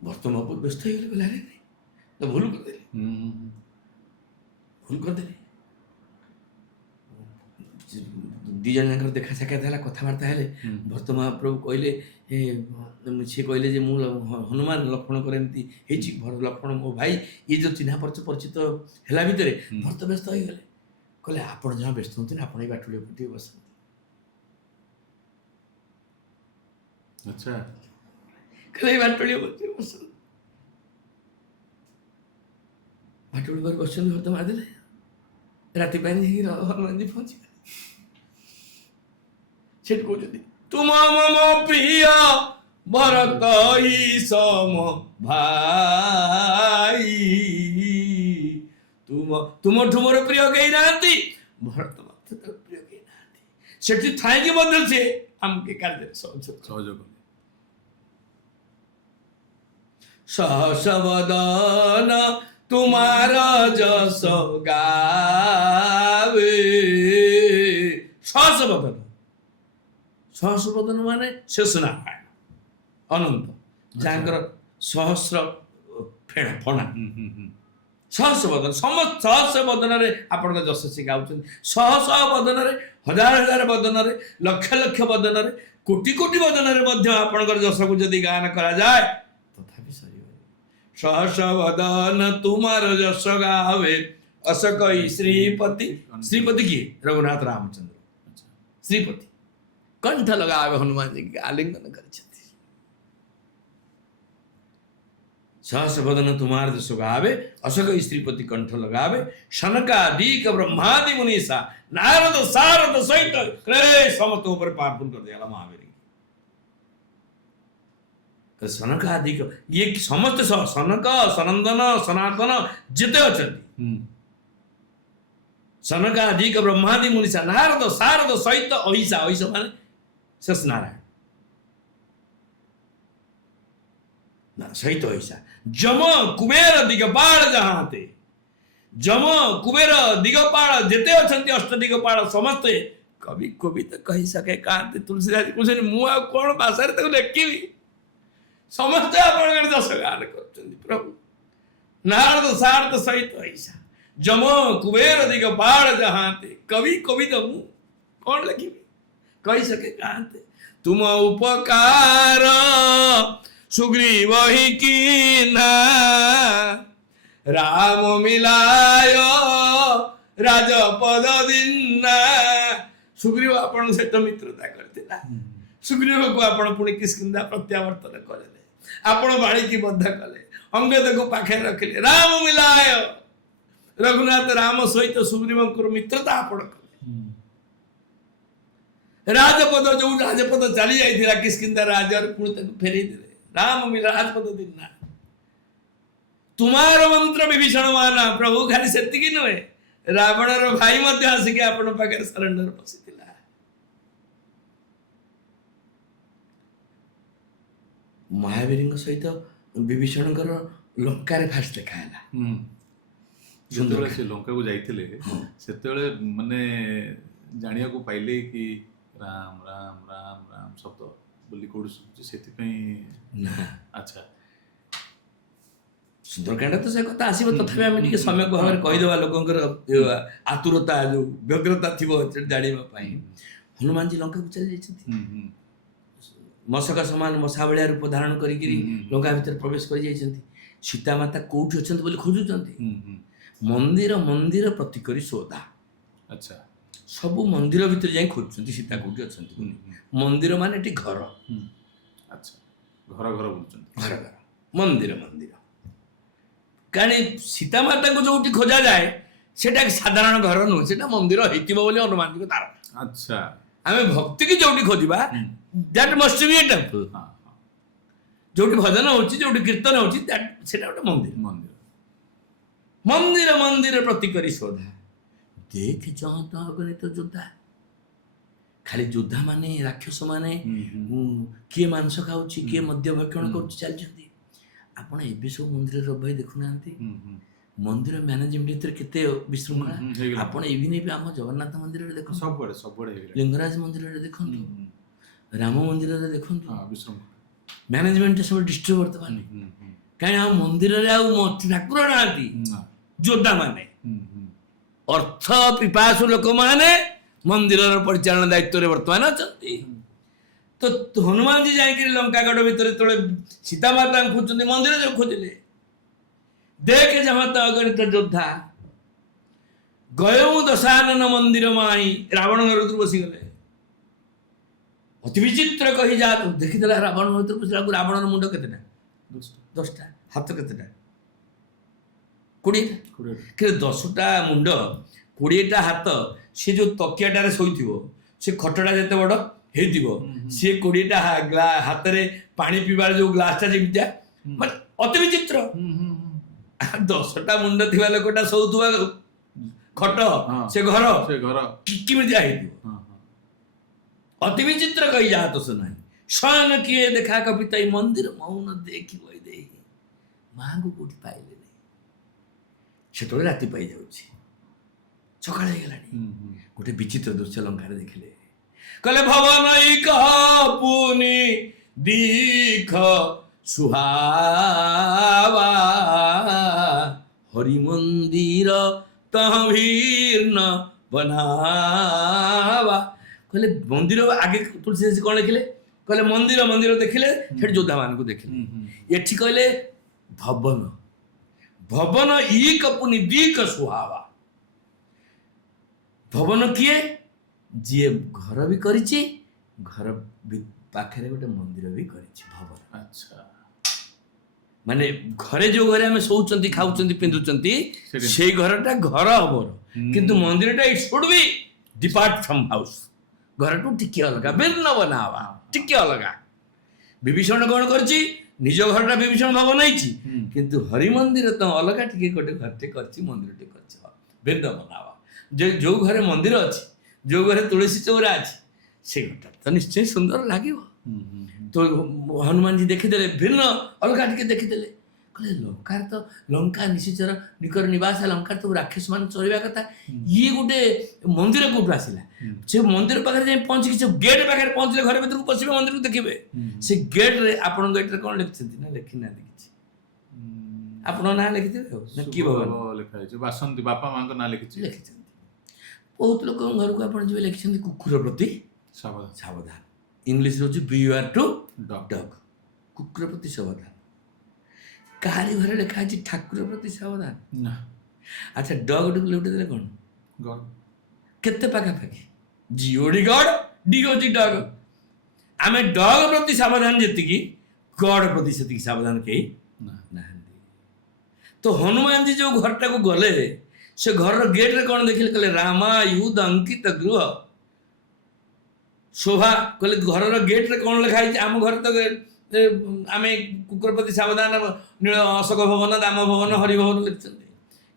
ବର୍ତ୍ତମାନ ବହୁତ ବ୍ୟସ୍ତ ହେଇଗଲେ, କହିଲେ ଆରେ ତ ଭୁଲ କରିଦେଲେ, ଭୁଲ କରିଦେଲେ। ଦୁଇ ଜଣଙ୍କର ଦେଖା ସାକ୍ଷାତ ହେଲା, କଥାବାର୍ତ୍ତା ହେଲେ। ଭରତ ମହାପ୍ରଭୁ କହିଲେ ସିଏ କହିଲେ ଯେ ମୁଁ ହନୁମାନ ଲକ୍ଷ୍ମଣଙ୍କର ଏମିତି ହେଇଛି, ଲକ୍ଷ୍ମଣ ମୋ ଭାଇ, ଇଏ ଯେଉଁ ଚିହ୍ନା ପରିଚିତ ହେଲା ଭିତରେ ଭରତ ବ୍ୟସ୍ତ ହୋଇଗଲେ। କହିଲେ ଆପଣ ଜମା ବ୍ୟସ୍ତ ହୁଅନ୍ତୁନି, ଆପଣ ଏଇ ବାଟୁଳି ଉପରେ ଟିକେ ବସନ୍ତୁ। ଆଚ୍ଛା, କହିଲେ ଏଇ ବାଟୁଳି ଉପରେ ଟିକେ ବସନ୍ତୁ। ବାଟୁଳି ଉପରେ ବସଛନ୍ତି, ଭରତ ମାରିଦେଲେ। ରାତି ପାଇଁ ଯାଇକି ହନୁମାନଜୀ ପହଞ୍ଚିଗଲେ। ସେଠି କହୁଛନ୍ତି ତୁମ ମମ ପ୍ରିୟ ଭରତ ହି ସମ ଭାଇ, ତୁମଠୁ ମୋର ପ୍ରିୟ କେହି ନାହାନ୍ତି, ଭରତ ମଧ୍ୟ ତାର ପ୍ରିୟ କେହି ନାହାନ୍ତି। ସେଠି ଥାଇକି ମଧ୍ୟ ସେ ଆମକୁ କାର୍ଯ୍ୟରେ ସହଯୋଗ କଲେ। ସହସ ବଦନ ତୁମାର ଯଶ ଗାवे। ସହସ ବଦନ, ସହସ ବଦନ ମାନେ ଶେଷ ନାରାୟଣ ଅନନ୍ତ, ଯାହାଙ୍କର ସହସ୍ର ଫଣା। ସହସ୍ର ବଦନ, ସମସ୍ତ ସହସ୍ର ବଦନରେ ଆପଣଙ୍କ ଯଶ ସେ ଗାଉଛନ୍ତି। ଶହ ଶହ ବଦନରେ, ହଜାର ହଜାର ବଦନରେ, ଲକ୍ଷ ଲକ୍ଷ ବଦନରେ, କୋଟି କୋଟି ବଦନରେ ମଧ୍ୟ ଆପଣଙ୍କର ଯଶକୁ ଯଦି ଗାନ କରାଯାଏ ତଥାପି ସରିବନି। ସହସ ବଦନ ତୁମାର ଯଶ ଗାवे, ଅଶୋକଇ ଶ୍ରୀପତି। ଶ୍ରୀପତି କିଏ? ରଘୁନାଥ ରାମଚନ୍ଦ୍ର ଶ୍ରୀପତି। कंठ लगावे हनुमान जी के आलिंगन कर। सहस बदन तुम्हार जस गावे, अशोक स्त्रीपति कंठ लगावे, शनकादिक ब्रह्मादि मुनीसा नारद सारद सहित समस्त ऊपर पार्पण कर दिया महावीर। शनकादिक ये समस्त सनक सनंदन सनातन जिते अच्छा शनकादिक ब्रह्मादि मुनीसा नारद सारद सहित अहिसा, अहिसा माने शेष नारायण सहित अहिसा। जम कुबेर दिगपाल जहाँ थे, जम कुबेर दिगपाल जेते अछंती अष्ट दिगपाल समस्ते कवि कवि तो कही सके कहते। तुलसीदास कुछ मुआ कौन भाषा रे लेखिबी, समस्ते आपन दस गान करछंती प्रभु। नारद सारद सहित अहिसा, जम कुबेर दिगपाल जहाँ थे, कवि कवि तो मु कौन लिखिबी, कही सके कहते। तुम उपकार सुग्रीव ही कीना, राम मिलाय राजपद दीना। सुग्रीव आपण सहित मित्रता करथिला, सुग्रीव को आपण पुणी किष्किंधा प्रत्यावर्तन करले, आपण बाणी की बद्ध कले, अंगद को पाखे रखले। राम मिलाय, रघुनाथ राम सहित सुग्रीव को मित्रता आपण कले। राजपद जो राजपद चली जाइथिला किष्किंधा राजर पुणी तक फेरी देले। राम मिला राजपद दीना, तुम्हार मंत्र विभीषण माना। प्रभु खाली सेतिकी नुहे, रावणर भाई मध्य आसिक आपण पाखे सरेंडर बसिथिला। महावीर सहित विभीषण लंका रे फास्ट देखा है। जेतेबेले से लंका को जाइथिले सेतेबेले माने जानिया को पाइले कि राम राम राम राम शब्द बोली कोड से ना। अच्छा, सुंदरकांड तो से कथा आसीबो, तथापि आमे टिके समय को भाବରେ कहिदेबा लोकंकर आतुरता जो व्यग्रता थिबो जानिबा पई। हनुमान जी लंका को चली जाइछथि, मशक समान मशा भलिया रूप धारण करिकिरी लंका भीतर प्रवेश करि जाइछथि। सीता माता कोठी अछंती बोली खोजुछथि, मंदिर मंदिर प्रति करी सोदा। अच्छा, सब मंदिर भीतर जाई खोजुछथि सीता कोठी अछंती बोली। मंदिर माने टी घर। अच्छा, घर घर बोलछथि, घर घर मंदिर मंदिर। कानी सीता माता को जोटी खोजा जाए सेटा साधारण घर नु, सेटा मंदिर हेतिबो बोली हनुमान जी को धारणा। अच्छा, आमे भक्ति की जोटी खोजिबा that must be a temple. हां, जोटी भजन होची, जोटी कीर्तन होची, दैट सेटा ଗୋଟେ मंदिर। मंदिर मंदिर मंदिर प्रति करी शोधा, देख जहाँ तो अगणित योद्धा। खाली योद्धा माने राक्षस माने किए मांस खाऊची, किए मद्य भक्षण करूची चलछंती। आपण एबे सब मंदिर रबाई देखु नांती, मंदिर मैनेजमेंट भीतर केते विशृंखला। आपण एबिने भी हम जगन्नाथ मंदिर रे देखो, सब बड़े लिंगराज मंदिर रे देखंतु, राम मंदिर रे देखंतु। हां, विशृंखला मैनेजमेंट सब डिस्ट्रीब्यूट वर्तमान काहे हम मंदिर रे आ ठाकुर नांती, योद्धा माने अर्थ पिपासु लोक माने ମନ୍ଦିରର ପରିଚାଳନା ଦାୟିତ୍ୱରେ ବର୍ତ୍ତମାନ ଅଛନ୍ତି। ତ ହନୁମାନଜୀ ଯାଇକିରି ଲଙ୍କାଗଡ଼ ଭିତରେ ତଳେ ସୀତାମାତାଙ୍କୁ ଖୋଜୁଛନ୍ତି, ମନ୍ଦିର ଯୋଉ ଖୋଜିଲେ, ଦେଖେ ଜମତ ଅଗଣିତ ଯୋଦ୍ଧା ଗୟଉ ଦଶାନନ ମନ୍ଦିର ମାଇ, ରାବଣ ଘର ଭିତରୁ ବସିଗଲେ। ଅତି ବିଚିତ୍ର କହି ଯା, ଦେଖିଦେଲା ରାବଣ ଭିତରୁ ବସିଲାକୁ ରାବଣର ମୁଣ୍ଡ କେତେଟା? 10ଟା। ହାତ କେତେଟା? 20ଟା। କିନ୍ତୁ 10ଟା ମୁଣ୍ଡ 20ଟା ହାତ, ସେ ଯୋଉ ତକିଆଟାରେ ଶୋଇଥିବ, ସେ ଖଟଟା ଯେତେ ବଡ ହେଇଥିବ, ସିଏ 20ଟା ହାତରେ ପାଣି ପିଇବାର ଯୋଉ ଗ୍ଲାସଟା ଯେମିତିଆ, ମାନେ ଅତି ବିଚିତ୍ର। 10ଟା ମୁଣ୍ଡ ଥିବା ଲୋକଟା ଶୋଉଥିବା ଖଟ, ସେ ଘର କେମିତିଆ ହେଇଥିବ? ଅତି ବିଚିତ୍ର କହି ଯାହା ତ ଶୁନାହିଁ, ଶୟନ କିଏ ଦେଖା କବିତା, ଏଇ ମନ୍ଦିର ମୌନ ଦେଖି ବହି ଦେଇ ମାଙ୍କୁ କୋଉଠି ପାଇଲେ ନାହିଁ। ସେତେବେଳେ ରାତି ପାଇଯାଉଛି, ସକାଳ ହେଇଗଲାଣି। ଗୋଟେ ବିଚିତ୍ର ଦୃଶ୍ୟ ଲଙ୍କାରେ ଦେଖିଲେ, କହିଲେ ଭବନ ପୁନି ଦୀଖ ସୁହାବା, ହରି ମନ୍ଦିର ତହଭୀର୍ଣ୍ଣ ବନାବା। କହିଲେ ମନ୍ଦିର ଆଗେ ତୁଳସୀ କଣ ଲେଖିଲେ? କହିଲେ ମନ୍ଦିର ମନ୍ଦିର ଦେଖିଲେ, ସେଠି ଯୋଦ୍ଧା ମାନଙ୍କୁ ଦେଖିଲେ। ଏଠି କହିଲେ ଭବନ, ଭବନ ଇକ ପୁନି ଦୀକ ସୁହାବା। ଭବନ କିଏ? ଯିଏ ଘର ବି କରିଛି, ଘର ପାଖରେ ଗୋଟେ ମନ୍ଦିର ବି କରିଛି। ଭବନ ମାନେ ଘରେ ଯୋଉ ଘରେ ଆମେ ଶୋଉଛନ୍ତି, ଖାଉଛନ୍ତି, ପିନ୍ଧୁଛନ୍ତି, ସେଇ ଘରଟା ଘର ହବ, କିନ୍ତୁ ମନ୍ଦିରଟା it should be depart from house. ଘରଠୁ ଟିକେ ଅଲଗା, ଭିନ୍ନ ବନାବା, ଟିକେ ଅଲଗା। ବିଭୀଷଣ କଣ କରିଛି? ନିଜ ଘରଟା ବିଭୀଷଣ ଭବନ ହେଇଛି, କିନ୍ତୁ ହରି ମନ୍ଦିର ତ ଅଲଗା, ଟିକେ ଗୋଟେ ଘରଟେ କରିଛି, ମନ୍ଦିରଟେ କରିଛି, ଭିନ୍ନ ବନାବା। ଯୋଉ ଘରେ ମନ୍ଦିର ଅଛି, ଯୋଉ ଘରେ ତୁଳସୀ ଚଉରା ଅଛି, ସେ ଘରଟା ତ ନିଶ୍ଚୟ ସୁନ୍ଦର ଲାଗିବ। ତ ହନୁମାନଜୀ ଦେଖିଦେଲେ, ଭିନ୍ନ ଅଲଗା ଟିକେ ଦେଖିଦେଲେ, କହିଲେ ଲଙ୍କାରେ ତ ଲଙ୍କା ନିଶିଚର ନିକର ନିବାସ, ଲଙ୍କାରେ ତ ରାକ୍ଷସ ମାନେ ଚଳିବା କଥା, ଇଏ ଗୋଟେ ମନ୍ଦିର କୋଉଠୁ ଆସିଲା? ସେ ମନ୍ଦିର ପାଖରେ ଯାଇ ପହଞ୍ଚିକି, ସେ ଗେଟ୍ ପାଖରେ ପହଞ୍ଚିଲେ, ଘର ଭିତରକୁ ପଶିବେ, ମନ୍ଦିରକୁ ଦେଖିବେ। ସେ ଗେଟ୍ରେ ଆପଣଙ୍କ ଗେଟ୍ରେ କଣ ଲେଖିଛନ୍ତି ନା ଲେଖିନାହାନ୍ତି କିଛି? ଆପଣଙ୍କ ନାଁ ଲେଖିଥିବେ ଆଉ ନା କି ଭଗବାନ ଲେଖା ହେଇଛି? ବାସନ୍ତୀ ବାପା ମାଙ୍କ ନାଁ ଲେଖିଛନ୍ତି। ବହୁତ ଲୋକଙ୍କ ଘରକୁ ଆପଣ ଯିବେ, ଲେଖିଛନ୍ତି କୁକୁର ପ୍ରତି ସାବଧାନ। ଇଂଲିଶରେ ହଉଛି ବିୱାର ଟୁ ଡଗ୍, କୁକୁର ପ୍ରତି ସାବଧାନ। କାହାରି ଘରେ ଲେଖା ହେଇଛି ଠାକୁର ପ୍ରତି ସାବଧାନ? ଆଚ୍ଛା, ଡଗ୍ ଟିକୁ ଲେଉଟେଇ ଦେଲେ କଣ? କେତେ ପାଖାପାଖି? ଜିଓଡି ଗଡ, ଡିଓଜି ଡଗ୍। ଆମେ ଡଗ୍ ପ୍ରତି ସାବଧାନ ଯେତିକି, ଗଡ ପ୍ରତି ସେତିକି ସାବଧାନ କେହି ନାହାନ୍ତି। ତ ହନୁମାନଜୀ ଯୋଉ ଘରଟାକୁ ଗଲେ, ସେ ଘରର ଗେଟ୍ରେ କଣ ଦେଖିଲେ? କହିଲେ ରାମାୟୁଧ ଅଙ୍କିତ ଗୃହ ଶୋଭା। କହିଲେ ଘରର ଗେଟ୍ରେ କଣ ଲେଖା ହେଇଛି? ଆମ ଘରେ ତ ଆମେ କୁକୁର ପ୍ରତି ସାବଧାନ, ନୀଳ ଅଶୋକ ଭବନ, ରାମ ଭବନ, ହରି ଭବନ ଲେଖିଛନ୍ତି,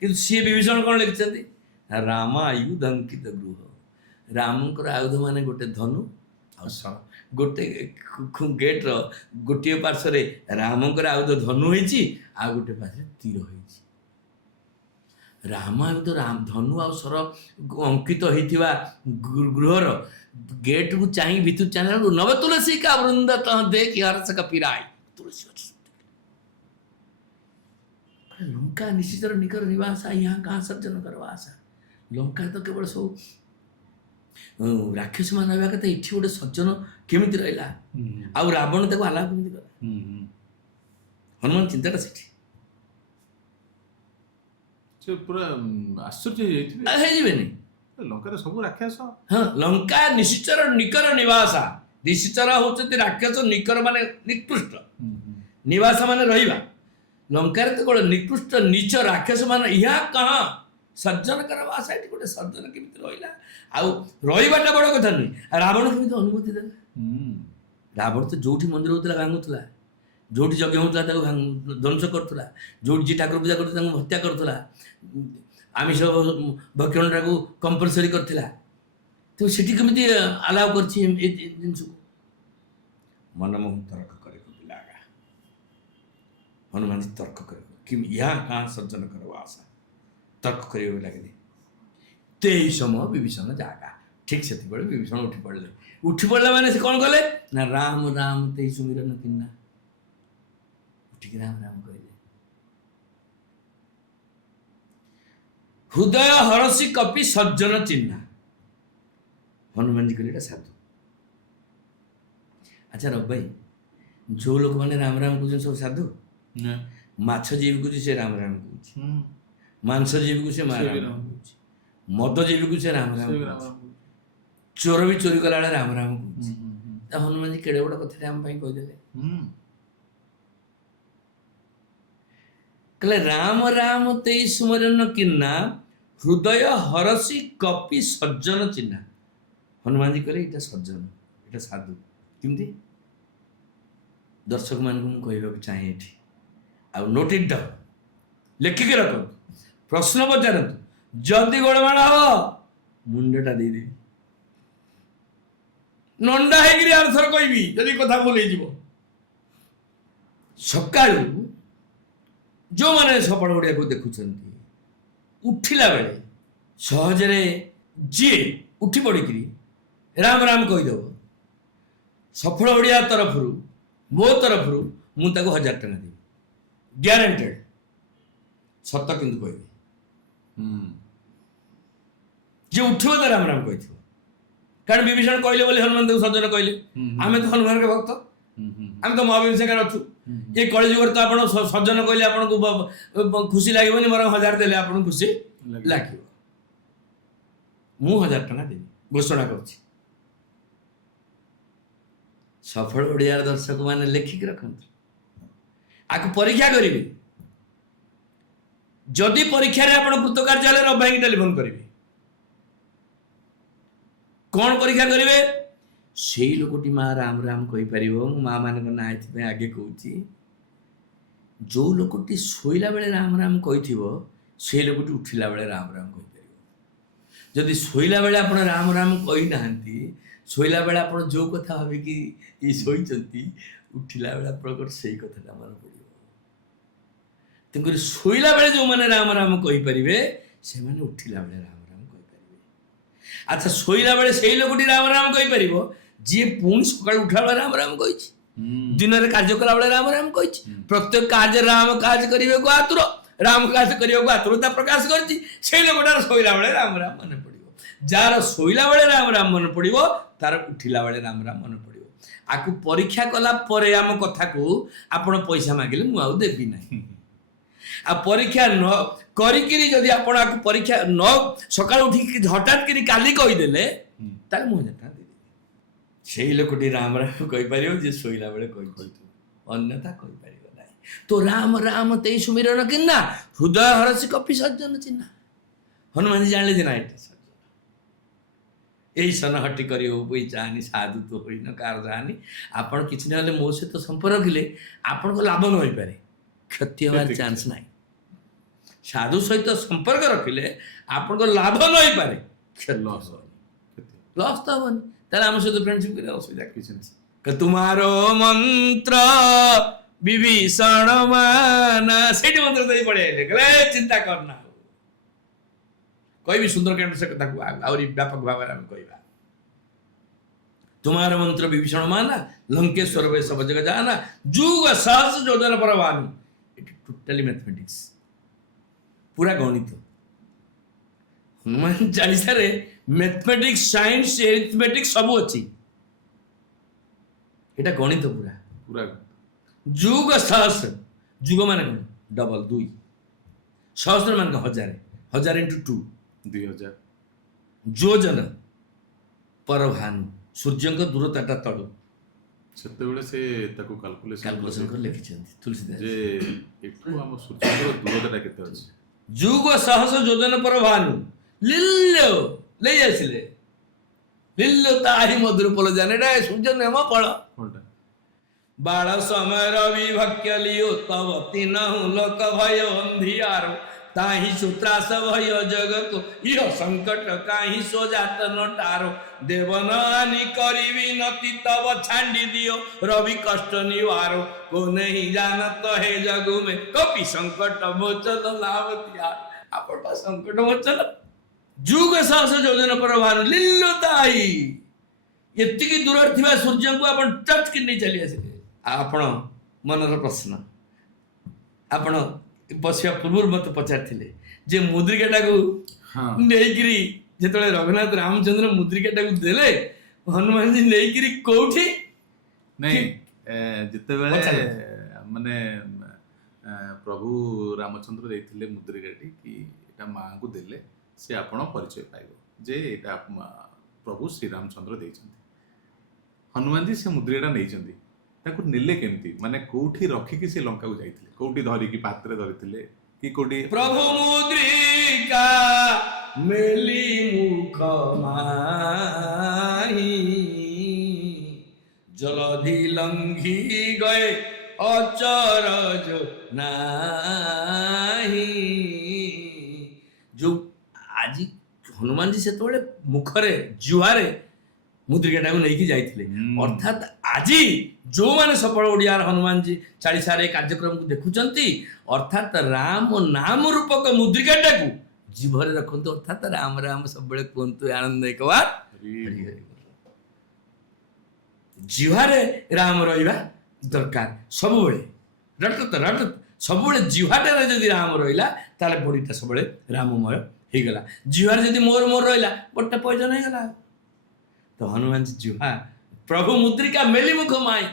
କିନ୍ତୁ ସିଏ ବିଭୀଷଣ କଣ ଲେଖିଛନ୍ତି? ରାମାୟୁଧ ଅଙ୍କିତ ଗୃହ। ରାମଙ୍କର ଆୟୁଧ ମାନେ ଗୋଟେ ଧନୁ ଆଉ ଗୋଟେ ଗେଟ୍ର ଗୋଟିଏ ପାର୍ଶ୍ୱରେ ରାମଙ୍କର ଆୟୁଧ ଧନୁ ହେଇଛି, ଆଉ ଗୋଟେ ପାର୍ଶ୍ୱରେ ତୀର ହେଇଛି। ରାମାୟୁଧ ଧନୁ ଆଉ ସର ଅଙ୍କିତ ହେଇଥିବା ଗୃହର ଗେଟ୍କୁ ଚାହିଁ ଭିତରୁ ଚାହିଁଲା ବେଳକୁ ନବ ତୁଳସୀ କା ବୃନ୍ଦ ତହ ଦେଖି ହର୍ଷ କପିରାଇ, ତୁଳସୀ ଗଛ। ଲଙ୍କା ନିଶ୍ଚିତର ନିକର ନିବାସା, यहाँ कहाँ ସଜ୍ଜନ କରବା ଆଶା। ଲଙ୍କା ତ କେବଳ ସବୁ ରାକ୍ଷସ ମାନେ ରହିବା କଥା, ଏଠି ଗୋଟେ ସଜ୍ଜନ କେମିତି ରହିଲା? ଆଉ ରାବଣ ତାକୁ ଆଲାପ କେମିତି କଲା? ହନୁମାନ ଚିନ୍ତାଟା ସେଠି ପୁରା ଆଶ୍ଚର୍ଯ୍ୟ ହେଇଯିବେନି। ଲଙ୍କାରେ ସବୁ ରାକ୍ଷସ। ହଁ, ଲଙ୍କା ନିଶ୍ଚର ନିକର ନିବାସା। ନିଶ୍ଚର ହଉଛନ୍ତି ରାକ୍ଷସ, ନିକର ମାନେ ନିକୃଷ୍ଟ, ନିବାସ ମାନେ ରହିବା। ଲଙ୍କାରେ ତ ଗୋଟେ ନିକୃଷ୍ଟ ନିଚ ରାକ୍ଷସ ମାନେ, ଏହା କାହା ସଜ୍ଜନ କରବା ଆଶା। ଏଠି ଗୋଟେ ସଜ୍ଜନ କେମିତି ରହିଲା? ଆଉ ରହିବାଟା ବଡ଼ କଥା ନୁହେଁ, ରାବଣ କେମିତି ଅନୁମତି ଦେଲା? ରାବଣ ତ ଯୋଉଠି ମନ୍ଦିର ହଉଥିଲା ଭାଙ୍ଗୁଥିଲା, ଯୋଉଠି ଯଜ୍ଞ ହଉଥିଲା ତାକୁ ଧ୍ୱଂସ କରୁଥିଲା, ଯୋଉଠି ଯିଏ ଠାକୁର ପୂଜା କରୁଥିଲା ତାଙ୍କୁ ହତ୍ୟା କରୁଥିଲା, ଆମିଷ ଭକ୍ଷଣଟାକୁ କମ୍ପଲସରି କରିଥିଲା। ତ ସେଠି କେମିତି ଆଲାଉ କରିଛି ଏ ଜିନିଷକୁ? ମନମୋହନ ତର୍କ करे ପିଲାଗା, ହନୁମାନ ତର୍କ करे कि यहाँ कहाँ सज्जन करो आशा, तर्क କରିବାକୁ ଲାଗିଲେ। ତ ଏହି ସମୟ ବିଭୀଷଣ ଜାଗା, ଠିକ୍ ସେତିକିବେଳେ ବିଭୀଷଣ ଉଠି ପଡ଼ିଲେ। ଉଠି ପଡ଼ିଲା ମାନେ ସେ କ'ଣ କଲେ ନା, ରାମ ରାମ ତେଇ ସୁମିରନ କିନା, ଉଠିକି ରାମ ରାମ କହିଲେ। ହୃଦୟ ହରସି କପି ସଜ୍ଜନ ଚିହ୍ନା। हनुमान जी कहले साधु। अच्छा रब भाई जो लोक मैंने राम राम कहते सब साधु? माछ जीवी को से राम राम कहूँ, मांस जीवी को से राम राम कहूँ, मद जीवी को से राम राम कहूँ, चोर भी चोरी कला राम राम कहूँ। हनुमान जी केड़े बड़ कथा आम कहीदेले कहले राम राम ते सुमरन किन्ना हृदय हरसी कपि सज्जन चिन्हा। हनुमान जी कहले इटा सज्जन इटा साधु केमती दर्शक मान को कहवाक चाहे ये आ नोट इट डाउन लिखिक रख प्रश्न पचारतु जदि गोड़माड़ हम मुंडटा देदेवी नंडा है आंसर कहबी जदि कथा भूल हो। सकाळू जो मैंने सफल ओडिया को देखुंट उठिला बेले सहजरे जी उठी पड़िकी राम राम कहीदेव सफल ओडिया तरफ मो तरफ मुझे 1000 टଙ୍କା देवी ग्यारंटेड सत किंतु कहबी जे उठिबो तो राम राम कही कारण विभीषण कहले बोले हनुमान देव सज्जन कहले आमे तो हनुमान के भक्त आमे तो महाविभीषण अच्छु ये कलिजुगर तो आप सज्जन कहले आपको खुशी लगे मोर 1000 देले आपको खुशी लगे मु 1000 टଙ୍କା देवी घोषणा कर सफल ओडिया दर्शक माने लेखिक रखत आकु परीक्षा करेंगे जदि परीक्षा रे आपण कृतकार्य हेले रब भाई टेलीफोन करेंगे कौन परीक्षा करेंगे से लोकटी माँ राम राम कही पार माँ मान ना ये आगे कहूँ जो लोकटी शोला बेले राम राम कही से लोकटी उठिला बेले राम राम कही पार जदि शोला बेले आप राम राम कही ना शोला बेले आप जो कथा भाविकी शोचती उठिला बेले आपको से कथा मन पड़ो तेणुक शोला बेले जो मैंने राम राम कही पारे से मैंने उठिला बेले राम राम कही पारे। अच्छा शोला बेले से लोकटी राम राम कही पार जी पुणी सकाल उठा बेले राम राम कही दिन में कार्य कला बेले राम राम कही प्रत्येक कार्य राम काज करने को आतुर राम काज करने को आतुरता प्रकाश कर लोकटार शोला बेले राम राम मन पड़ो जार शोला बेले राम राम मन पड़ो तार उठिला बेले राम राम मन पड़ो आकु परीक्षा कला परे आम कथा को आपण पैसा मागिले मु आउ देबी नाही आ परीक्षा न करिकिरी जदि आपण आकु परीक्षा न सकाळ उठी हठात करी काली कहि देले ताले मु जटा दे सेही लोकटी राम राम कहि पारियो जे सोइला बेले कहि अन्यथा कहि पारियो नाही तो राम राम ते सुमिरन किन्ना हृदय हरसी कपि सज्जन चिन्हा। हनुमान जी जानले जे ना एटा सज्जन यही सनहटी करी चाहनी साधु तो होना कार चाहनी आपण किसी ना मो सहित संपर्क रखिले आपण को लाभ न हो पारे क्षति हमार चांस ना साधु सहित संपर्क रखिले आपण को लाभ न हो पारे लॉस तो हम ताले आम सहित फ्रेंडशिप करे असुविधा किसी तुम्हारो मंत्र विभीषण माना सेठी मंत्र दे पड़े चिंता करना कही सुंदर कांड से कथा आहरी व्यापक भाव में कहवा तुम्हारा मंत्र विभीषण माना लंकेश्वर वे सब जगह जाना जुग सहस जोजन परवानी इट टोटली मैथमेटिक्स पूरा गणित हनुमान चालीसा रे मैथमेटिक्स साइंस एरिथमेटिक्स सब अच्छी एटा गणित पूरा पूरा जुग सहस जुग माने कौन डबल 2 सहस्र मान 1000 इंटू 2 2000 जोजन परभानु सूर्य दूरता तल से कैलकुलेशन कर लिखिछन्ति तुलसीदास जे एठू हम सूर्य दूरता केते अछि जुग सहस जोजन परभानु लिल्लो ले आसिले लिल्लो ताहि मधुर पल जानेडा सूर्य नेम पळ कोनटा बाळ समय रवि भक्य लियो तव तिनहु लोक भय अंधियार ताही सूत्रास भय जग को इह संकट काहि सो जात नटारो देवन आनि करी विनती तब छांडी दियो रवि कष्ट निवारो को नहीं जानत है जग में कपि संकट मोचन लावतिया आपण बा संकट मोचन जुग सहस जोजन परभानु लिल्लो ताई एतिकी दूर थिबा सूर्य को आपण टच किनी चली आसिले आपण मनर प्रश्न आपण बसिया पूर्व मत पचार जे मुद्रिकाटा को नहीं ଯେତେବେଳେ ରଘୁନାଥ ରାମଚନ୍ଦ୍ର ମୁଦ୍ରିକାଟାକୁ ଦେଲେ ହନୁମାନଜୀ ନେଇକିରି କୋଉଠି ନାଇଁ ଯେତେବେଳେ ପଚାରିଲେ। ମାନେ ପ୍ରଭୁ ରାମଚନ୍ଦ୍ର ଦେଇଥିଲେ ମୁଦ୍ରିକାଟି କି ଏଟା ମାଙ୍କୁ ଦେଲେ ସେ ଆପଣ ପରିଚୟ ପାଇବ ଯେ ଏଇଟା ପ୍ରଭୁ ଶ୍ରୀରାମଚନ୍ଦ୍ର ଦେଇଛନ୍ତି। ହନୁମାନଜୀ ସେ ମୁଦ୍ରିକାଟା ନେଇଛନ୍ତି, ତାକୁ ନେଲେ କେମିତି, ମାନେ କୋଉଠି ରଖିକି ସେ ଲଙ୍କାକୁ ଯାଇଥିଲେ, କୋଉଠି ଧରିକି ପାତ୍ରରେ ଧରିଥିଲେ କି କୋଉଠି? ପ୍ରଭୁ ମୁଦ୍ରିକା ମେଲି ମୁଖ ମାହି ଜଲଧି ଲଙ୍ଘି ଗଏ ଅଚରଜ ନାହିଁ। ଯୋଉ ଆଜି ହନୁମାନଜୀ ସେତେବେଳେ ମୁଖରେ ଜୁହାରେ ମୁଦ୍ରିକାଟାକୁ ନେଇକି ଯାଇଥିଲେ। ଅର୍ଥାତ୍ ଆଜି ଯୋଉମାନେ ସଫଳ ଓଡ଼ିଆର ହନୁମାନଜୀ ଚାଳିଶାରେ କାର୍ଯ୍ୟକ୍ରମକୁ ଦେଖୁଛନ୍ତି, ଅର୍ଥାତ୍ ରାମ ନାମ ରୂପକ ମୁଦ୍ରିକାଟାକୁ ଜିଭରେ ରଖନ୍ତୁ। ଅର୍ଥାତ୍ ରାମ ରାମ ସବୁବେଳେ କୁହନ୍ତୁ, ଆନନ୍ଦ ଏକବାର ହରି ହରି ବୋଲ। ଜିହ୍ୱାରେ ରାମ ରହିବା ଦରକାର ସବୁବେଳେ, ରଟତ ସବୁବେଳେ ଜିହ୍ୱାଟାରେ ଯଦି ରାମ ରହିଲା ତାହେଲେ ବଡିଟା ସବୁବେଳେ ରାମମୟ ହେଇଗଲା। ଜିହ୍ୱାରେ ଯଦି ମୋର ରହିଲା ବଡିଟା ପଏଜନ ହେଇଗଲା। ତ ହନୁମାନଜୀ ଜିହ୍ୱା ପ୍ରଭୁ ମୁଦ୍ରିକା ମେଲି ମୁଖ ମାଇ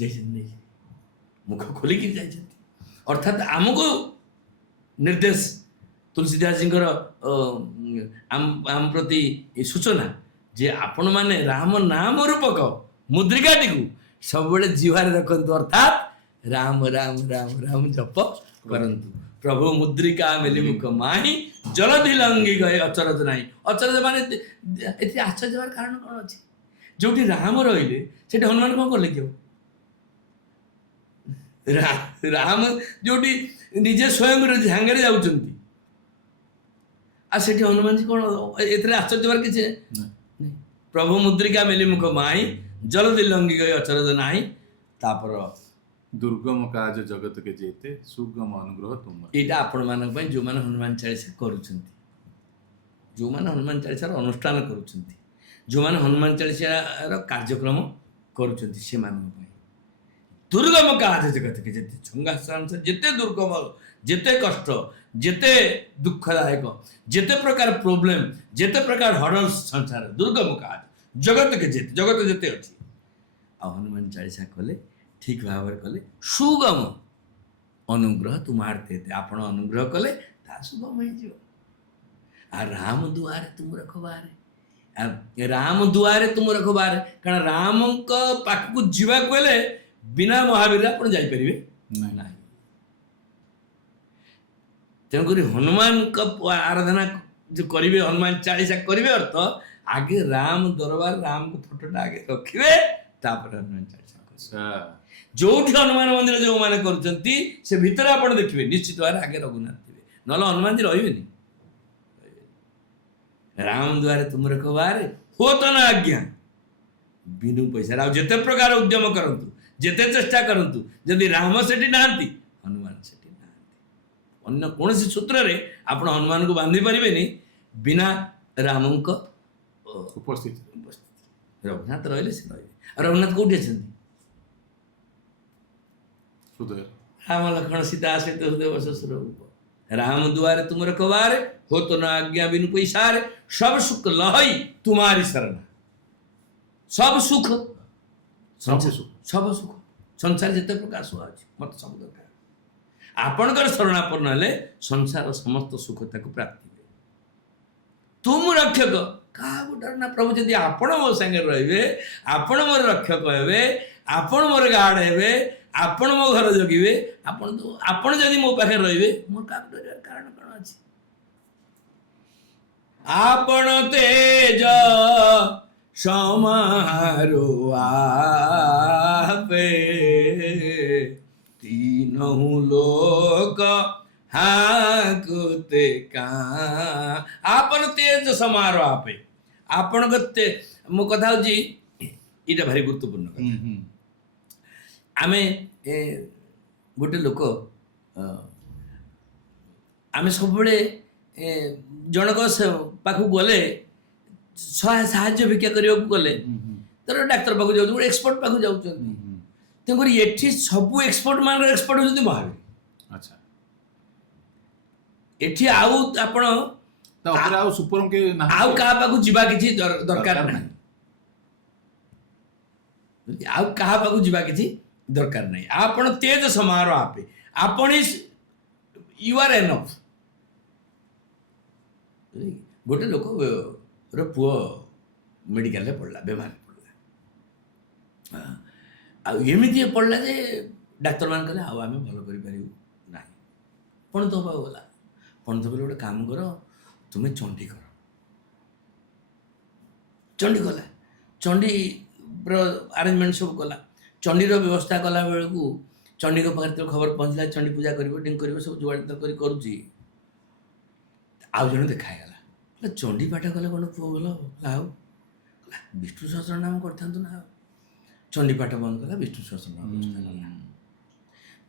ଯାଇଛନ୍ତି, ମୁଖ ଖୋଲିକି ଯାଇଛନ୍ତି। ଅର୍ଥାତ୍ ଆମକୁ ନିର୍ଦ୍ଦେଶ ତୁଳସୀଦାସଜୀଙ୍କର ଆମ ପ୍ରତି ସୂଚନା ଯେ ଆପଣମାନେ ରାମ ନାମ ରୂପକ ମୁଦ୍ରିକାଟିକୁ ସବୁବେଳେ ଜିହ୍ୱାରେ ରଖନ୍ତୁ। ଅର୍ଥାତ୍ ରାମ ରାମ ରାମ ରାମ ଜପ କରନ୍ତୁ। ପ୍ରଭୁ ମୁଦ୍ରିକା ମେଲି ମୁଖ ମାହି ଜଲଧି ଲଙ୍ଘି ଗଏ ଅଚରଜ ନାହିଁ। ଅଚରଜ ମାନେ ଏଥିରେ ଆଶ୍ଚର୍ଯ୍ୟ ହେବାର କାରଣ କ'ଣ ଅଛି? ଯୋଉଠି ରାମ ରହିଲେ ସେଠି ହନୁମାନ କ'ଣ କଲେ କି? ରାମ ଯୋଉଠି ନିଜେ ସ୍ୱୟଂ ସାଙ୍ଗରେ ଯାଉଛନ୍ତି, ଆଉ ସେଠି ହନୁମାନଜୀ କ'ଣ? ଏଥିରେ ଆଶ୍ଚର୍ଯ୍ୟ ହେବାର କିଛି ପ୍ରଭୁ ମୁଦ୍ରିକା ମେଲି ମୁଖ ମାହି ଜଲଧି ଲଙ୍ଘି ଗଏ ଅଚରଜ ନାହିଁ। ତାପରେ ଦୁର୍ଗମ କାଜ ଜଗତ କେ ଯେତେ ସୁଗମ ଅନୁଗ୍ରହ ତୁମ। ଏଇଟା ଆପଣମାନଙ୍କ ପାଇଁ ଯୋଉମାନେ ହନୁମାନ ଚାଳିଶା କରୁଛନ୍ତି, ଯୋଉମାନେ ହନୁମାନ ଚାଳିଶାର ଅନୁଷ୍ଠାନ କରୁଛନ୍ତି, ଯୋଉମାନେ ହନୁମାନ ଚାଳିଶାର କାର୍ଯ୍ୟକ୍ରମ କରୁଛନ୍ତି, ସେମାନଙ୍କ ପାଇଁ ଦୁର୍ଗମ କାଜ ଜଗତ କେ ଯେତେ ସଂସାର ଯେତେ ଦୁର୍ଗମ, ଯେତେ କଷ୍ଟ, ଯେତେ ଦୁଃଖଦାୟକ, ଯେତେ ପ୍ରକାର ପ୍ରୋବ୍ଲେମ, ଯେତେ ପ୍ରକାର ହର୍ଡଲ୍ସ ସଂସାର ଦୁର୍ଗମ କାଜ ଜଗତ କେ ଯେତେ, ଜଗତ ଯେତେ ଅଛି, ଆଉ ହନୁମାନ ଚାଳିଶା କଲେ ଠିକ ଭାବରେ କଲେ ସୁଗମ ଅନୁଗ୍ରହ ତୁମାର ଦେତେ। ଆପଣ ଅନୁଗ୍ରହ କଲେ ତାହା ସୁଗମ ହେଇଯିବ। ଆଉ ରାମ ଦୁଆରେ ତୁମ ରଖବାରେ, ରାମ ଦୁଆରେ ତୁମ ରଖବାରେ, କାରଣ ରାମଙ୍କ ପାଖକୁ ଯିବାକୁ ହେଲେ ବିନା ମହାବୀରରେ ଆପଣ ଯାଇପାରିବେ ନାହିଁ। ତେଣୁକରି ହନୁମାନଙ୍କ ଆରାଧନା ଯୋଉ କରିବେ, ହନୁମାନ ଚାଳିଶା କରିବେ, ଅର୍ଥ ଆଗେ ରାମ ଦରବାର, ରାମଙ୍କ ଫଟୋଟା ଆଗେ ରଖିବେ, ତାପରେ ହନୁମାନ ଚାଳିଶା କରିବେ। ଯୋଉଠି ହନୁମାନ ମନ୍ଦିର ଯୋଉମାନେ କରୁଛନ୍ତି ସେ ଭିତରେ ଆପଣ ଦେଖିବେ ନିଶ୍ଚିତ ଭାବରେ ଆଗେ ରଘୁନାଥ ଥିବେ, ନହେଲେ ହନୁମାନଜୀ ରହିବେନି। ରାମ ଦୁଆରେ ତୁମ ରଖବାରେ ହୋତ ନା ଆଜ୍ଞା ବିନୁ ପଇସାରେ। ଆଉ ଯେତେ ପ୍ରକାର ଉଦ୍ୟମ କରନ୍ତୁ, ଯେତେ ଚେଷ୍ଟା କରନ୍ତୁ, ଯଦି ରାମ ସେଠି ନାହାନ୍ତି, ହନୁମାନ ସେଠି ନାହାନ୍ତି। ଅନ୍ୟ କୌଣସି ସୂତ୍ରରେ ଆପଣ ହନୁମାନଙ୍କୁ ବାନ୍ଧି ପାରିବେନି ବିନା ରାମଙ୍କ ଉପସ୍ଥିତି। ରଘୁନାଥ ରହିଲେ ସେ ରହିବେ। ଆଉ ରଘୁନାଥ କୋଉଠି ଅଛନ୍ତି? ରାମ ଲକ୍ଷ୍ମଣ ସୀତା ସହିତ ହୃଦୟ ଶ୍ୱଶୁର ରୂପ। राम दुआरे तुम रखवारे हो तो ना आज्ञा बिनु पैसारे सब सुख लहई तुम्हारी शरण। सब सुख सब सुख संसार जिते प्रकार सुख अच्छे मत सब दरकार आपणकर शरणापन्न हेले संसार समस्त सुख ताको प्राप्ति हुए। तुम रक्षक क्या डरना प्रभु जदि आपण मो संगे रहिबे आपण मोर रक्षक हेबे आपण मोर गार्ड हेबे आपण मो घर जगिबे आपण तो आपण जदि मो पाखे रहिबे मोर का डरर कारण कोन अछि। आपण तेज समारो आपे तीनहु लोक हाकुते का आपण तेज समारो आपे आपण गते मो कथा होजी इटा भारी गुरुत्वपूर्ण कथा। आमे गोटे लोक आमे सब बड़े जनक पाखु गले साहाय्य भिक्षा करने गले तर डाक्तर पाखु जाऊ एक्सपर्ट पाखु जाऊँ तेणुकर ये सब एक्सपर्ट मान एक्सपर्ट होती महावीर। अच्छा ଏଠି ଆଉ ଆପଣ ତା ଉପରେ ଆଉ ସୁପର କେ ଆଉ କାହା ପାଖକୁ ଯିବା କିଛି ଦରକାର ନାହିଁ। ଆଉ କାହା ପାଖକୁ ଯିବା କିଛି ଦରକାର ନାହିଁ। ଆପଣ ତେଜ ସମାରୋହ ଆପେ ଆପଣ ୟୁ ଆର୍ ଏନଫ୍। ଗୋଟେ ଲୋକର ପୁଅ ମେଡ଼ିକାଲରେ ପଡ଼ିଲା, ବେମାରରେ ପଡ଼ିଲା। ଆଉ ଏମିତି ପଡ଼ିଲା ଯେ ଡାକ୍ତରମାନେ କହିଲେ ଆଉ ଆମେ ଭଲ କରିପାରିବୁ ନାହିଁ। ପଣତ ପାଖକୁ ଗଲା। ପଣତ କହିଲେ ଗୋଟେ କାମ କର, ତୁମେ ଚଣ୍ଡୀ କର। ଚଣ୍ଡୀ କଲା, ଚଣ୍ଡୀର ଆରେଞ୍ଜମେଣ୍ଟ ସବୁ କଲା। ଚଣ୍ଡୀର ବ୍ୟବସ୍ଥା କଲା ବେଳକୁ ଚଣ୍ଡୀଙ୍କ ପାଖରେ ଯେତେବେଳେ ଖବର ପହଞ୍ଚିଲା ଚଣ୍ଡୀ ପୂଜା କରିବ, ଡିଙ୍ଗ କରିବ, ସବୁ ଯୋଗାଡ଼ କରି କରୁଛି। ଆଉ ଜଣେ ଦେଖା ହେଇଗଲା, ଚଣ୍ଡୀ ପାଠ କଲେ କ'ଣ ପୁଅ ଭଲ ହବ? ଆଉ ବିଷ୍ଣୁ ସହସ୍ର ନାମ କରିଥାନ୍ତୁ ନା। ଆଉ ଚଣ୍ଡୀ ପାଠ ବନ୍ଦ କଲା, ବିଷ୍ଣୁ ସହସ୍ର ନାମ ବ୍ୟବସ୍ଥା କଲା।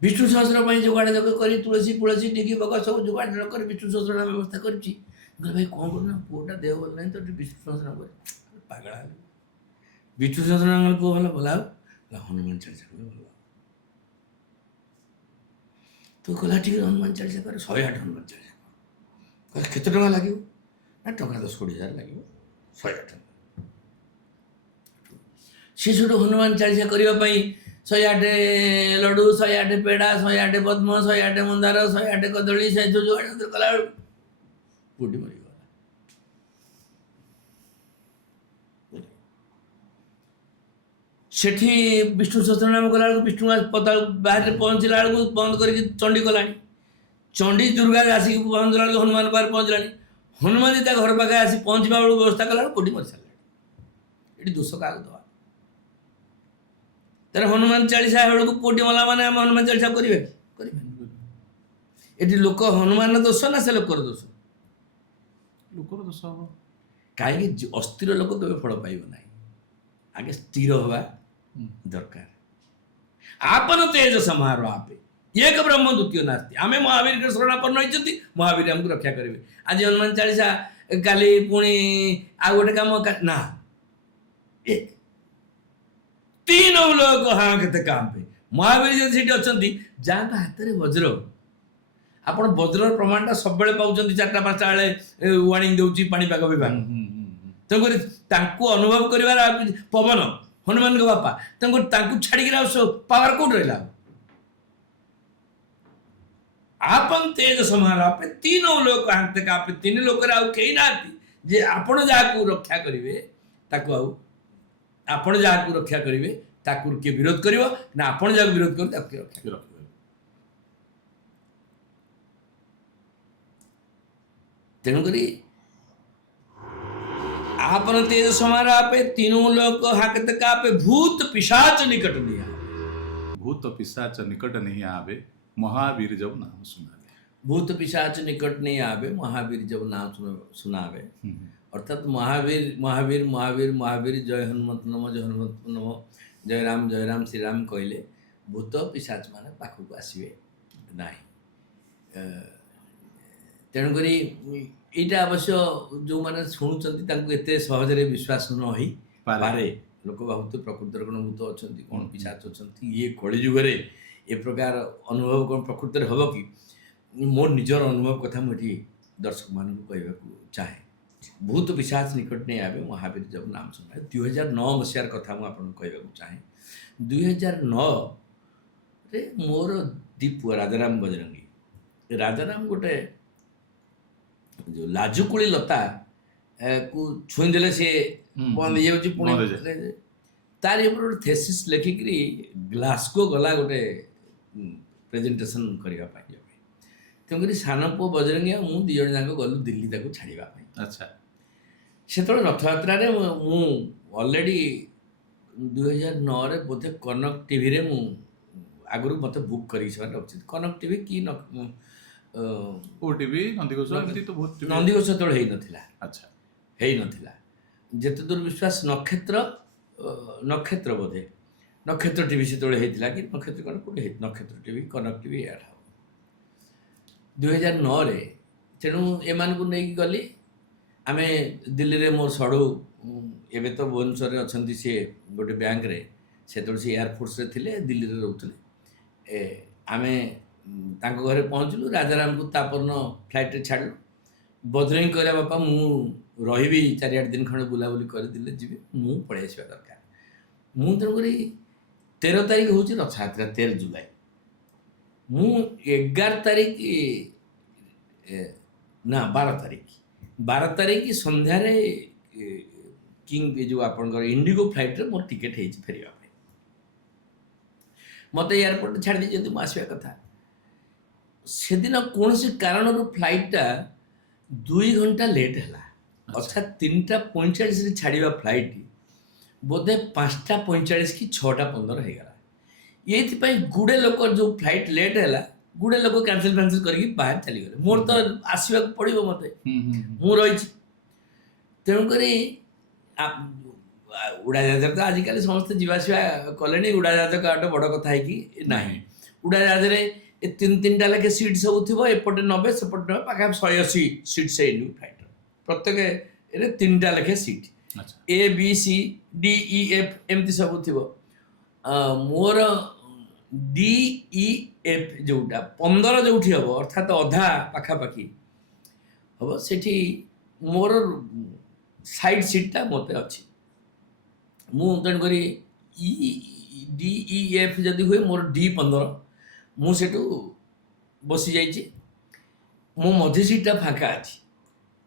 ବିଷ୍ଣୁ ସହସ୍ର ପାଇଁ ଯୋଗାଡ଼ ଯୋଗ କରି ତୁଳସୀ ଫୁଳସୀ ଟିକି ବଗ ସବୁ ଯୋଗାଡ଼ କରି ବିଷ୍ଣୁ ସହସ୍ର ନାମ ବ୍ୟବସ୍ଥା କରିଛି। କହିଲେ ଭାଇ କ'ଣ କରୁନା, ପୁଅଟା ଦେହ ଭଲ ନାହିଁ ତ ବିଷ୍ଣୁ ସହସ୍ର ନାମ କରି ପାଗଳା ହେଲେ। ବିଷ୍ଣୁ ସହସ୍ର ନାମ ପୁଅ ଭଲ ଭଲ ଆଉ ହନୁମାନ ଚାଳିଶା କଲେ ଭଲ। ତୁ କହିଲା ଟିକେ ହନୁମାନ ଚାଳିଶା କରେ, 108 ହନୁମାନ ଚାଳିଶା କର। କହିଲେ କେତେ ଟଙ୍କା ଲାଗିବ? ନା ଟଙ୍କା 10-20 ହଜାର ଲାଗିବ, 108। ସେ ସେଠୁ ହନୁମାନ ଚାଳିଶା କରିବା ପାଇଁ 108 ଲଡ଼ୁ, 108 ପେଡ଼ା, 108 ପଦ୍ମ, 108 ମନ୍ଦାର, 108 କଦଳୀ, ସେ ଯୋଉ ଯୋଗାଡ଼ କଲାବେଳକୁ ପୁଅଟି ମରିଗଲା। ସେଠି ବିଷ୍ଣୁ ସହସ୍ର ନାମ କଲାବେଳକୁ ବିଷ୍ଣୁ ବାହାରେ ପହଞ୍ଚିଲା ବେଳକୁ ବନ୍ଦ କରିକି ଚଣ୍ଡୀ କଲାଣି। ଚଣ୍ଡୀ ଦୁର୍ଗା ଆସିକି ପହଞ୍ଚିଲା ବେଳକୁ ହନୁମାନ ପାଖରେ ପହଞ୍ଚିଲାଣି। ହନୁମାନ ତା ଘର ପାଖରେ ଆସି ପହଞ୍ଚିବା ବେଳକୁ ବ୍ୟବସ୍ଥା କଲାବେଳକୁ କୋଉଠି ମରିସାରିଲାଣି। ଏଠି ଦୋଷ କାହାକୁ ଦେବା? ତାର ହନୁମାନ ଚାଳିଶା ବେଳକୁ ପୁଅଟି ମଲା ମାନେ ଆମେ ହନୁମାନ ଚାଳିଶା କରିବେ କି? କରିବେନି। ଏଠି ଲୋକ ହନୁମାନ ଦୋଷ ନା ସେ ଲୋକର ଦୋଷ? ଲୋକର ଦୋଷ ହବ। କାହିଁକି ଅସ୍ଥିର ଲୋକ କେବେ ଫଳ ପାଇବ ନାହିଁ। ଆଗେ ସ୍ଥିର ହେବା ଦରକାର। ଆପଣ ତେଜ ସମାରୋହ ଆପେ ଏକ ବ୍ରହ୍ମ ଦ୍ୱିତୀୟ ନାସ୍ତି। ଆମେ ମହାବୀର ଶରଣାପନ୍ନ ହୋଇଛନ୍ତି, ମହାବୀର ଆମକୁ ରକ୍ଷା କରିବେ। ଆଜି ହନୁମାନ ଚାଳିଶା, କାଲି ପୁଣି ଆଉ ଗୋଟେ କାମ ନା। ତିନ ଲୋକ ହଁ କେତେ କାମ୍ପେ। ମହାବୀର ଯଦି ସେଠି ଅଛନ୍ତି, ଯାହାଙ୍କ ହାତରେ ବଜ୍ର, ଆପଣ ବଜ୍ରର ପ୍ରମାଣଟା ସବୁବେଳେ ପାଉଛନ୍ତି। 4ଟା-5ଟା ବେଳେ ୱାର୍ଣ୍ଣିଂ ଦେଉଛି ପାଣିପାଗ ବିଭାଗ। ତେଣୁକରି ତାଙ୍କୁ ଅନୁଭବ କରିବାର ପବନ ହନୁମାନଙ୍କ ବାପା, ତାଙ୍କୁ ଛାଡ଼ିକିରି ଆଉ ପାୱାର କୋଉଠି ରହିଲା? ଆପଣ ତେଜ ସମାରୋହ ଆପେ ତିନ ଲୋକ ହାତେ କାପେ। 3 ଲୋକରେ ଆଉ କେହି ନାହାନ୍ତି ଯେ ଆପଣ ଯାହାକୁ ରକ୍ଷା କରିବେ ତାକୁ ଆଉ ଆପଣ ଯାହାକୁ ରକ୍ଷା କରିବେ ତାକୁ କିଏ ବିରୋଧ କରିବ ନା? ଆପଣ ଯାହାକୁ ବିରୋଧ କରିବେ ତାକୁ କିଏ ରକ୍ଷା କରିବ? ତେଣୁକରି ଆପଣ ତେଜ ସମାରୋହ ଆପେ ତିନ ଲୋକ ହାତେ କାପେ। ଭୂତ ପିଶାଚ ନିକଟ नहीं आवे। भूत पिशाच निकट नहीं आवे, महावीर जब नाम सुनावे। भूत पिशाच निकट नहीं आवे, महावीर जब नाम सुनावे। अर्थात महावीर महावीर महावीर महावीर जय हनुमत नम, जय हनुमत नम, जय राम श्री राम कहले भूत पिशाच माने पाखक आसवे ना। तेणुकरी এইটা অবশ্য ଯେଉଁମାନେ ଶୁଣୁଛନ୍ତି ତାଙ୍କୁ ଏତେ ସହଜରେ ବିଶ୍ୱାସ ନ ହେଇପାରେ। ଲୋକ ଭାବୁଥିବେ ପ୍ରକୃତରେ କ'ଣ ଭୂତ ଅଛନ୍ତି, କ'ଣ ପିଶାଚ ଅଛନ୍ତି, ଇଏ କଳିଯୁଗରେ ଏ ପ୍ରକାର ଅନୁଭବ କ'ଣ ପ୍ରକୃତରେ ହେବ କି? ମୋର ନିଜର ଅନୁଭବ କଥା ମୁଁ ଏଠି ଦର୍ଶକମାନଙ୍କୁ କହିବାକୁ ଚାହେଁ। ଭୂତ ପିଶାଚ ନିକଟ ନେଇ ଆବେ, ମହାବୀର ଜବ ନାମ ଶୁଣାଏ। 2009 ମସିହାର କଥା ମୁଁ ଆପଣଙ୍କୁ କହିବାକୁ ଚାହେଁ। 2009ରେ ମୋର ଦି ପୁଅ ରାଜାରାମ ବଜରଙ୍ଗୀ। ରାଜାରାମ ଗୋଟେ ଯେଉଁ ଲାଜୁକୁଳି ଲତା କୁ ଛୁଇଁ ଦେଲେ ସେ ବନ୍ଦ ହେଇଯାଉଛି। ପୁଣି ତାର ଉପରେ ଗୋଟେ ଥେସିସ୍ ଲେଖିକିରି ଗ୍ଲାସ୍ଗୋ ଗଲା ଗୋଟେ ପ୍ରେଜେଣ୍ଟେସନ୍ କରିବା ପାଇଁ। ତେଣୁକରି ସାନ ପୁଅ ବଜରଙ୍ଗୀ ଆଉ ମୁଁ 2 ଜଣ ଯାକ ଗଲୁ ଦିଲ୍ଲୀ ତାକୁ ଛାଡ଼ିବା ପାଇଁ। ଆଚ୍ଛା। ସେତେବେଳେ ରଥଯାତ୍ରାରେ ମୁଁ ଅଲରେଡ଼ି 2009ରେ ବୋଧେ କନକ ଟିଭିରେ ମୁଁ ଆଗରୁ ମୋତେ ବୁକ୍ କରିକି ସେମାନେ ରଖିଛନ୍ତି। କନକ ଟିଭି କି ଓଟିଭି, ନନ୍ଦିଘୋଷ, ଏମିତି ତ ବହୁତ ଟିଭି। ନନ୍ଦିଘୋଷ ସେତେବେଳେ ହେଇନଥିଲା। ଆଚ୍ଛା। ହେଇନଥିଲା। ଯେତେ ଦୂର ବିଶ୍ୱାସ ନକ୍ଷତ୍ର ବୋଧେ ନକ୍ଷତ୍ର ଟିଭି ସେତେବେଳେ ହେଇଥିଲା କି ନକ୍ଷତ୍ର କ'ଣ କୋଉଠି ହେଇଥିଲା? ନକ୍ଷତ୍ର ଟିଭି, କନକ ଟିଭି ଏଇଟା 2009ରେ। ତେଣୁ ଏମାନଙ୍କୁ ନେଇକି ଗଲି। ଆମେ ଦିଲ୍ଲୀରେ ମୋ ସଢ଼ୁ ଏବେ ତ ଭୁବନେଶ୍ୱରରେ ଅଛନ୍ତି, ସିଏ ଗୋଟେ ବ୍ୟାଙ୍କରେ, ସେତେବେଳେ ସେ ଏୟାରଫୋର୍ସରେ ଥିଲେ, ଦିଲ୍ଲୀରେ ରହୁଥିଲେ। ଆମେ ତାଙ୍କ ଘରେ ପହଞ୍ଚିଲୁ। ରାଜାରାମକୁ ତାପରଦିନ ଫ୍ଲାଇଟ୍ରେ ଛାଡ଼ିଲୁ। ବଜରଙ୍ଗୀ କହିଲା ବାପା ମୁଁ ରହିବି 4-8 ଦିନ ଖଣ୍ଡେ ବୁଲାବୁଲି କରିଦେଲେ ଯିବି, ମୁଁ ପଳେଇ ଆସିବା ଦରକାର। ମୁଁ ତେଣୁକରି 13 ତାରିଖ ହେଉଛି ରଥଯାତ୍ରା, 13 ଜୁଲାଇ। ମୁଁ 11 ତାରିଖ ନା 12 ତାରିଖ ସନ୍ଧ୍ୟାରେ କିଙ୍ଗ ଯେଉଁ ଆପଣଙ୍କର ଇଣ୍ଡିଗୋ ଫ୍ଲାଇଟ୍ରେ ମୋର ଟିକେଟ୍ ହେଇଛି ଫେରିବା ପାଇଁ। ମୋତେ ଏୟାରପୋର୍ଟରେ ଛାଡ଼ି ଦେଇଛନ୍ତି, ମୁଁ ଆସିବା କଥା। ସେଦିନ କୌଣସି କାରଣରୁ ଫ୍ଲାଇଟ୍ଟା 2 ଘଣ୍ଟା ଲେଟ୍ ହେଲା। ଅର୍ଥାତ୍ 3ଟା 45ରେ ଛାଡ଼ିବା ଫ୍ଲାଇଟ୍ ବୋଧେ 5ଟା 45 କି 6ଟା 15 ହେଇଗଲା। ଏଇଥିପାଇଁ ଗୁଡ଼େ ଲୋକ ଯେଉଁ ଫ୍ଲାଇଟ୍ ଲେଟ୍ ହେଲା, ଗୁଡ଼େ ଲୋକ କ୍ୟାନସେଲ୍ କରିକି ବାହାରେ ଚାଲିଗଲେ। ମୋର ତ ଆସିବାକୁ ପଡ଼ିବ ମୋତେ, ମୁଁ ରହିଛି। ତେଣୁକରି ଉଡ଼ାଜାହାଜରେ ତ ଆଜିକାଲି ସମସ୍ତେ ଯିବା ଆସିବା କଲେଣି, ଉଡ଼ାଜାହାଜ କାହାଠୁ ବଡ଼ କଥା ହେଇକି ନାହିଁ। ଉଡ଼ାଜାହାଜରେ 3-3ଟା ଲେଖେ ସିଟ୍ ସବୁ ଥିବ, ଏପଟେ 90 ସେପଟେ 90, ପାଖାପାଖି 180 ସିଟ୍ ସେଇ ଫ୍ଲାଇଟ୍ର। ପ୍ରତ୍ୟେକ 3ଟା ଲେଖେ seat, A B C D E F ଏମିତି ସବୁ ଥିବ। ମୋର D E F ଯେଉଁଟା 15 ଯେଉଁଠି ହେବ, ଅର୍ଥାତ୍ ଅଧା ପାଖାପାଖି ହେବ, ସେଠି ମୋର ସାଇଡ୍ ସିଟ୍ଟା ମୋତେ ଅଛି। ମୁଁ ତେଣୁକରି DEF ଯଦି ହୁଏ, ମୋର D15, ମୁଁ ସେଠୁ ବସିଯାଇଛି। ମୋ ମଝି ସିଟ୍ଟା ଫାଙ୍କା ଅଛି।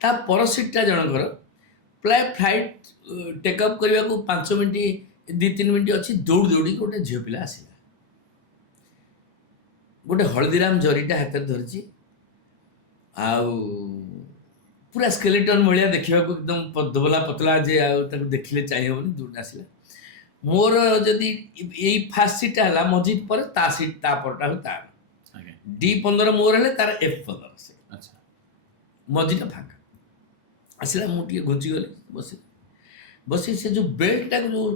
ତା ପର ସିଟ୍ଟା ଜଣଙ୍କର। ପ୍ରାୟ ଫ୍ଲାଇଟ୍ ଟେକ୍ଅପ୍ କରିବାକୁ 5 ମିନିଟ୍ 2-3 ମିନିଟ୍ ଅଛି, ଦୌଡ଼ି ଗୋଟେ ଝିଅ ପିଲା ଆସିଲା। ଗୋଟେ ହଳଦୀରାମ ଜରିଟା ହାତରେ ଧରିଛି, ଆଉ ପୁରା ସ୍କେଲେଟନ୍ ଭଳିଆ ଦେଖିବାକୁ, ଏକଦମ ପତଲା ଯେ ଆଉ ତାକୁ ଦେଖିଲେ ଚାହିଁ ହେବନି, ଦୌଡ଼ି ଆସିଲା। ମୋର ଯଦି ଏଇ ଫାର୍ଷ୍ଟ ସିଟ୍ଟା ହେଲା, ମଝି ପରେ ତା ସିଟ୍ ତା ପରଟା ହଉ ତାର। D15 ମୋର ହେଲେ ତାର F15 ସେ। ମଝିଟା ଫାଙ୍କା। ଆସିଲା, ମୁଁ ଟିକେ ଘୁଞ୍ଚିଗଲି, ବସି ସେ ଯେଉଁ ବେଲ୍ଟଟାକୁ ଯେଉଁ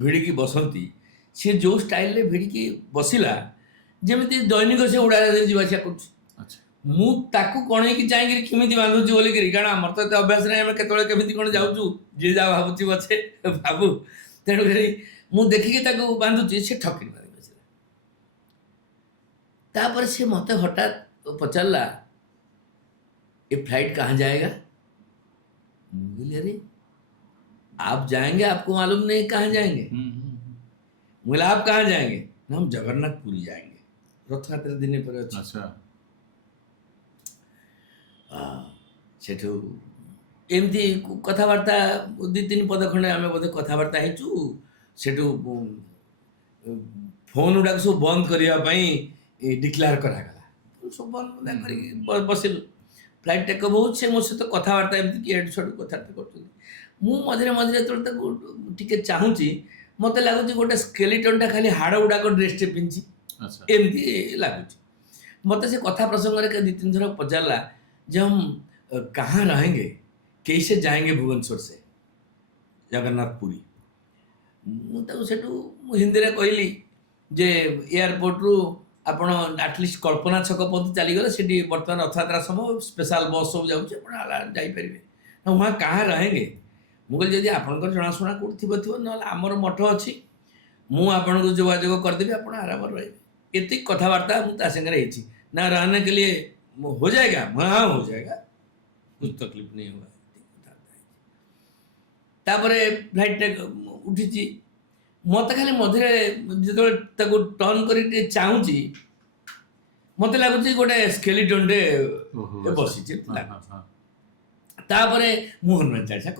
ଭିଡ଼ିକି ବସନ୍ତି, ସେ ଯେଉଁ ଷ୍ଟାଇଲରେ ଭିଡ଼ିକି ବସିଲା, ଯେମିତି ଦୈନିକ ସେ ଉଡ଼ାଜାହାଜରେ ଯିବା ଆସିବା କରୁଛି। ମୁଁ ତାକୁ କଣେଇକି ଚାହିଁକିରି କେମିତି ବାନ୍ଧୁଛି ବୋଲିକିରି, କାରଣ ଆମର ତ ଏତେ ଅଭ୍ୟାସ ନାହିଁ, ଆମେ କେତେବେଳେ କେମିତି କ'ଣ ଯାଉଛୁ, ଯିଏ ଯାହା ଭାବୁଛି ପଛେ ଭାବୁ। ତେଣୁକରି ମୁଁ ଦେଖିକି ତାକୁ ବାନ୍ଧୁଛି, ସେ ଠକିନି ବାନ୍ଧି ବସିଲା। ତାପରେ ସେ ମୋତେ ହଠାତ୍ ପଚାରିଲା, ये फ्लाइट कहाँ जाएगा? मैं बोली अरे आप जाएंगे, आपको मालूम नहीं कहाँ जाएंगे? बोला आप कहाँ जाएंगे? ना हम जगन्नाथपुरी जाएंगे, रथयात्रा दिन पर अच्छी। ସେଠୁ ଏମିତି କଥାବାର୍ତ୍ତା 2-3 ପଦ ଖଣ୍ଡେ ଆମେ ବୋଧେ କଥାବାର୍ତ୍ତା ହେଇଛୁ। ସେଠୁ ଫୋନ୍ ଗୁଡ଼ାକ ସବୁ ବନ୍ଦ କରିବା ପାଇଁ ଡିକ୍ଲେୟାର କରାଗଲା। ସବୁ ବନ୍ଦ କରିକି ବସିଲୁ। ଫ୍ଲାଇଟ୍ ଟେକ୍ଅପ୍ ହେଉଛି, ସେ ମୋ ସହିତ କଥାବାର୍ତ୍ତା ଏମିତି କି ଏଠୁ ସେଠୁ କଥାବାର୍ତ୍ତା କରୁଛନ୍ତି। ମୁଁ ମଝିରେ ଯେତେବେଳେ ତାକୁ ଟିକେ ଚାହୁଁଛି, ମୋତେ ଲାଗୁଛି ଗୋଟେ ସ୍କେଲିଟନ୍ଟା ଖାଲି ହାଡ଼ ଗୁଡ଼ାକ ଡ୍ରେସ୍ଟେ ପିନ୍ଧିଛି, ଏମିତି ଲାଗୁଛି ମୋତେ। ସେ କଥା ପ୍ରସଙ୍ଗରେ 2-3 ଥର ପଚାରିଲା ଯେ हम कहाँ रहेंगे, कैसे जाएंगे भुवनेश्वर से जगन्नाथपुरी। ମୁଁ ତାକୁ ସେଠୁ ହିନ୍ଦୀରେ କହିଲି ଯେ ଏୟାରପୋର୍ଟରୁ ଆପଣ ଆଟଲିଷ୍ଟ କଳ୍ପନା ଛକ ପର୍ଯ୍ୟନ୍ତ ଚାଲିଗଲେ, ସେଠି ବର୍ତ୍ତମାନ ରଥଯାତ୍ରା ସମୟ ସ୍ପେଶାଲ ବସ୍ ସବୁ ଯାଉଛି, ଆପଣ ଯାଇପାରିବେ। ନା वहाँ कहाँ रहेंगे? ମୁଁ କହିଲି ଯଦି ଆପଣଙ୍କର ଜଣାଶୁଣା କେଉଁଠି ଥିବ, ନହେଲେ ଆମର ମଠ ଅଛି, ମୁଁ ଆପଣଙ୍କୁ ଯୋଗାଯୋଗ କରିଦେବି, ଆପଣ ଆରାମରେ ରହିବେ। ଏତିକି କଥାବାର୍ତ୍ତା ମୁଁ ତା ସାଙ୍ଗରେ ହେଇଛି। ନା रहने के लिए हो जाएगा? हाँ हो जाएगा, कुछ तकलीफ नहीं होगा। ତାପରେ ଫ୍ଲାଇଟ୍ଟା ଉଠିଛି। ମୋତେ ଖାଲି ମଝିରେ ଯେତେବେଳେ ତାକୁ ଟର୍ନ କରି ଟିକେ ଚାହୁଁଛି, ମୋତେ ଲାଗୁଛି ଗୋଟେ ସ୍କେଲିଟନ୍ଟେ ବସିଛି ଲାଗୁଛି। ତାପରେ ମୁଁ ହନୁମାନ ଚାଳିଶା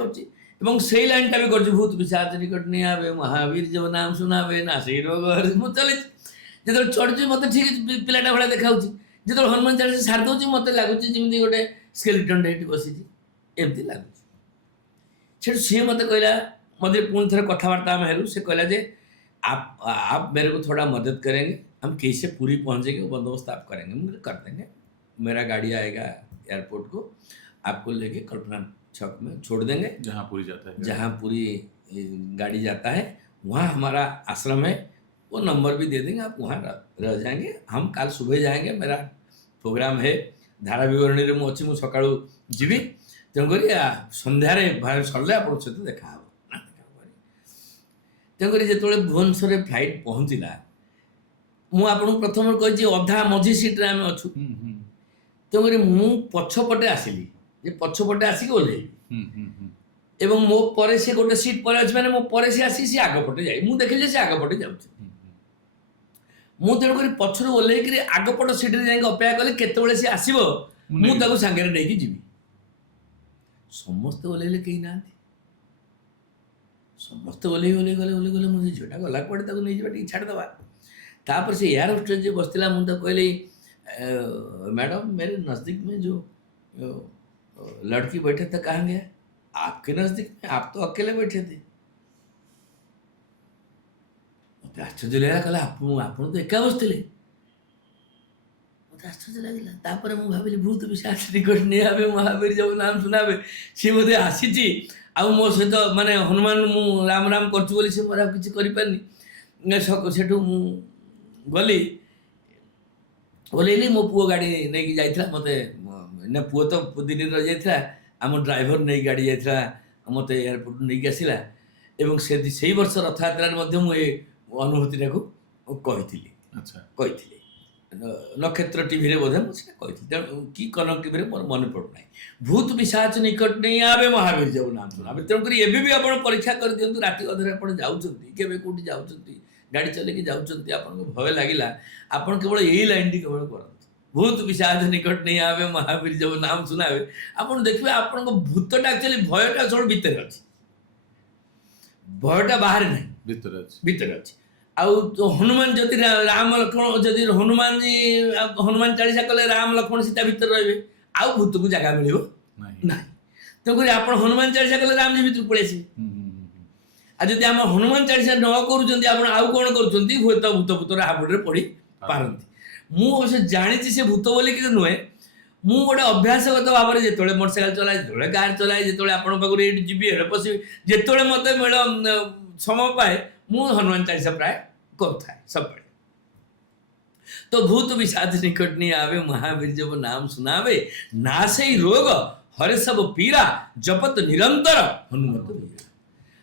କରୁଛି ଏବଂ ସେଇ ଲାଇନ୍ଟା ବି କରୁଛି, ଭୂତ ପିଶାଚ ନିକଟ नहीं आवे, महावीर जब नाम सुनावे, ନା ସେଇ ରୋଗ। ମୁଁ ଚାଲିଛି, ଯେତେବେଳେ ଚଢ଼ୁଛି ମୋତେ ଠିକ୍ ପିଲାଟା ଭଳିଆ ଦେଖାଉଛି, ଯେତେବେଳେ ହନୁମାନ ଚାଳିଶା ଛାଡ଼ି ଦେଉଛି, ମୋତେ ଲାଗୁଛି ଯେମିତି ଗୋଟେ ସ୍କେଲିଟନ୍ଟେ ଏଠି ବସିଛି, ଏମିତି ଲାଗୁଛି। ସେଠୁ ସିଏ ମୋତେ କହିଲା, ମଝିରେ ପୁଣି ଥରେ କଥାବାର୍ତ୍ତା ଆମେ ହେଲୁ। ସେ କହିଲା ଯେ आप मेरे को थोड़ा मदद करेंगे, हम कैसे पूरी पहुँचेंगे, वो बंदोबस्त आप करेंगे। मुझे कर देंगे, मेरा गाड़ी आएगा एयरपोर्ट को, आपको लेके कल्पना छक में छोड़ देंगे, जहाँ पूरी गाड़ी जाता है वहाँ हमारा आश्रम है, वो नंबर भी दे देंगे, आप वहाँ रह जाएंगे। हम कल सुबह जाएंगे, मेरा प्रोग्राम है धारा विवरणी में अच्छी, मुझे सकाळू जीवी, तेणुकरी सन्धारे सरले आप सहित देखा तेणुकरी जिते भुवनेश्वर फ्लाइट पहुँचला, ମୁଁ ଆପଣଙ୍କୁ ପ୍ରଥମରୁ କହିଛି ଅଧା ମଝି ସିଟ୍ରେ ଆମେ ଅଛୁ। ତେଣୁକରି ମୁଁ ପଛପଟେ ଆସିଲି, ଯେ ପଛପଟେ ଆସିକି ଓହ୍ଲେଇଲି ଏବଂ ମୋ ପରେ ସେ ଗୋଟେ ସିଟ୍ ପରେ ଅଛି ମାନେ ମୋ ପରେ ସେ ଆସିକି ସେ ଆଗପଟେ ଯାଇ ମୁଁ ଦେଖିଲି ସେ ଆଗପଟେ ଯାଉଛି। ମୁଁ ତେଣୁକରି ପଛରୁ ଓହ୍ଲେଇକିରି ଆଗପଟ ସିଟ୍ରେ ଯାଇକି ଅପେକ୍ଷା କଲି କେତେବେଳେ ସେ ଆସିବ ମୁଁ ତାକୁ ସାଙ୍ଗରେ ନେଇକି ଯିବି। ସମସ୍ତେ ଓହ୍ଲେଇଲେ କେହି ନାହାନ୍ତି। ସମସ୍ତେ ଓହ୍ଲେଇ ଗଲେ ମୁଁ ସେ ଝିଅଟା ଗଲା କୁଆଡ଼େ ତାକୁ ନେଇଯିବା ଟିକେ ଛାଡ଼ିଦେବା। तापर से एयर होस्टेस जो बसला मुझे कहली मैडम मेरे नज़दीक में जो लड़की बैठे थे कहाँ गया? आपके नज़दीक में, आप तो अकेले बैठे थे। मत आश्चर्य लगा, कहला आप तो एका बसते। मत आश्चर्य लगे तापर मुझे भाविली भूत पिशाच निकट नहीं आवे महावीर जो नाम सुनावे सी बोधे आसी आ मो सहित माने हनुमान मु राम राम करछु बोली से मोरा किछि करि पारनी सेठू मु गली ओलेली मो पुओ गाड़ी नहीं कि जाइथला मते ना पुओ तो दिल्ली रह जाइथला आम ड्राइवर नहीं गाड़ी जाइथला मते एयरपोर्ट नहीं आसिला एवं से वर्ष रथयात्रा मध्ये मु ए अनुभूति को कहिथिली। अच्छा कहिथिली नक्षत्र टीवी रे बोधे मुझे कही कि कनक टीवी मोर मन पड़ना भूत पिशाच निकट नहीं आवे महावीर जब नाम सुना तेणुक एवं भी आप परीक्षा कर दिखाँ राति अधरे आप जाऊँगी कौटी जाऊँगी गाड़ी चलेकी जाऊँगी आपको भय लगे आप केवल यही लाइन टी केवल कर भूत पिशाच निकट नहीं आवे महावीर जब नाम सुनावे आप देखिए आप भूतटा एक्चुअली भयटा सब भितर अच्छी भयटा बाहर ना भितर अच्छी आउ तो हनुमान जदि राम लक्ष्मण जदि हनुमान जी हनुमान चालीसा कले राम लक्ष्मण सीता भीतर रे आउ भूत को जगह मिल ना तेणुक आप हनुमान चालीसा कले राम जी भीतर पड़े आदि आम हनुमान चालीसा न कर आउ कौन कर भूत भूत भूतर हाबुड़े पड़ी पारती मुझे जानी से भूत बोली कि नुहे मु गोटे अभ्यासगत भाव में जो मोटरसाइकेल चलाए जो कार चलाए जो आप जी पशि जो मत मिल समय पाए मु हनुमान चालीसा प्राय कर सब तो भूत पिशाच निकट नहीं आवे महावीर जब नाम सुनावे ना से रोग हरे सब पीरा जपत निरंतर हनुमत वीरा।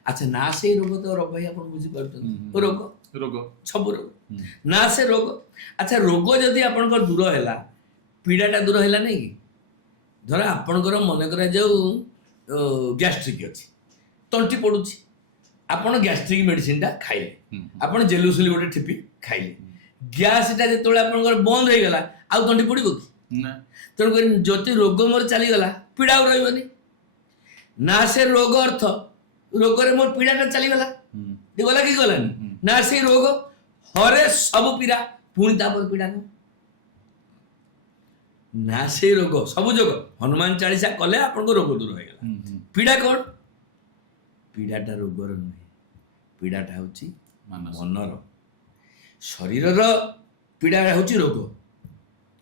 अच्छा ना से रोग तो भाई आप बुझी पार्थ रोग रोग सब रोग ना से रोग। अच्छा रोग जदि आप दूर है पीड़ाटा दूर है नहीं कि धर आपणकर मन कर गैस्ट्रिक अच्छी तंटी पड़ू आपण गैस्ट्रिक मेडिसिन टा खाइले आपण जेलुसिल गोटे ठिपी खाइले गैसटा जो आप बंद हो गला आउ तंटी पड़ो कि तेणुक जदि रोग मोर चलीगला पीड़ा रही ना से रोग अर्थ रोग रे मोर पीड़ाटा चलीगला गला कि गलानी ना से रोग हरे सब पीड़ा पुणी तापर पीड़ा ना से रोग सब जोग हनुमान चालीसा कले आपन रोग दूर हो गला पीड़ा कौन पीड़ाटा रोगर नुहे पीड़ाटा हूँ मनर शरीर पीड़ा हूँ रोग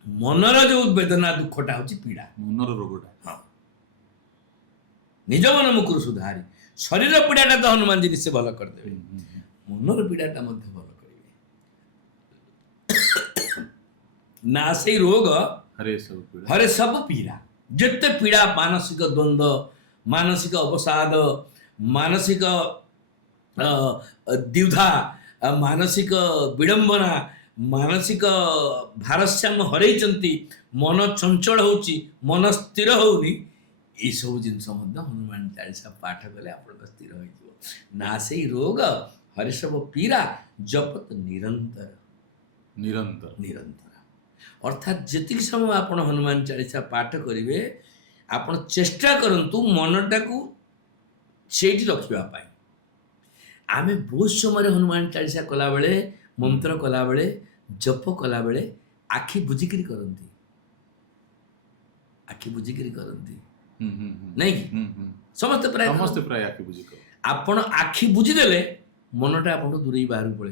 मनर जो वेदना दुखटा हूँ पीड़ा मनर रोगटा हाँ निज मन मुकुर सुधारी शरीर पीड़ाटा तो हनुमान जी से भल करदे मनर पीड़ाटा भल करेंगे ना से रोग हरे सब पीड़ा जिते पीड़ा मानसिक द्वंद्व मानसिक अवसाद मानसिक द्विधा मानसिक विडंबना मानसिक भारसाम्य हरई मन चंचल होची मन स्थिर होनी ये सब जिनस हनुमान चालीसा पाठ कले आप स्थिर हो ना से रोग हरे सब पीड़ा जपत निरंतर निरंतर निरंतर अर्थात जितक समय आप हनुमान चालीसा पाठ करेंगे आप चेष्टा करंतु मनटा को सेठी रखापी आम बहुत समय हनुमान चालीसा कला बेले मंत्र कला बेले जप कला बेले आखि बुझिकी करती आखि बुझिकी करती नहीं समस्त प्राय आखि बुझी आपण आखि बुझीदेले मनटा आप दूरे बाहर पड़े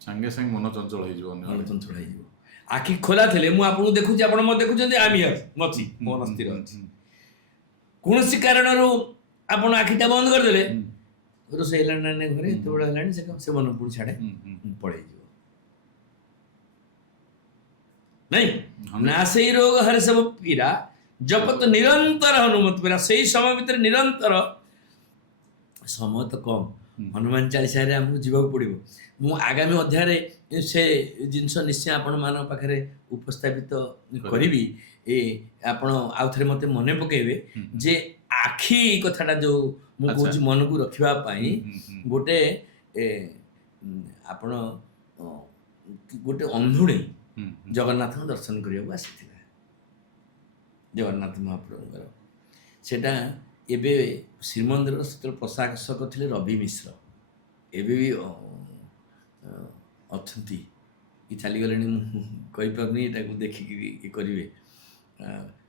संगे संगे मन चंचल मन चंचल हो आखि खोला थे मुझे आपको देखुची आप देखुं आम अच्छी मन स्थिर अच्छी कौन कारण आप आखिटा बंद करदे रोसे घरे एत से मन पुणी छाड़े पड़े नहीं ना से रोग हर सब पीड़ा जपत निरंतर हनुमत पीड़ा से समय भीतर निरंतर समय तो कम ହନୁମାନ ଚାଳିଶାରେ ଆମକୁ ଯିବାକୁ ପଡ଼ିବ। ମୁଁ ଆଗାମୀ ଅଧ୍ୟାୟରେ ସେ ଜିନିଷ ନିଶ୍ଚୟ ଆପଣମାନଙ୍କ ପାଖରେ ଉପସ୍ଥାପିତ କରିବି। ଆପଣ ଆଉ ଥରେ ମୋତେ ମନେ ପକାଇବେ ଯେ ଆଖି କଥାଟା ଯେଉଁ ମୁଁ ଆଚ୍ଛା। କହୁଛି ମନକୁ ରଖିବା ପାଇଁ ଗୋଟେ ଆପଣ ଗୋଟେ ଅନ୍ଧୁଣୀ ଜଗନ୍ନାଥଙ୍କ ଦର୍ଶନ କରିବାକୁ ଆସିଥିଲା, ଜଗନ୍ନାଥ ମହାପ୍ରଭୁଙ୍କର। ସେଟା ଏବେ ଶ୍ରୀମନ୍ଦିରର ସେତେବେଳେ ପ୍ରଶାସକ ଥିଲେ ରବି ମିଶ୍ର, ଏବେ ବି ଅଛନ୍ତି, କି ଚାଲିଗଲେଣି ମୁଁ କହିପାରୁନି, ଏଟାକୁ ଦେଖିକି ଇଏ କରିବେ।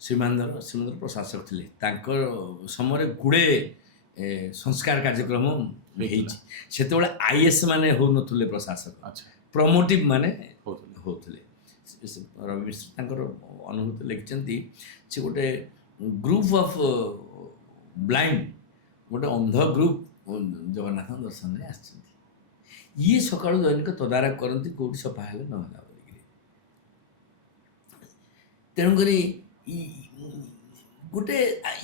ଶ୍ରୀମନ୍ଦିର ପ୍ରଶାସକ ଥିଲେ, ତାଙ୍କର ସମୟରେ ଗୁଡ଼େ ସଂସ୍କାର କାର୍ଯ୍ୟକ୍ରମ ହେଇଛି। ସେତେବେଳେ IAS ମାନେ ହଉନଥିଲେ ପ୍ରଶାସକ, ପ୍ରମୋଟିଭ ମାନେ ହଉଥିଲେ। ରବି ମିଶ୍ର ତାଙ୍କର ଅନୁଭୂତି ଲେଖିଛନ୍ତି, ସେ ଗୋଟେ ଗ୍ରୁପ ଅଫ୍ ବ୍ଲାଇଣ୍ଡ, ଗୋଟେ ଅନ୍ଧ ଗ୍ରୁପ ଜଗନ୍ନାଥଙ୍କ ଦର୍ଶନରେ ଆସିଛନ୍ତି। ଇଏ ସକାଳୁ ଦୈନିକ ତଦାରଖ କରନ୍ତି କେଉଁଠି ସଫା ହେଲେ ନହେଲା ବୋଲିକିରି। ତେଣୁକରି ଗୋଟେ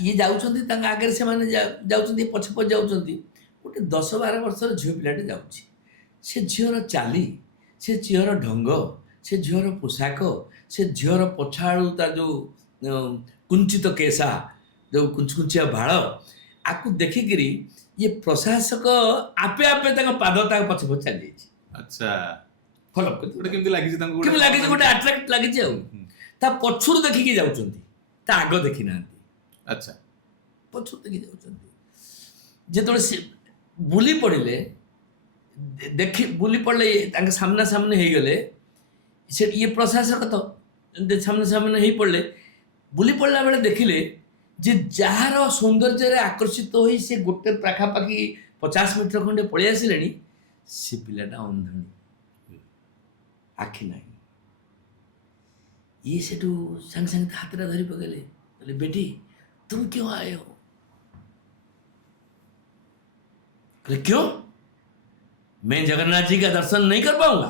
ଇଏ ଯାଉଛନ୍ତି, ତାଙ୍କ ଆଗରେ ସେମାନେ ଯାଉଛନ୍ତି, ପଛେ ପଛେ ଯାଉଛନ୍ତି। ଗୋଟେ 10-12 ବର୍ଷର ଝିଅ ପିଲାଟେ ଯାଉଛି। ସେ ଝିଅର ଚାଲି, ସେ ଝିଅର ଢଙ୍ଗ, ସେ ଝିଅର ପୋଷାକ, ସେ ଝିଅର ପଛଆଡ଼ୁ ତାର ଯେଉଁ କୁଞ୍ଚିତ କେଶା, ଯେଉଁ କୁଞ୍ଚକୁଞ୍ଚିଆ ବାଳ, ଆକୁ ଦେଖିକିରି ଇଏ ପ୍ରଶାସକ ଆପେ ଆପେ ତାଙ୍କ ପାଦ ତାଙ୍କ ପଛେ ପଛେ ଚାଲିଯାଇଛି। ଆଚ୍ଛା, ଫଲୋ କେମିତି ଲାଗିଛି ତାଙ୍କୁ, କେମିତି ଲାଗିଛି, ଗୋଟେ ଆଟ୍ରାକ୍ଟ ଲାଗିଛି ଆଉ। ତା ପଛରୁ ଦେଖିକି ଯାଉଛନ୍ତି, ତା ଆଗ ଦେଖି ନାହାନ୍ତି। ଆଚ୍ଛା, ପଛରୁ ଦେଖି ଯାଉଛନ୍ତି। ଯେତେବେଳେ ସେ ବୁଲି ପଡ଼ିଲେ, ବୁଲି ପଡ଼ିଲେ, ତାଙ୍କ ସାମ୍ନା ସାମ୍ନି ହେଇଗଲେ, ସେ ଇଏ ପ୍ରଶାସକ ତ ସାମ୍ନା ସାମ୍ନି ହେଇ ପଡ଼ିଲେ। ବୁଲି ପଡ଼ିଲା ବେଳେ ଦେଖିଲେ ଯେ ଯାହାର ସୌନ୍ଦର୍ଯ୍ୟରେ ଆକର୍ଷିତ ହୋଇ ସେ ଗୋଟେ ପାଖାପାଖି 50 ମିଟର ଖଣ୍ଡେ ପଳେଇ ଆସିଲେଣି, ସେ ପିଲାଟା ଅନ୍ଧୁଣୀ, ଆଖି ନାହିଁ। ये सेठू संग संग हाथरा धरी पकड़े, बोले बेटी तुम क्यों आए हो? बोले क्यों? मैं जगन्नाथ जी का दर्शन नहीं कर पाऊंगा?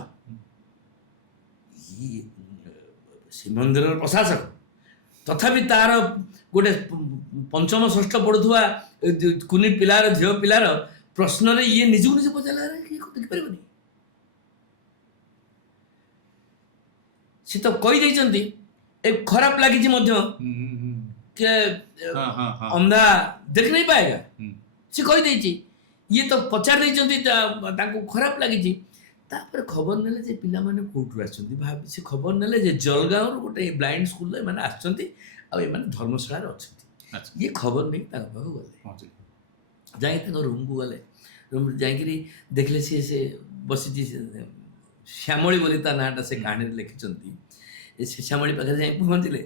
श्रीमंदिर प्रशासक तथापि तार गोटे पंचम षष्ठ पढ़ुवा कुनी पिलार झील पिलार प्रश्न ये निजक निज पचारा देखिपार सी तो कही खराब लगी अंधा देख नहीं पाएगा, सी कही ये तो पचार खराब लगी। खबर नेले जे पिला माने कोठु आछंती, भाबी से खबर नेले जे जलगांव गोटे ब्लाइंड स्कूल माने आछंती आ ए माने धर्मशाला अछंती। ये खबर नहीं ताका पाखु गले, जाई ताका रूम को गले, रूम जाईकरी देखले से बसी श्यामली बोली ता नाटा से कहानी लिखिचंती। ए श्यामली पाखे जाई पहुंचले,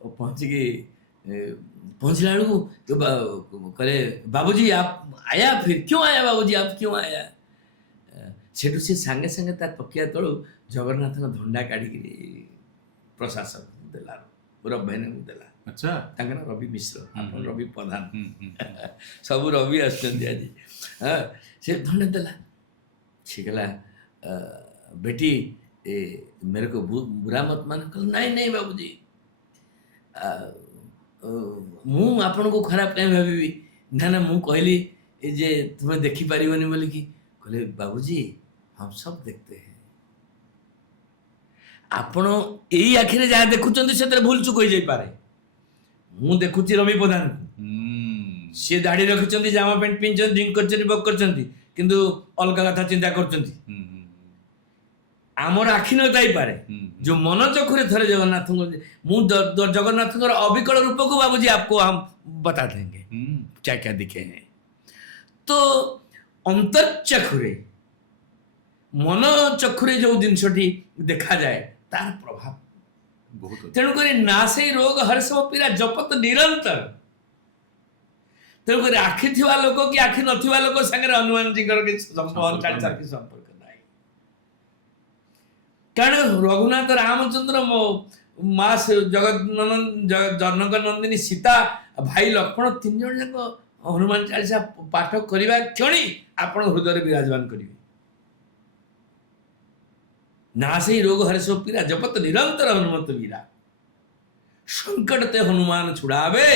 पहुंची पहुंचला बेलू कहले बाबूजी आप आया, फिर क्यों आया बाबूजी, आप क्यों आया? सेठू से सांगे सांगे तार तकिया तलू जगन्नाथ धंडा काढ़ी प्रशासक देला, रवि भाई ने देला। अच्छा, तांका रवि मिश्र, आप रवि प्रधान, सब रवि आसुचंती आज। हाँ, से धंडा देला। से कहला बेटी मेरे को बुरा मत मानो। कहला नहीं नहीं बाबूजी, मु आपन को खराब कहीं भावी ना ना, मु कहली जे तुम्हें देखी पारिबनी बोली कि। कहले बाबूजी हम सब देखते हैं, आपण यही आखिरे जहाँ देखुचंती से भूल चुक हो जाई पारे। मु देखुची रवि प्रधान को, सी दाढ़ी रखिचंती, जामा पैंट पिंचंती, ड्रिंक करचंती, बक करचंती, किंतु अलग कथा चिंता करचंती। आमर आखि न ताई पारे, जो मन चक्षुरे थरे जगन्नाथ मु जगन्नाथ अविकल रूप को बाबूजी आपको हम बता देंगे क्या क्या दिखे हैं। तो अंतर चक्षुरे मन चक्षुरे जो जिनसटी देखा जाए तार प्रभाव बहुत। तेणुक नासे रोग हर्षव पीड़ा जपत निरंतर। तेणुक आखि थिवा लोक कि आखि नथिवा लोक संगे हनुमान जी संपर्क नहीं। कारण रघुनाथ रामचंद्र माँ जनक नंदिनी सीता भाई लक्ष्मण 3 जन जाक हनुमान चालीसा पाठ करवा क्षणी आपण हृदय विराजमान करेंगे। नासे रोग हर्ष पीरा जपत निरंतर हनुमत वीरा, संकट ते हनुमान छुड़ावे,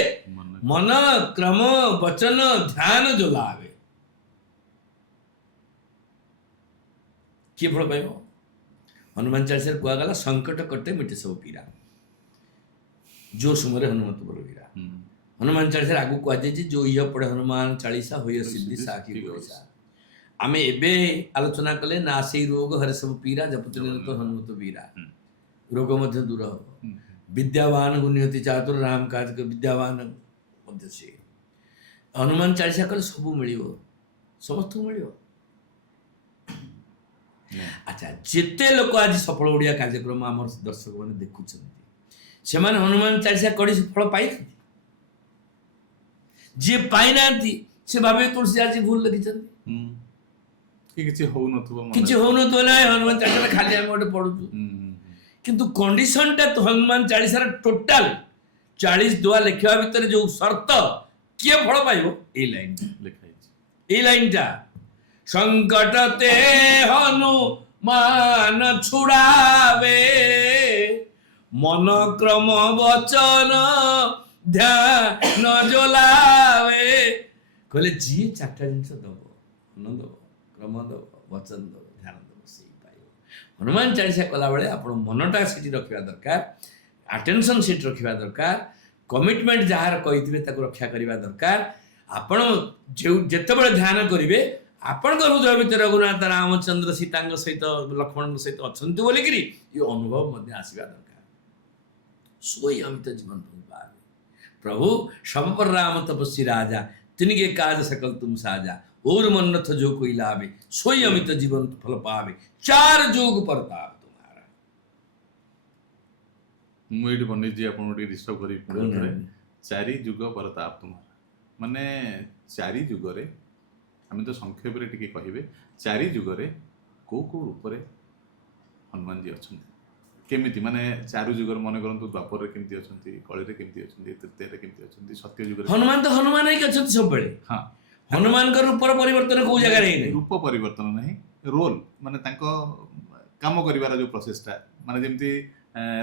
मन क्रम वचन ध्यान जो लावे। किए फल पाइब हनुमान चालीसा कहगला संकट कटे मिटे सब पीरा जो समय हनुमत बोल वीरा हनुमान चालीसा आगू कहुए जो इह पड़े हनुमान चालीसा हुए सिद्धि साखी गोसा आम एबे आलोचना कले ना से रोग हरे सब पीरा जपति तो हनुमत वीरा रोग मध्य दूर हम विद्यावान गुणिहति चातुर राम काज विद्यावान मध्य से हनुमान चालीसा कले सब मिल समस्त मिल अच्छा जिते लोक आज सफल ओडिया कार्यक्रम आम दर्शक मैंने देखुं से हनुमान चालीसा कड़ी फल पाई जी पाई ना से भावे तुलसीदास जी भूल लिखिं किसी हो ना हनुमान चालीसा खाली आम गोटे पढ़ु किंतु कंडीशनटा तो हनुमान चालीसा टोटाल 40 दुआ लिखा भितर जो शर्त किए फल पाइब ये लाइनटा संकट ते हनुमान छुड़ावे मन क्रम वचन ध्यान जोलावे कहले जी चारटा जिनस दब अन्न दब क्रम दब वचन दब ध्यान दब से पाइब हनुमान चालीसा कला बेले आप मनटा से रखा दरकार अटेंशन सेट रखा दरकार कमिटमेंट जार कही रक्षा करने दरकार आपण जो जिते ध्यान करेंगे आपण हृदय भितर रघुनाथ रामचंद्र सीता सहित लक्ष्मण सहित अच्छा बोलिकी ये अनुभव आसवा दरकार सोई अमित जीवन पावे प्रभु सब पर राम तपस्वी राजा तिनके काज सकल तुम साजा और मन्नथ जो कोई लावे सोई अमित जीवन फल पावे 4 जोग परताप तुम्हारा मुझे पंडित जी आपन डिस्टर्ब करी 4 जुग परताप तुम्हारा माने 4 जुगरे आम तो संक्षेप टिके कहे 4 जुगरे कौ कौ रूप हनुमान जी अच्छा केमिति माने 4 जुगर मन करंतु द्वापर रे केमिति अछंती कली रे केमिति अछंती तृतीय रे केमिति अछंती सत्य जुगर हनुमान तो हनुमान ही अछंती सब बेले हां हनुमान का रूप परिवर्तन को जगह रे रूप परिवर्तन नहीं रोल माने तांको काम करिवार जो प्रोसेसटा माने जेमति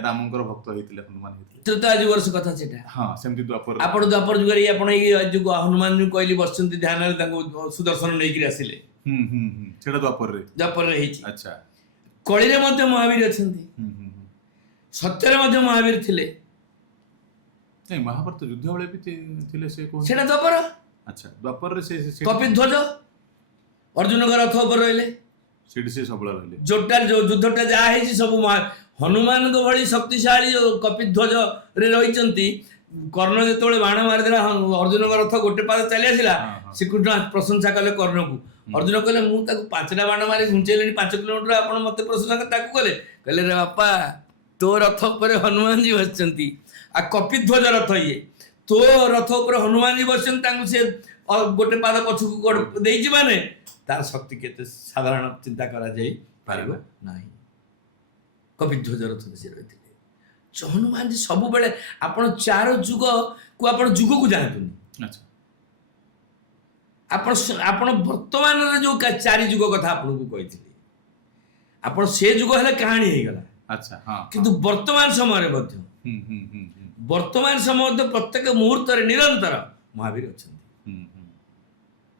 रामंकर भक्त होइतिले हनुमान होइतिले त्रेता जुगर से कथा सेटा हां सेमति द्वापर आपण द्वापर जुगर ये आपण ये जुग हनुमान जी कहली बसंती ध्यान रे तांको सुदर्शन नै कि आसिले सेटा द्वापर रे हेछि अच्छा कली रे मध्ये महावीर अछंती सत्यरे मध्ये महावीर थिले नहीं महाभारत युद्ध बेले भी थिले से कोन सेटा द्वापर अच्छा द्वापर रे से कपिध्वज अर्जुन का रथ ऊपर रहले सेठी से सबला रहले जोटाल जो युद्धटा जा है सब हनुमान को भली शक्तिशाली जो कपिध्वज रे रहिचंती कर्ण जेतोले बाण मारदेला अर्जुन का रथ गोटे पाद चली आसिला श्रीकृष्ण प्रशंसा कले कर्ण को अर्जुन कहले मु ताको 5टा बाण मारी घुंचेलेनी 5 किलोमीटर आपण मते प्रशंसा ताको कहले रे बापा तो रथ पर हनुमान जी बसचंती आ कपिध्वज रथ ये तो रथ पर हनुमान जी बसचंती से गोटे पाद पछकु देइछि माने तार शक्ति केते साधारण चिंता करा जाई पारिबो नाही कपिध्वज रथ से रहिथिले हनुमान जी सब बेले आपण 4 जुग को आपण जुग को जानतुनी अच्छा आपण वर्तमान रे जो 4 जुग कथा आपण को कहिथिले आपण से जुग हेले कहानी हे गला अच्छा हाँ किंतु वर्तमान समय वर्तमान समय प्रत्येक मुहूर्त निरंतर महावीर अच्छा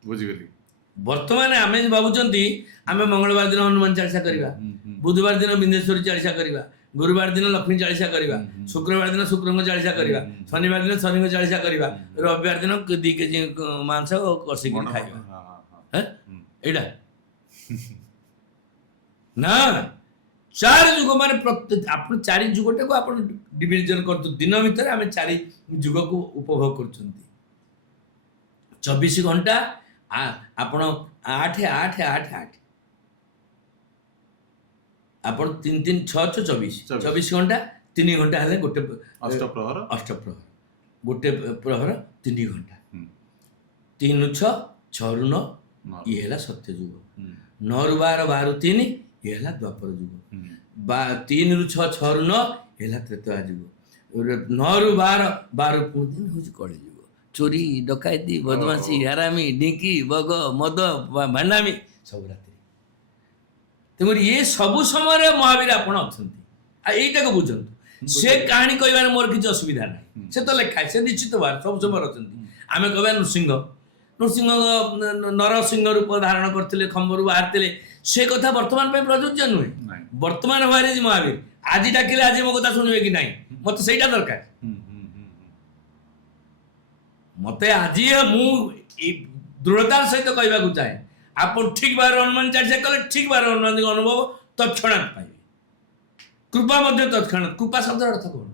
बुझीगली वर्तमान आम भावुंट आम मंगलवार दिन हनुमान चालीसा करवा बुधवार दिन बिंदेश्वरी चालीसा करवा गुरुवार दिन लक्ष्मी चालीसा करवा शुक्रवार दिन शुक्र चालीसा करवा शनिवार दिन शनि चालीसा करवा रविवार दिन 2 केजी मांस कषिक खाइबा एडा ना 4 जुग माने आप 4 जुगटा को आप डिविजन कर दिन भीतर आम 4 जुग को उपभोग कर 24 घंटा आपण 8 8 8 8 आपण 3 3 6 24 24 घंटा 3 घंटा हेले गोटे अष्टप्रहर गोटे प्रहर 3 घंटा 3 रु 6 6 रु 9 ये हेला सत्य जुग 9 रु 12 12 रु 3 ये हेला द्वापर जुग 3 रु 6 6 रु 9 हेला त्रेता जुग 9 रु 12 12 रु 3 होची कଳି जुग चोरी डकायती बदमाशी हरामी ढिंकी बग मद भांडामी सब रात्रि तेमर ये सब समय महावीर आपण अच्छा यहीटा को बुझंतु से कहानी कहबार मोर किसी असुविधा ना से तो लेखा से निश्चित बार सब समय अच्छा आम कह नृसिंह नरसिंह रूप धारण करते खम्बरू बाहर ସେ କଥା ବର୍ତ୍ତମାନ ପାଇଁ ପ୍ରଯୁଜ୍ୟ ନୁହେଁ। ନାଇଁ। ବର୍ତ୍ତମାନ ହବାରେ ଯେ ମହାବୀର ଆଜି ଡାକିଲେ ଆଜି ମୋ କଥା ଶୁଣିବେ କି ନାହିଁ, ମତେ ସେଇଟା ଦରକାର। ମତେ ଆଜି ମୁଁ ଦୃଢ଼ତାର ସହିତ କହିବାକୁ ଚାହେଁ, ଆପଣ ଠିକ ଭାବରେ ହନୁମାନ ଚାଳିଶା କଲେ ଠିକ ଭାବରେ ହନୁମାନଙ୍କ ଅନୁଭବ ତତ୍କ୍ଷଣାତ୍ ପାଇବେ। କୃପା ମଧ୍ୟ ତତ୍କ୍ଷଣାତ୍। କୃପା ଶବ୍ଦର ଅର୍ଥ କଣ?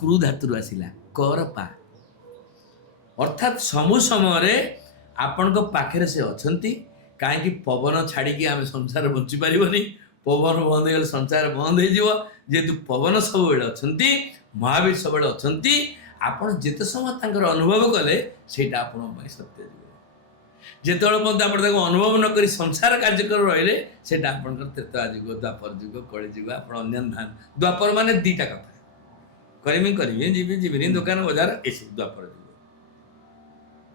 କ୍ରୁ ଧାତୁରୁ ଆସିଲା, କର ପା, ଅର୍ଥାତ୍ ସବୁ ସମୟରେ ଆପଣଙ୍କ ପାଖରେ ସେ ଅଛନ୍ତି। କାହିଁକି ପବନ ଛାଡ଼ିକି ଆମେ ସଂସାର ବଞ୍ଚିପାରିବନି, ପବନ ବନ୍ଦ ହେଇଗଲେ ସଂସାର ବନ୍ଦ ହେଇଯିବ। ଯେହେତୁ ପବନ ସବୁବେଳେ ଅଛନ୍ତି, ମହାବୀର ସବୁବେଳେ ଅଛନ୍ତି, ଆପଣ ଯେତେ ସମୟ ତାଙ୍କର ଅନୁଭବ କଲେ ସେଇଟା ଆପଣଙ୍କ ପାଇଁ ସତ୍ୟ ଯିବ। ଯେତେବେଳେ ପର୍ଯ୍ୟନ୍ତ ଆପଣ ତାକୁ ଅନୁଭବ ନ କରି ସଂସାର କାର୍ଯ୍ୟକ୍ରମ ରହିଲେ ସେଇଟା ଆପଣଙ୍କର ତ୍ରେତୟା ଯୁଗ, ଦ୍ୱାପର ଯୁଗ, କଳି ଯୁଗ, ଆପଣ ଅନ୍ୟାନ୍ୟ ଧାନ। ଦ୍ୱାପର ମାନେ ଦିଟା କଥା, କରିବି ଯିବି ଯିବିନି, ଦୋକାନ ବଜାର, ଏସବୁ ଦ୍ୱାପର ଯୁଗ।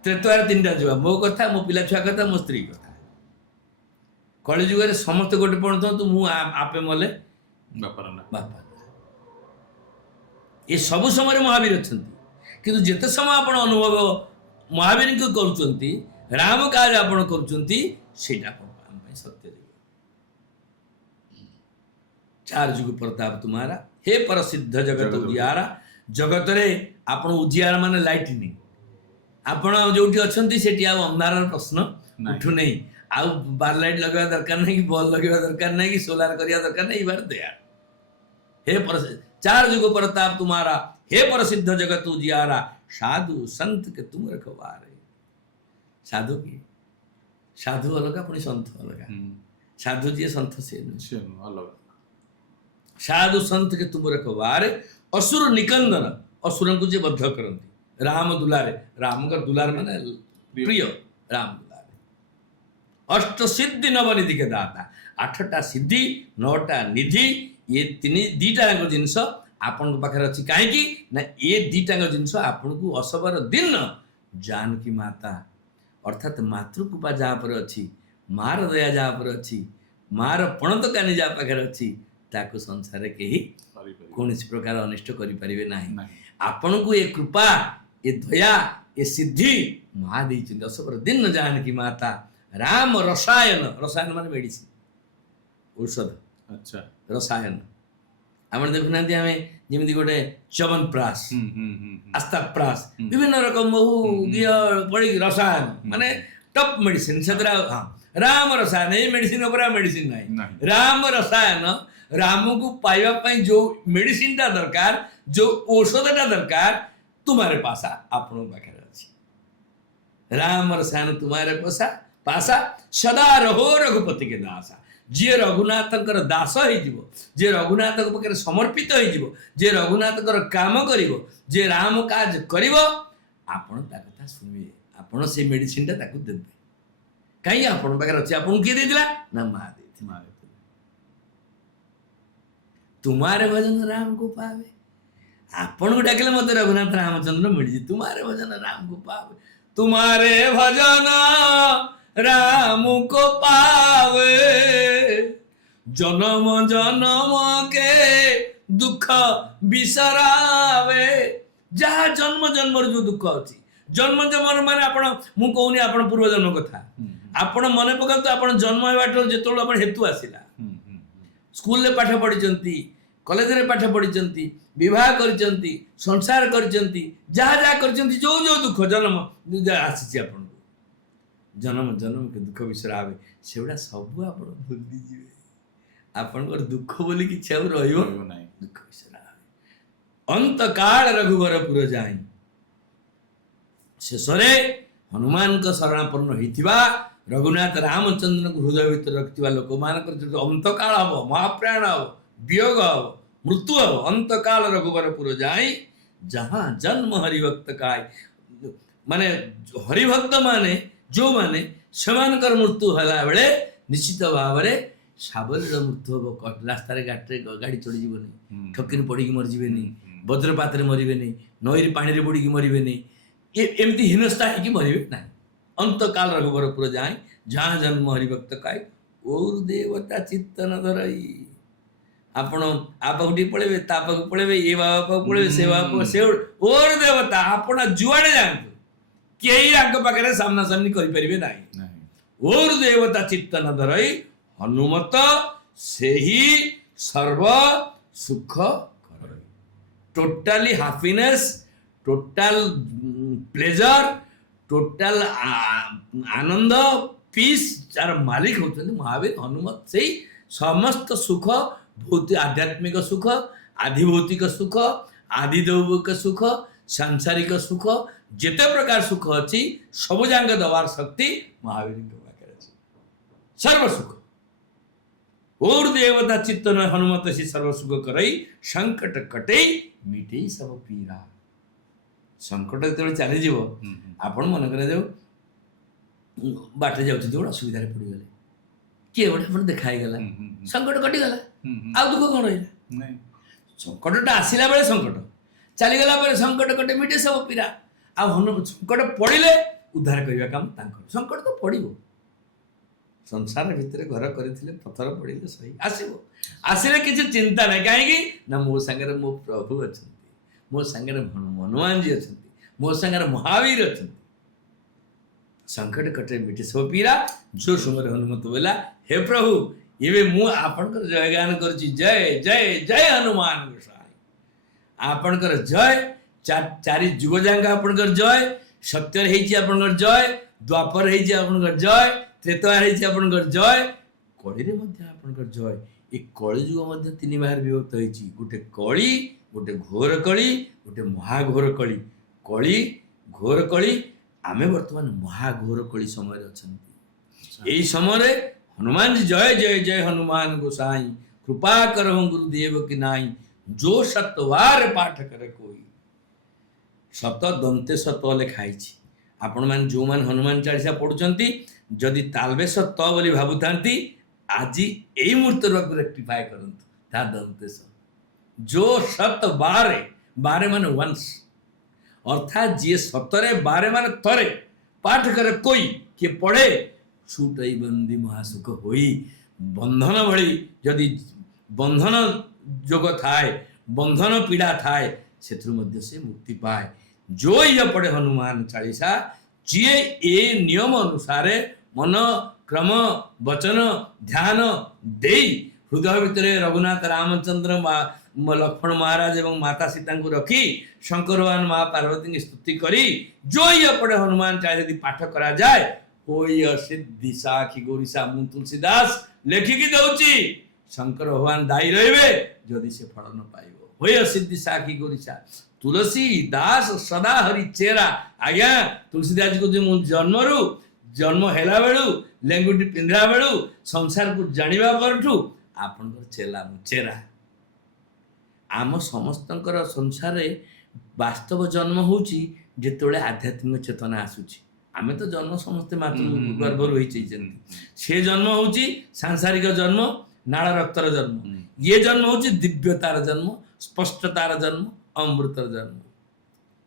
ତ୍ରେତୟାରେ ତିନିଟା ଯୁଗ, ମୋ କଥା, ମୋ ପିଲା ଛୁଆ କଥା, ମୋ ସ୍ତ୍ରୀ କଥା। କଳି ଯୁଗରେ ସମସ୍ତେ ଗୋଟେ ପଣନ୍ତୁ, ମୁଁ ଆପେ ମଲେ ବାପାର ନା। ବାପା। ଏ ସବୁ ସମୟରେ ମହାବୀର ଅଛନ୍ତି। କିନ୍ତୁ ଯେତେ ସମୟ ଆପଣ ଅନୁଭବ ମହାବୀରଙ୍କୁ କରୁଛନ୍ତି, ରାମ କାର୍ଯ୍ୟ ଆପଣ କରୁଛନ୍ତି, ସେଇଟା ଆମ ପାଇଁ ସତ୍ୟ ଯୁଗ। ଚାର ଯୁଗ ପ୍ରତାପ ତୁମାରା, ହେ ପ୍ରସିଦ୍ଧ ଜଗତ ଉଜିଆରା। ଜଗତରେ ଆପଣ ଉଜିଆରା ମାନେ ଲାଇଟିନିଂ। ଆପଣ ଯୋଉଠି ଅଛନ୍ତି ସେଠି ଆଉ ଅନ୍ଧାରର ପ୍ରଶ୍ନ ଉଠୁନେଇ। ଆଉ ବାର ଲାଇଟ୍ ଲଗେଇବା ଦରକାର ନାହିଁ, କି ବଲ୍ ଲଗେଇବା ଦରକାର ନାହିଁ, କି ସୋଲାର କରିବା ଦରକାର ନାହିଁ। ଏଇବାର ଦୟା हे चार जुग प्रताप तुम्हारा, हे प्रसिद्ध जगत उजियारा। साधु संत के तुम रखवारे। साधु की साधु अलगा पुणी संत अलगा। साधु जी संत से अलग। साधु संत के तुम रखवारे। असुर निकंदन, असुर को जे बद्ध करती। राम दुलारे, राम का दुलार माने प्रिय राम दुलारे। अष्ट सिद्धि नवनिधि के दाता, 8टा सिद्धि 9टा निधि। ये दीटा जिनस आपण पाखे अच्छी कहीं ना, ये दीटा जिनस आपन को असबर दिन जानकी माता अर्थात मातृकृपा जहाँ पर अच्छी, मार दया जहाँ पर अच्छी, मार पणत कानी जहाँ पाखे अच्छी, ताको संसार कहीं कौन प्रकार अनिष्ट करें ना। आपण को ये कृपा, ये दया, ये सिद्धि माँ दी असबर दिन जानकी माता। राम रसायन, रसायन मान मेडिसिन, औषध। अच्छा, रसायन आम देखुना आम जमी गोटे च्यवनप्राश, आस्ताप्राश, विभिन्न रकम बहु पड़ी रसायन माने टप मेडिसिन। हाँ, राम रसायन, ये मेडिसिन मेडिसिन ना, राम रसायन। राम को पाइबा जो मेडिसिन टा दरकार, जो औषध टा दरकार, तुम्हारे पासा आपण पाखे अच्छी। राम रसायन तुम्हारे पासा सदा रहो रघुपति के दासा। जी रघुनाथ दास हो, जे रघुनाथ पाखे समर्पित हो, जे रघुनाथ काम कर, जे राम काज कर, आपण कथा शुणे, आपण से मेडिसिन टा देवे। कहीं आपण पाखे अच्छे, आपन किए देला ना, माँ दे। तुम्हारे भजन राम को पावे। आपण को डाकिले मत रघुनाथ रामचंद्र मिल, तुम्हारे भजन राम को पावे। तुम्हारे भजन राम को पावे, जन्म जन्म के दुख बिसरावे। जहाँ जन्म जन्म जो दुख अच्छी, जन्म जन्म माने आपण मु कहूनी आपण पूर्व जन्म कथा। आपण मन पकातु, आपण जन्म हेबाठ जेतोळ आपण हेतु आसिला, स्कूल रे पाठ पढ़ी, कॉलेज रे पाठ पढ़ी, विवाह करचंती, संसार करचंती, जहाँ जहाँ करचंती, जो जो दुख जन्म आसी आपण जन्म जन्म के दुख बिसरावे, सेगुड़ा सब आप भूली जी। आपण दुख बोली कि दुख बिसरावे। अंत काल रघुवरपुर जाई, शेषरे हनुमान का शरणापन्न होइतिबा रघुनाथ रामचंद्र को हृदय भीतर रखिथिबा लोक मानकर जो अंत काल हबो, महाप्राण हबो, वियोग हबो, मृत्यु हबो, अंत काल रघुवरपुर जाई, जहाँ जन्म हरिभक्त काय। माने हरिभक्त माने जो माने सेमानकर मृत्यु होला बेले निश्चित भाव में सावलीर मृत्यु हम। रास्तार गाड़ी चढ़ी जीवन, ठकिन पड़ी मरीजे नहीं, वज्रपात मरवे नहीं, नई पानी बुड़ी मरवे नहीं, एमती हीनस्था है मरवे ना। अंत काल रघुवरपुर जाए, जहाँ जन्म हरिभक्त काय। और देवता चित्त न धरई, आपण आपको पड़े तापक पड़े, ये बाबा पड़े, से बाबा से और देवता आपण जुआड़े जातु, कई आग पाखे सामना सामनी करें ना। और देवता चित्त न धरई, ହନୁମତ ସେହି ସର୍ବ ସୁଖ କରଇ। Totally happiness, total pleasure, total ଆନନ୍ଦ, ପିସ୍ ଯାର ମାଲିକ ହେଉଛନ୍ତି ମହାବୀର ହନୁମତ। ସେଇ ସମସ୍ତ ସୁଖ, ଆଧ୍ୟାତ୍ମିକ ସୁଖ, ଆଧିଭୌତିକ ସୁଖ, ଆଦିଦୈବିକ ସୁଖ, ସାଂସାରିକ ସୁଖ, ଯେତେ ପ୍ରକାର ସୁଖ ଅଛି ସବୁ ଯାକ ଦେବାର ଶକ୍ତି ମହାବୀରଙ୍କ ପାଖରେ ଅଛି। ସର୍ବସୁଖ और देवता चित्त न हनुमत से सर्वसुख करई, संकट कटई मिटई सब पीरा। संकट जो चलीज आपण मन कर बाटे जाऊँ गोटे असुविधा पड़गले किए गोटे आप देखाई गला, संकट कटिगला, आ दुख कौन रहा? संकटटा आसला बेले संकट चलीगला संकट कटे मिटे सब पीरा। आ संकट पड़े उद्धार करने काम संकट तो पड़ो। संसार भितर घर करते पथर पड़े सही आसो आसले किसी चिंता ना कहीं ना मो सांगे मो प्रभु अच्छा, मो सांगे हनुमान जी अच्छा, मो सांगे महावीर अच्छा। संकट कटे मिटे सब पीरा। जो समय हनुमत बोला हे प्रभु ये मु आपणकर जयगान कर जय जय जय हनुमान गोसाई। आपणकर जय चारि जुग जांग आपणकर जय, सत्य आपणकर जय, द्वापर आपणकर जय, त्रेता आपणकर जय, कली आपणकर जय। ये कलिजुग मध्य तीन भाग विभक्त होती, गोटे कली, गोटे घोर कली, गोटे महाघोर कली। कली घोर कली आमे वर्तमान महाघोर कली समय अच्छा। यही समय हनुमान जी जय जय जय हनुमान गोसाई, कृपा करहु गुरुदेव की नाई, जो सतवार पाठ करे कोई। सत दंते सत लिखाई। आपण मान जो मान हनुमान चालीसा पढ़ुचंती जदि तालबेश त बोली भाबुथांती आज यही मुहूर्त रेक्टिफाई करंतु ता दंतेश। जो सत बारे बारे मान वंस अर्थात जी सतरे बारे मान थरे पाठ करे कोई किए पढ़े छूटई बंदी महासुख होई। बंधन भली जदि बंधन जोग थाए, बंधन पीड़ा थाए, सेथुर मध्य से मुक्ति पाए। जो ये पढ़े हनुमान चालीसा जीए ए नियम अनुसार मन क्रम वचन ध्यान दे हृदय भितर रघुनाथ रामचंद्र लक्ष्मण महाराज एवं माता सीता को रखी शंकर भगवान माँ पार्वती की स्तुति करी जो ये पढ़े हनुमान चालीसा यदि पाठ करा जाए होय सिद्धि साखी गौरीसा मु तुलसीदास लेखिकी दउची। शंकर भगवान दायी रहिबे जदि से फल न पाइबो। होय सिद्धि साखी गौरीसा तुलसी दास सदा हरि चेरा। आज्ञा तुलसीदास को जो जन्मरू जन्म हेला बेलू लेंगुटी पिंधरा बेलू संसार को जानिबा परठू आपनकर चेला चेरा। आम समस्तंकर संसार वास्तव जन्म होची जेतोले आध्यात्मिक चेतना आसुची। आमे तो जन्म समस्ते मातृ गर्भ रही से जन्म होची सांसारिक जन्म नाड़ रक्तर जन्म। ये जन्म होची दिव्यतार जन्म, स्पष्टतार जन्म, अमृतर जन्म।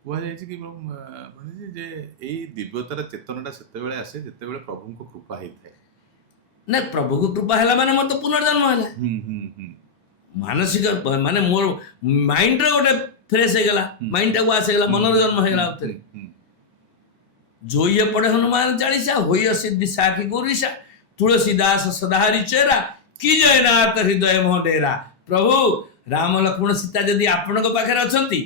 କୁହାଯାଇଛି କି ଯେ ଏଇ ଦିବ୍ୟତାର ଚେତନାଟା ସେତେବେଳେ ଆସେ ଯେତେବେଳେ ପ୍ରଭୁଙ୍କ କୃପା ହେଇଥାଏ। ନା ପ୍ରଭୁ को कृपा हैला माने मत पुनर्जन्म हैला। मानसिक माने मोर माइंड रे गोटे फ्रेश हे गला, माइंड टा को आसे गला, मनर जन्म हे गला उतरे। जो ये पढ़े हनुमान चालीसा होय सिद्धि साखी गौरीसा तुलसीदास सदाहरि चेरा की जयनाथ हृदय मोह डेरा। प्रभु राम लक्ष्मण सीता यदि आपनक पाखरे अछंती,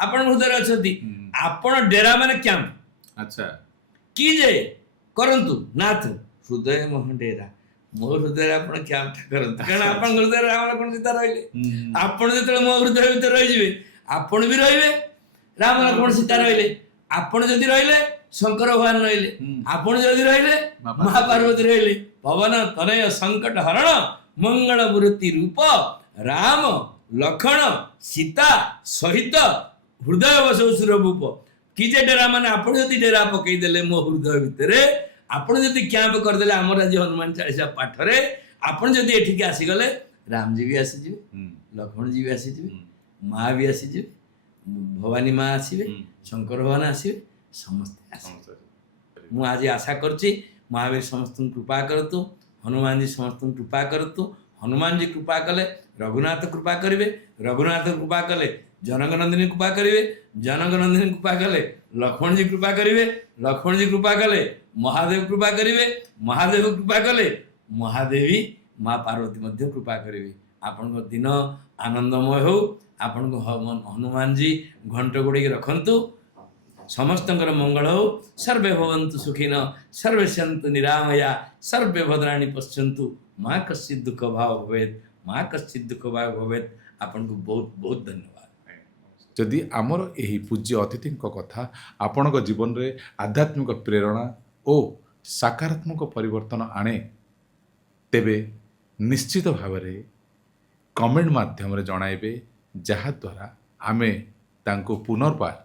आपण हृदय अछंती, आपण डेरा माने कैंप अच्छा की जे करंतु नाथ हृदय मोह डेरा। मो हृदय आपण कैंप करंतु कारण आपण हृदय राम लक्ष्मण सीता रहिले। आपण जेतले मो हृदय भीतर रहि जिवे आपण भी रहिबे, राम लक्ष्मण सीता रहिले। आपण जदि रहिले शंकर भगवान रहिले, आपण जदि रहिले महापार्वती रहिले। पवन तनय संकट हरण मंगल मूर्ति रूप राम लक्ष्मण सीता सहित हृदय बसुर भूप कि जे डेरा माने आपण जदि डेरा पकई देले मो हृदय भितरे, आपण जदि कैंप कर देले हमर आज हनुमान चालीसा पाठ रे, आपण जदि एठी के आसी गले राम जी भी आसी जिवे, लक्ष्मण जी भी आसी जिवे, मां भी आसी जिवे, भवानी मां आसीबे, शंकर भगवान आसीबे, समस्त आसीबे। मु आज आशा करछि महावीर समस्त कृपा करतु, हनुमान जी समस्त कृपा करतु। हनुमान जी कृपा कले रघुनाथ कृपा करिवे, रघुनाथ कृपा कले जनक नंदिनी कृपा करिवे, जनक नंदिनी कृपा कले लक्ष्मण जी कृपा करिवे, लक्ष्मण जी कृपा कले महादेव कृपा करिवे, महादेव कृपा कले महादेवी ମା ପାର୍ବତୀ ମଧ୍ୟ କୃପା କରିବେ। ଆପଣଙ୍କ ଦିନ ଆନନ୍ଦମୟ ହେଉ। ଆପଣଙ୍କୁ ହନୁମାନଜୀ ଘଣ୍ଟ ଗୁଡ଼ିକ ରଖନ୍ତୁ। ସମସ୍ତଙ୍କର ମଙ୍ଗଳ ହେଉ। ସର୍ବେ ଭବନ୍ତୁ ସୁଖିନ, ସର୍ବେ ସନ୍ତୁ ନିରାମୟା, ସର୍ବେ ଭଦ୍ରାଣୀ ପଶ୍ୟନ୍ତୁ, ମା କଶ୍ଚିତ୍ ଦୁଃଖ ଭାବ ଭବେତ୍, ମା କଶ୍ଚିତ୍ ଦୁଃଖ ଭାବ ଭବେତ୍। ଆପଣଙ୍କୁ ବହୁତ ବହୁତ ଧନ୍ୟବାଦ। ଯଦି ଆମର ଏହି ପୂଜ୍ୟ ଅତିଥିଙ୍କ କଥା ଆପଣଙ୍କ ଜୀବନରେ ଆଧ୍ୟାତ୍ମିକ ପ୍ରେରଣା ଓ ସକାରାତ୍ମକ ପରିବର୍ତ୍ତନ ଆଣେ, ତେବେ ନିଶ୍ଚିତ ଭାବରେ କମେଣ୍ଟ ମାଧ୍ୟମରେ ଜଣାଇବେ, ଯାହାଦ୍ୱାରା ଆମେ ତାଙ୍କୁ ପୁନର୍ବାର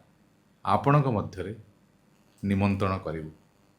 ଆପଣଙ୍କ ମଧ୍ୟରେ ନିମନ୍ତ୍ରଣ କରିବୁ।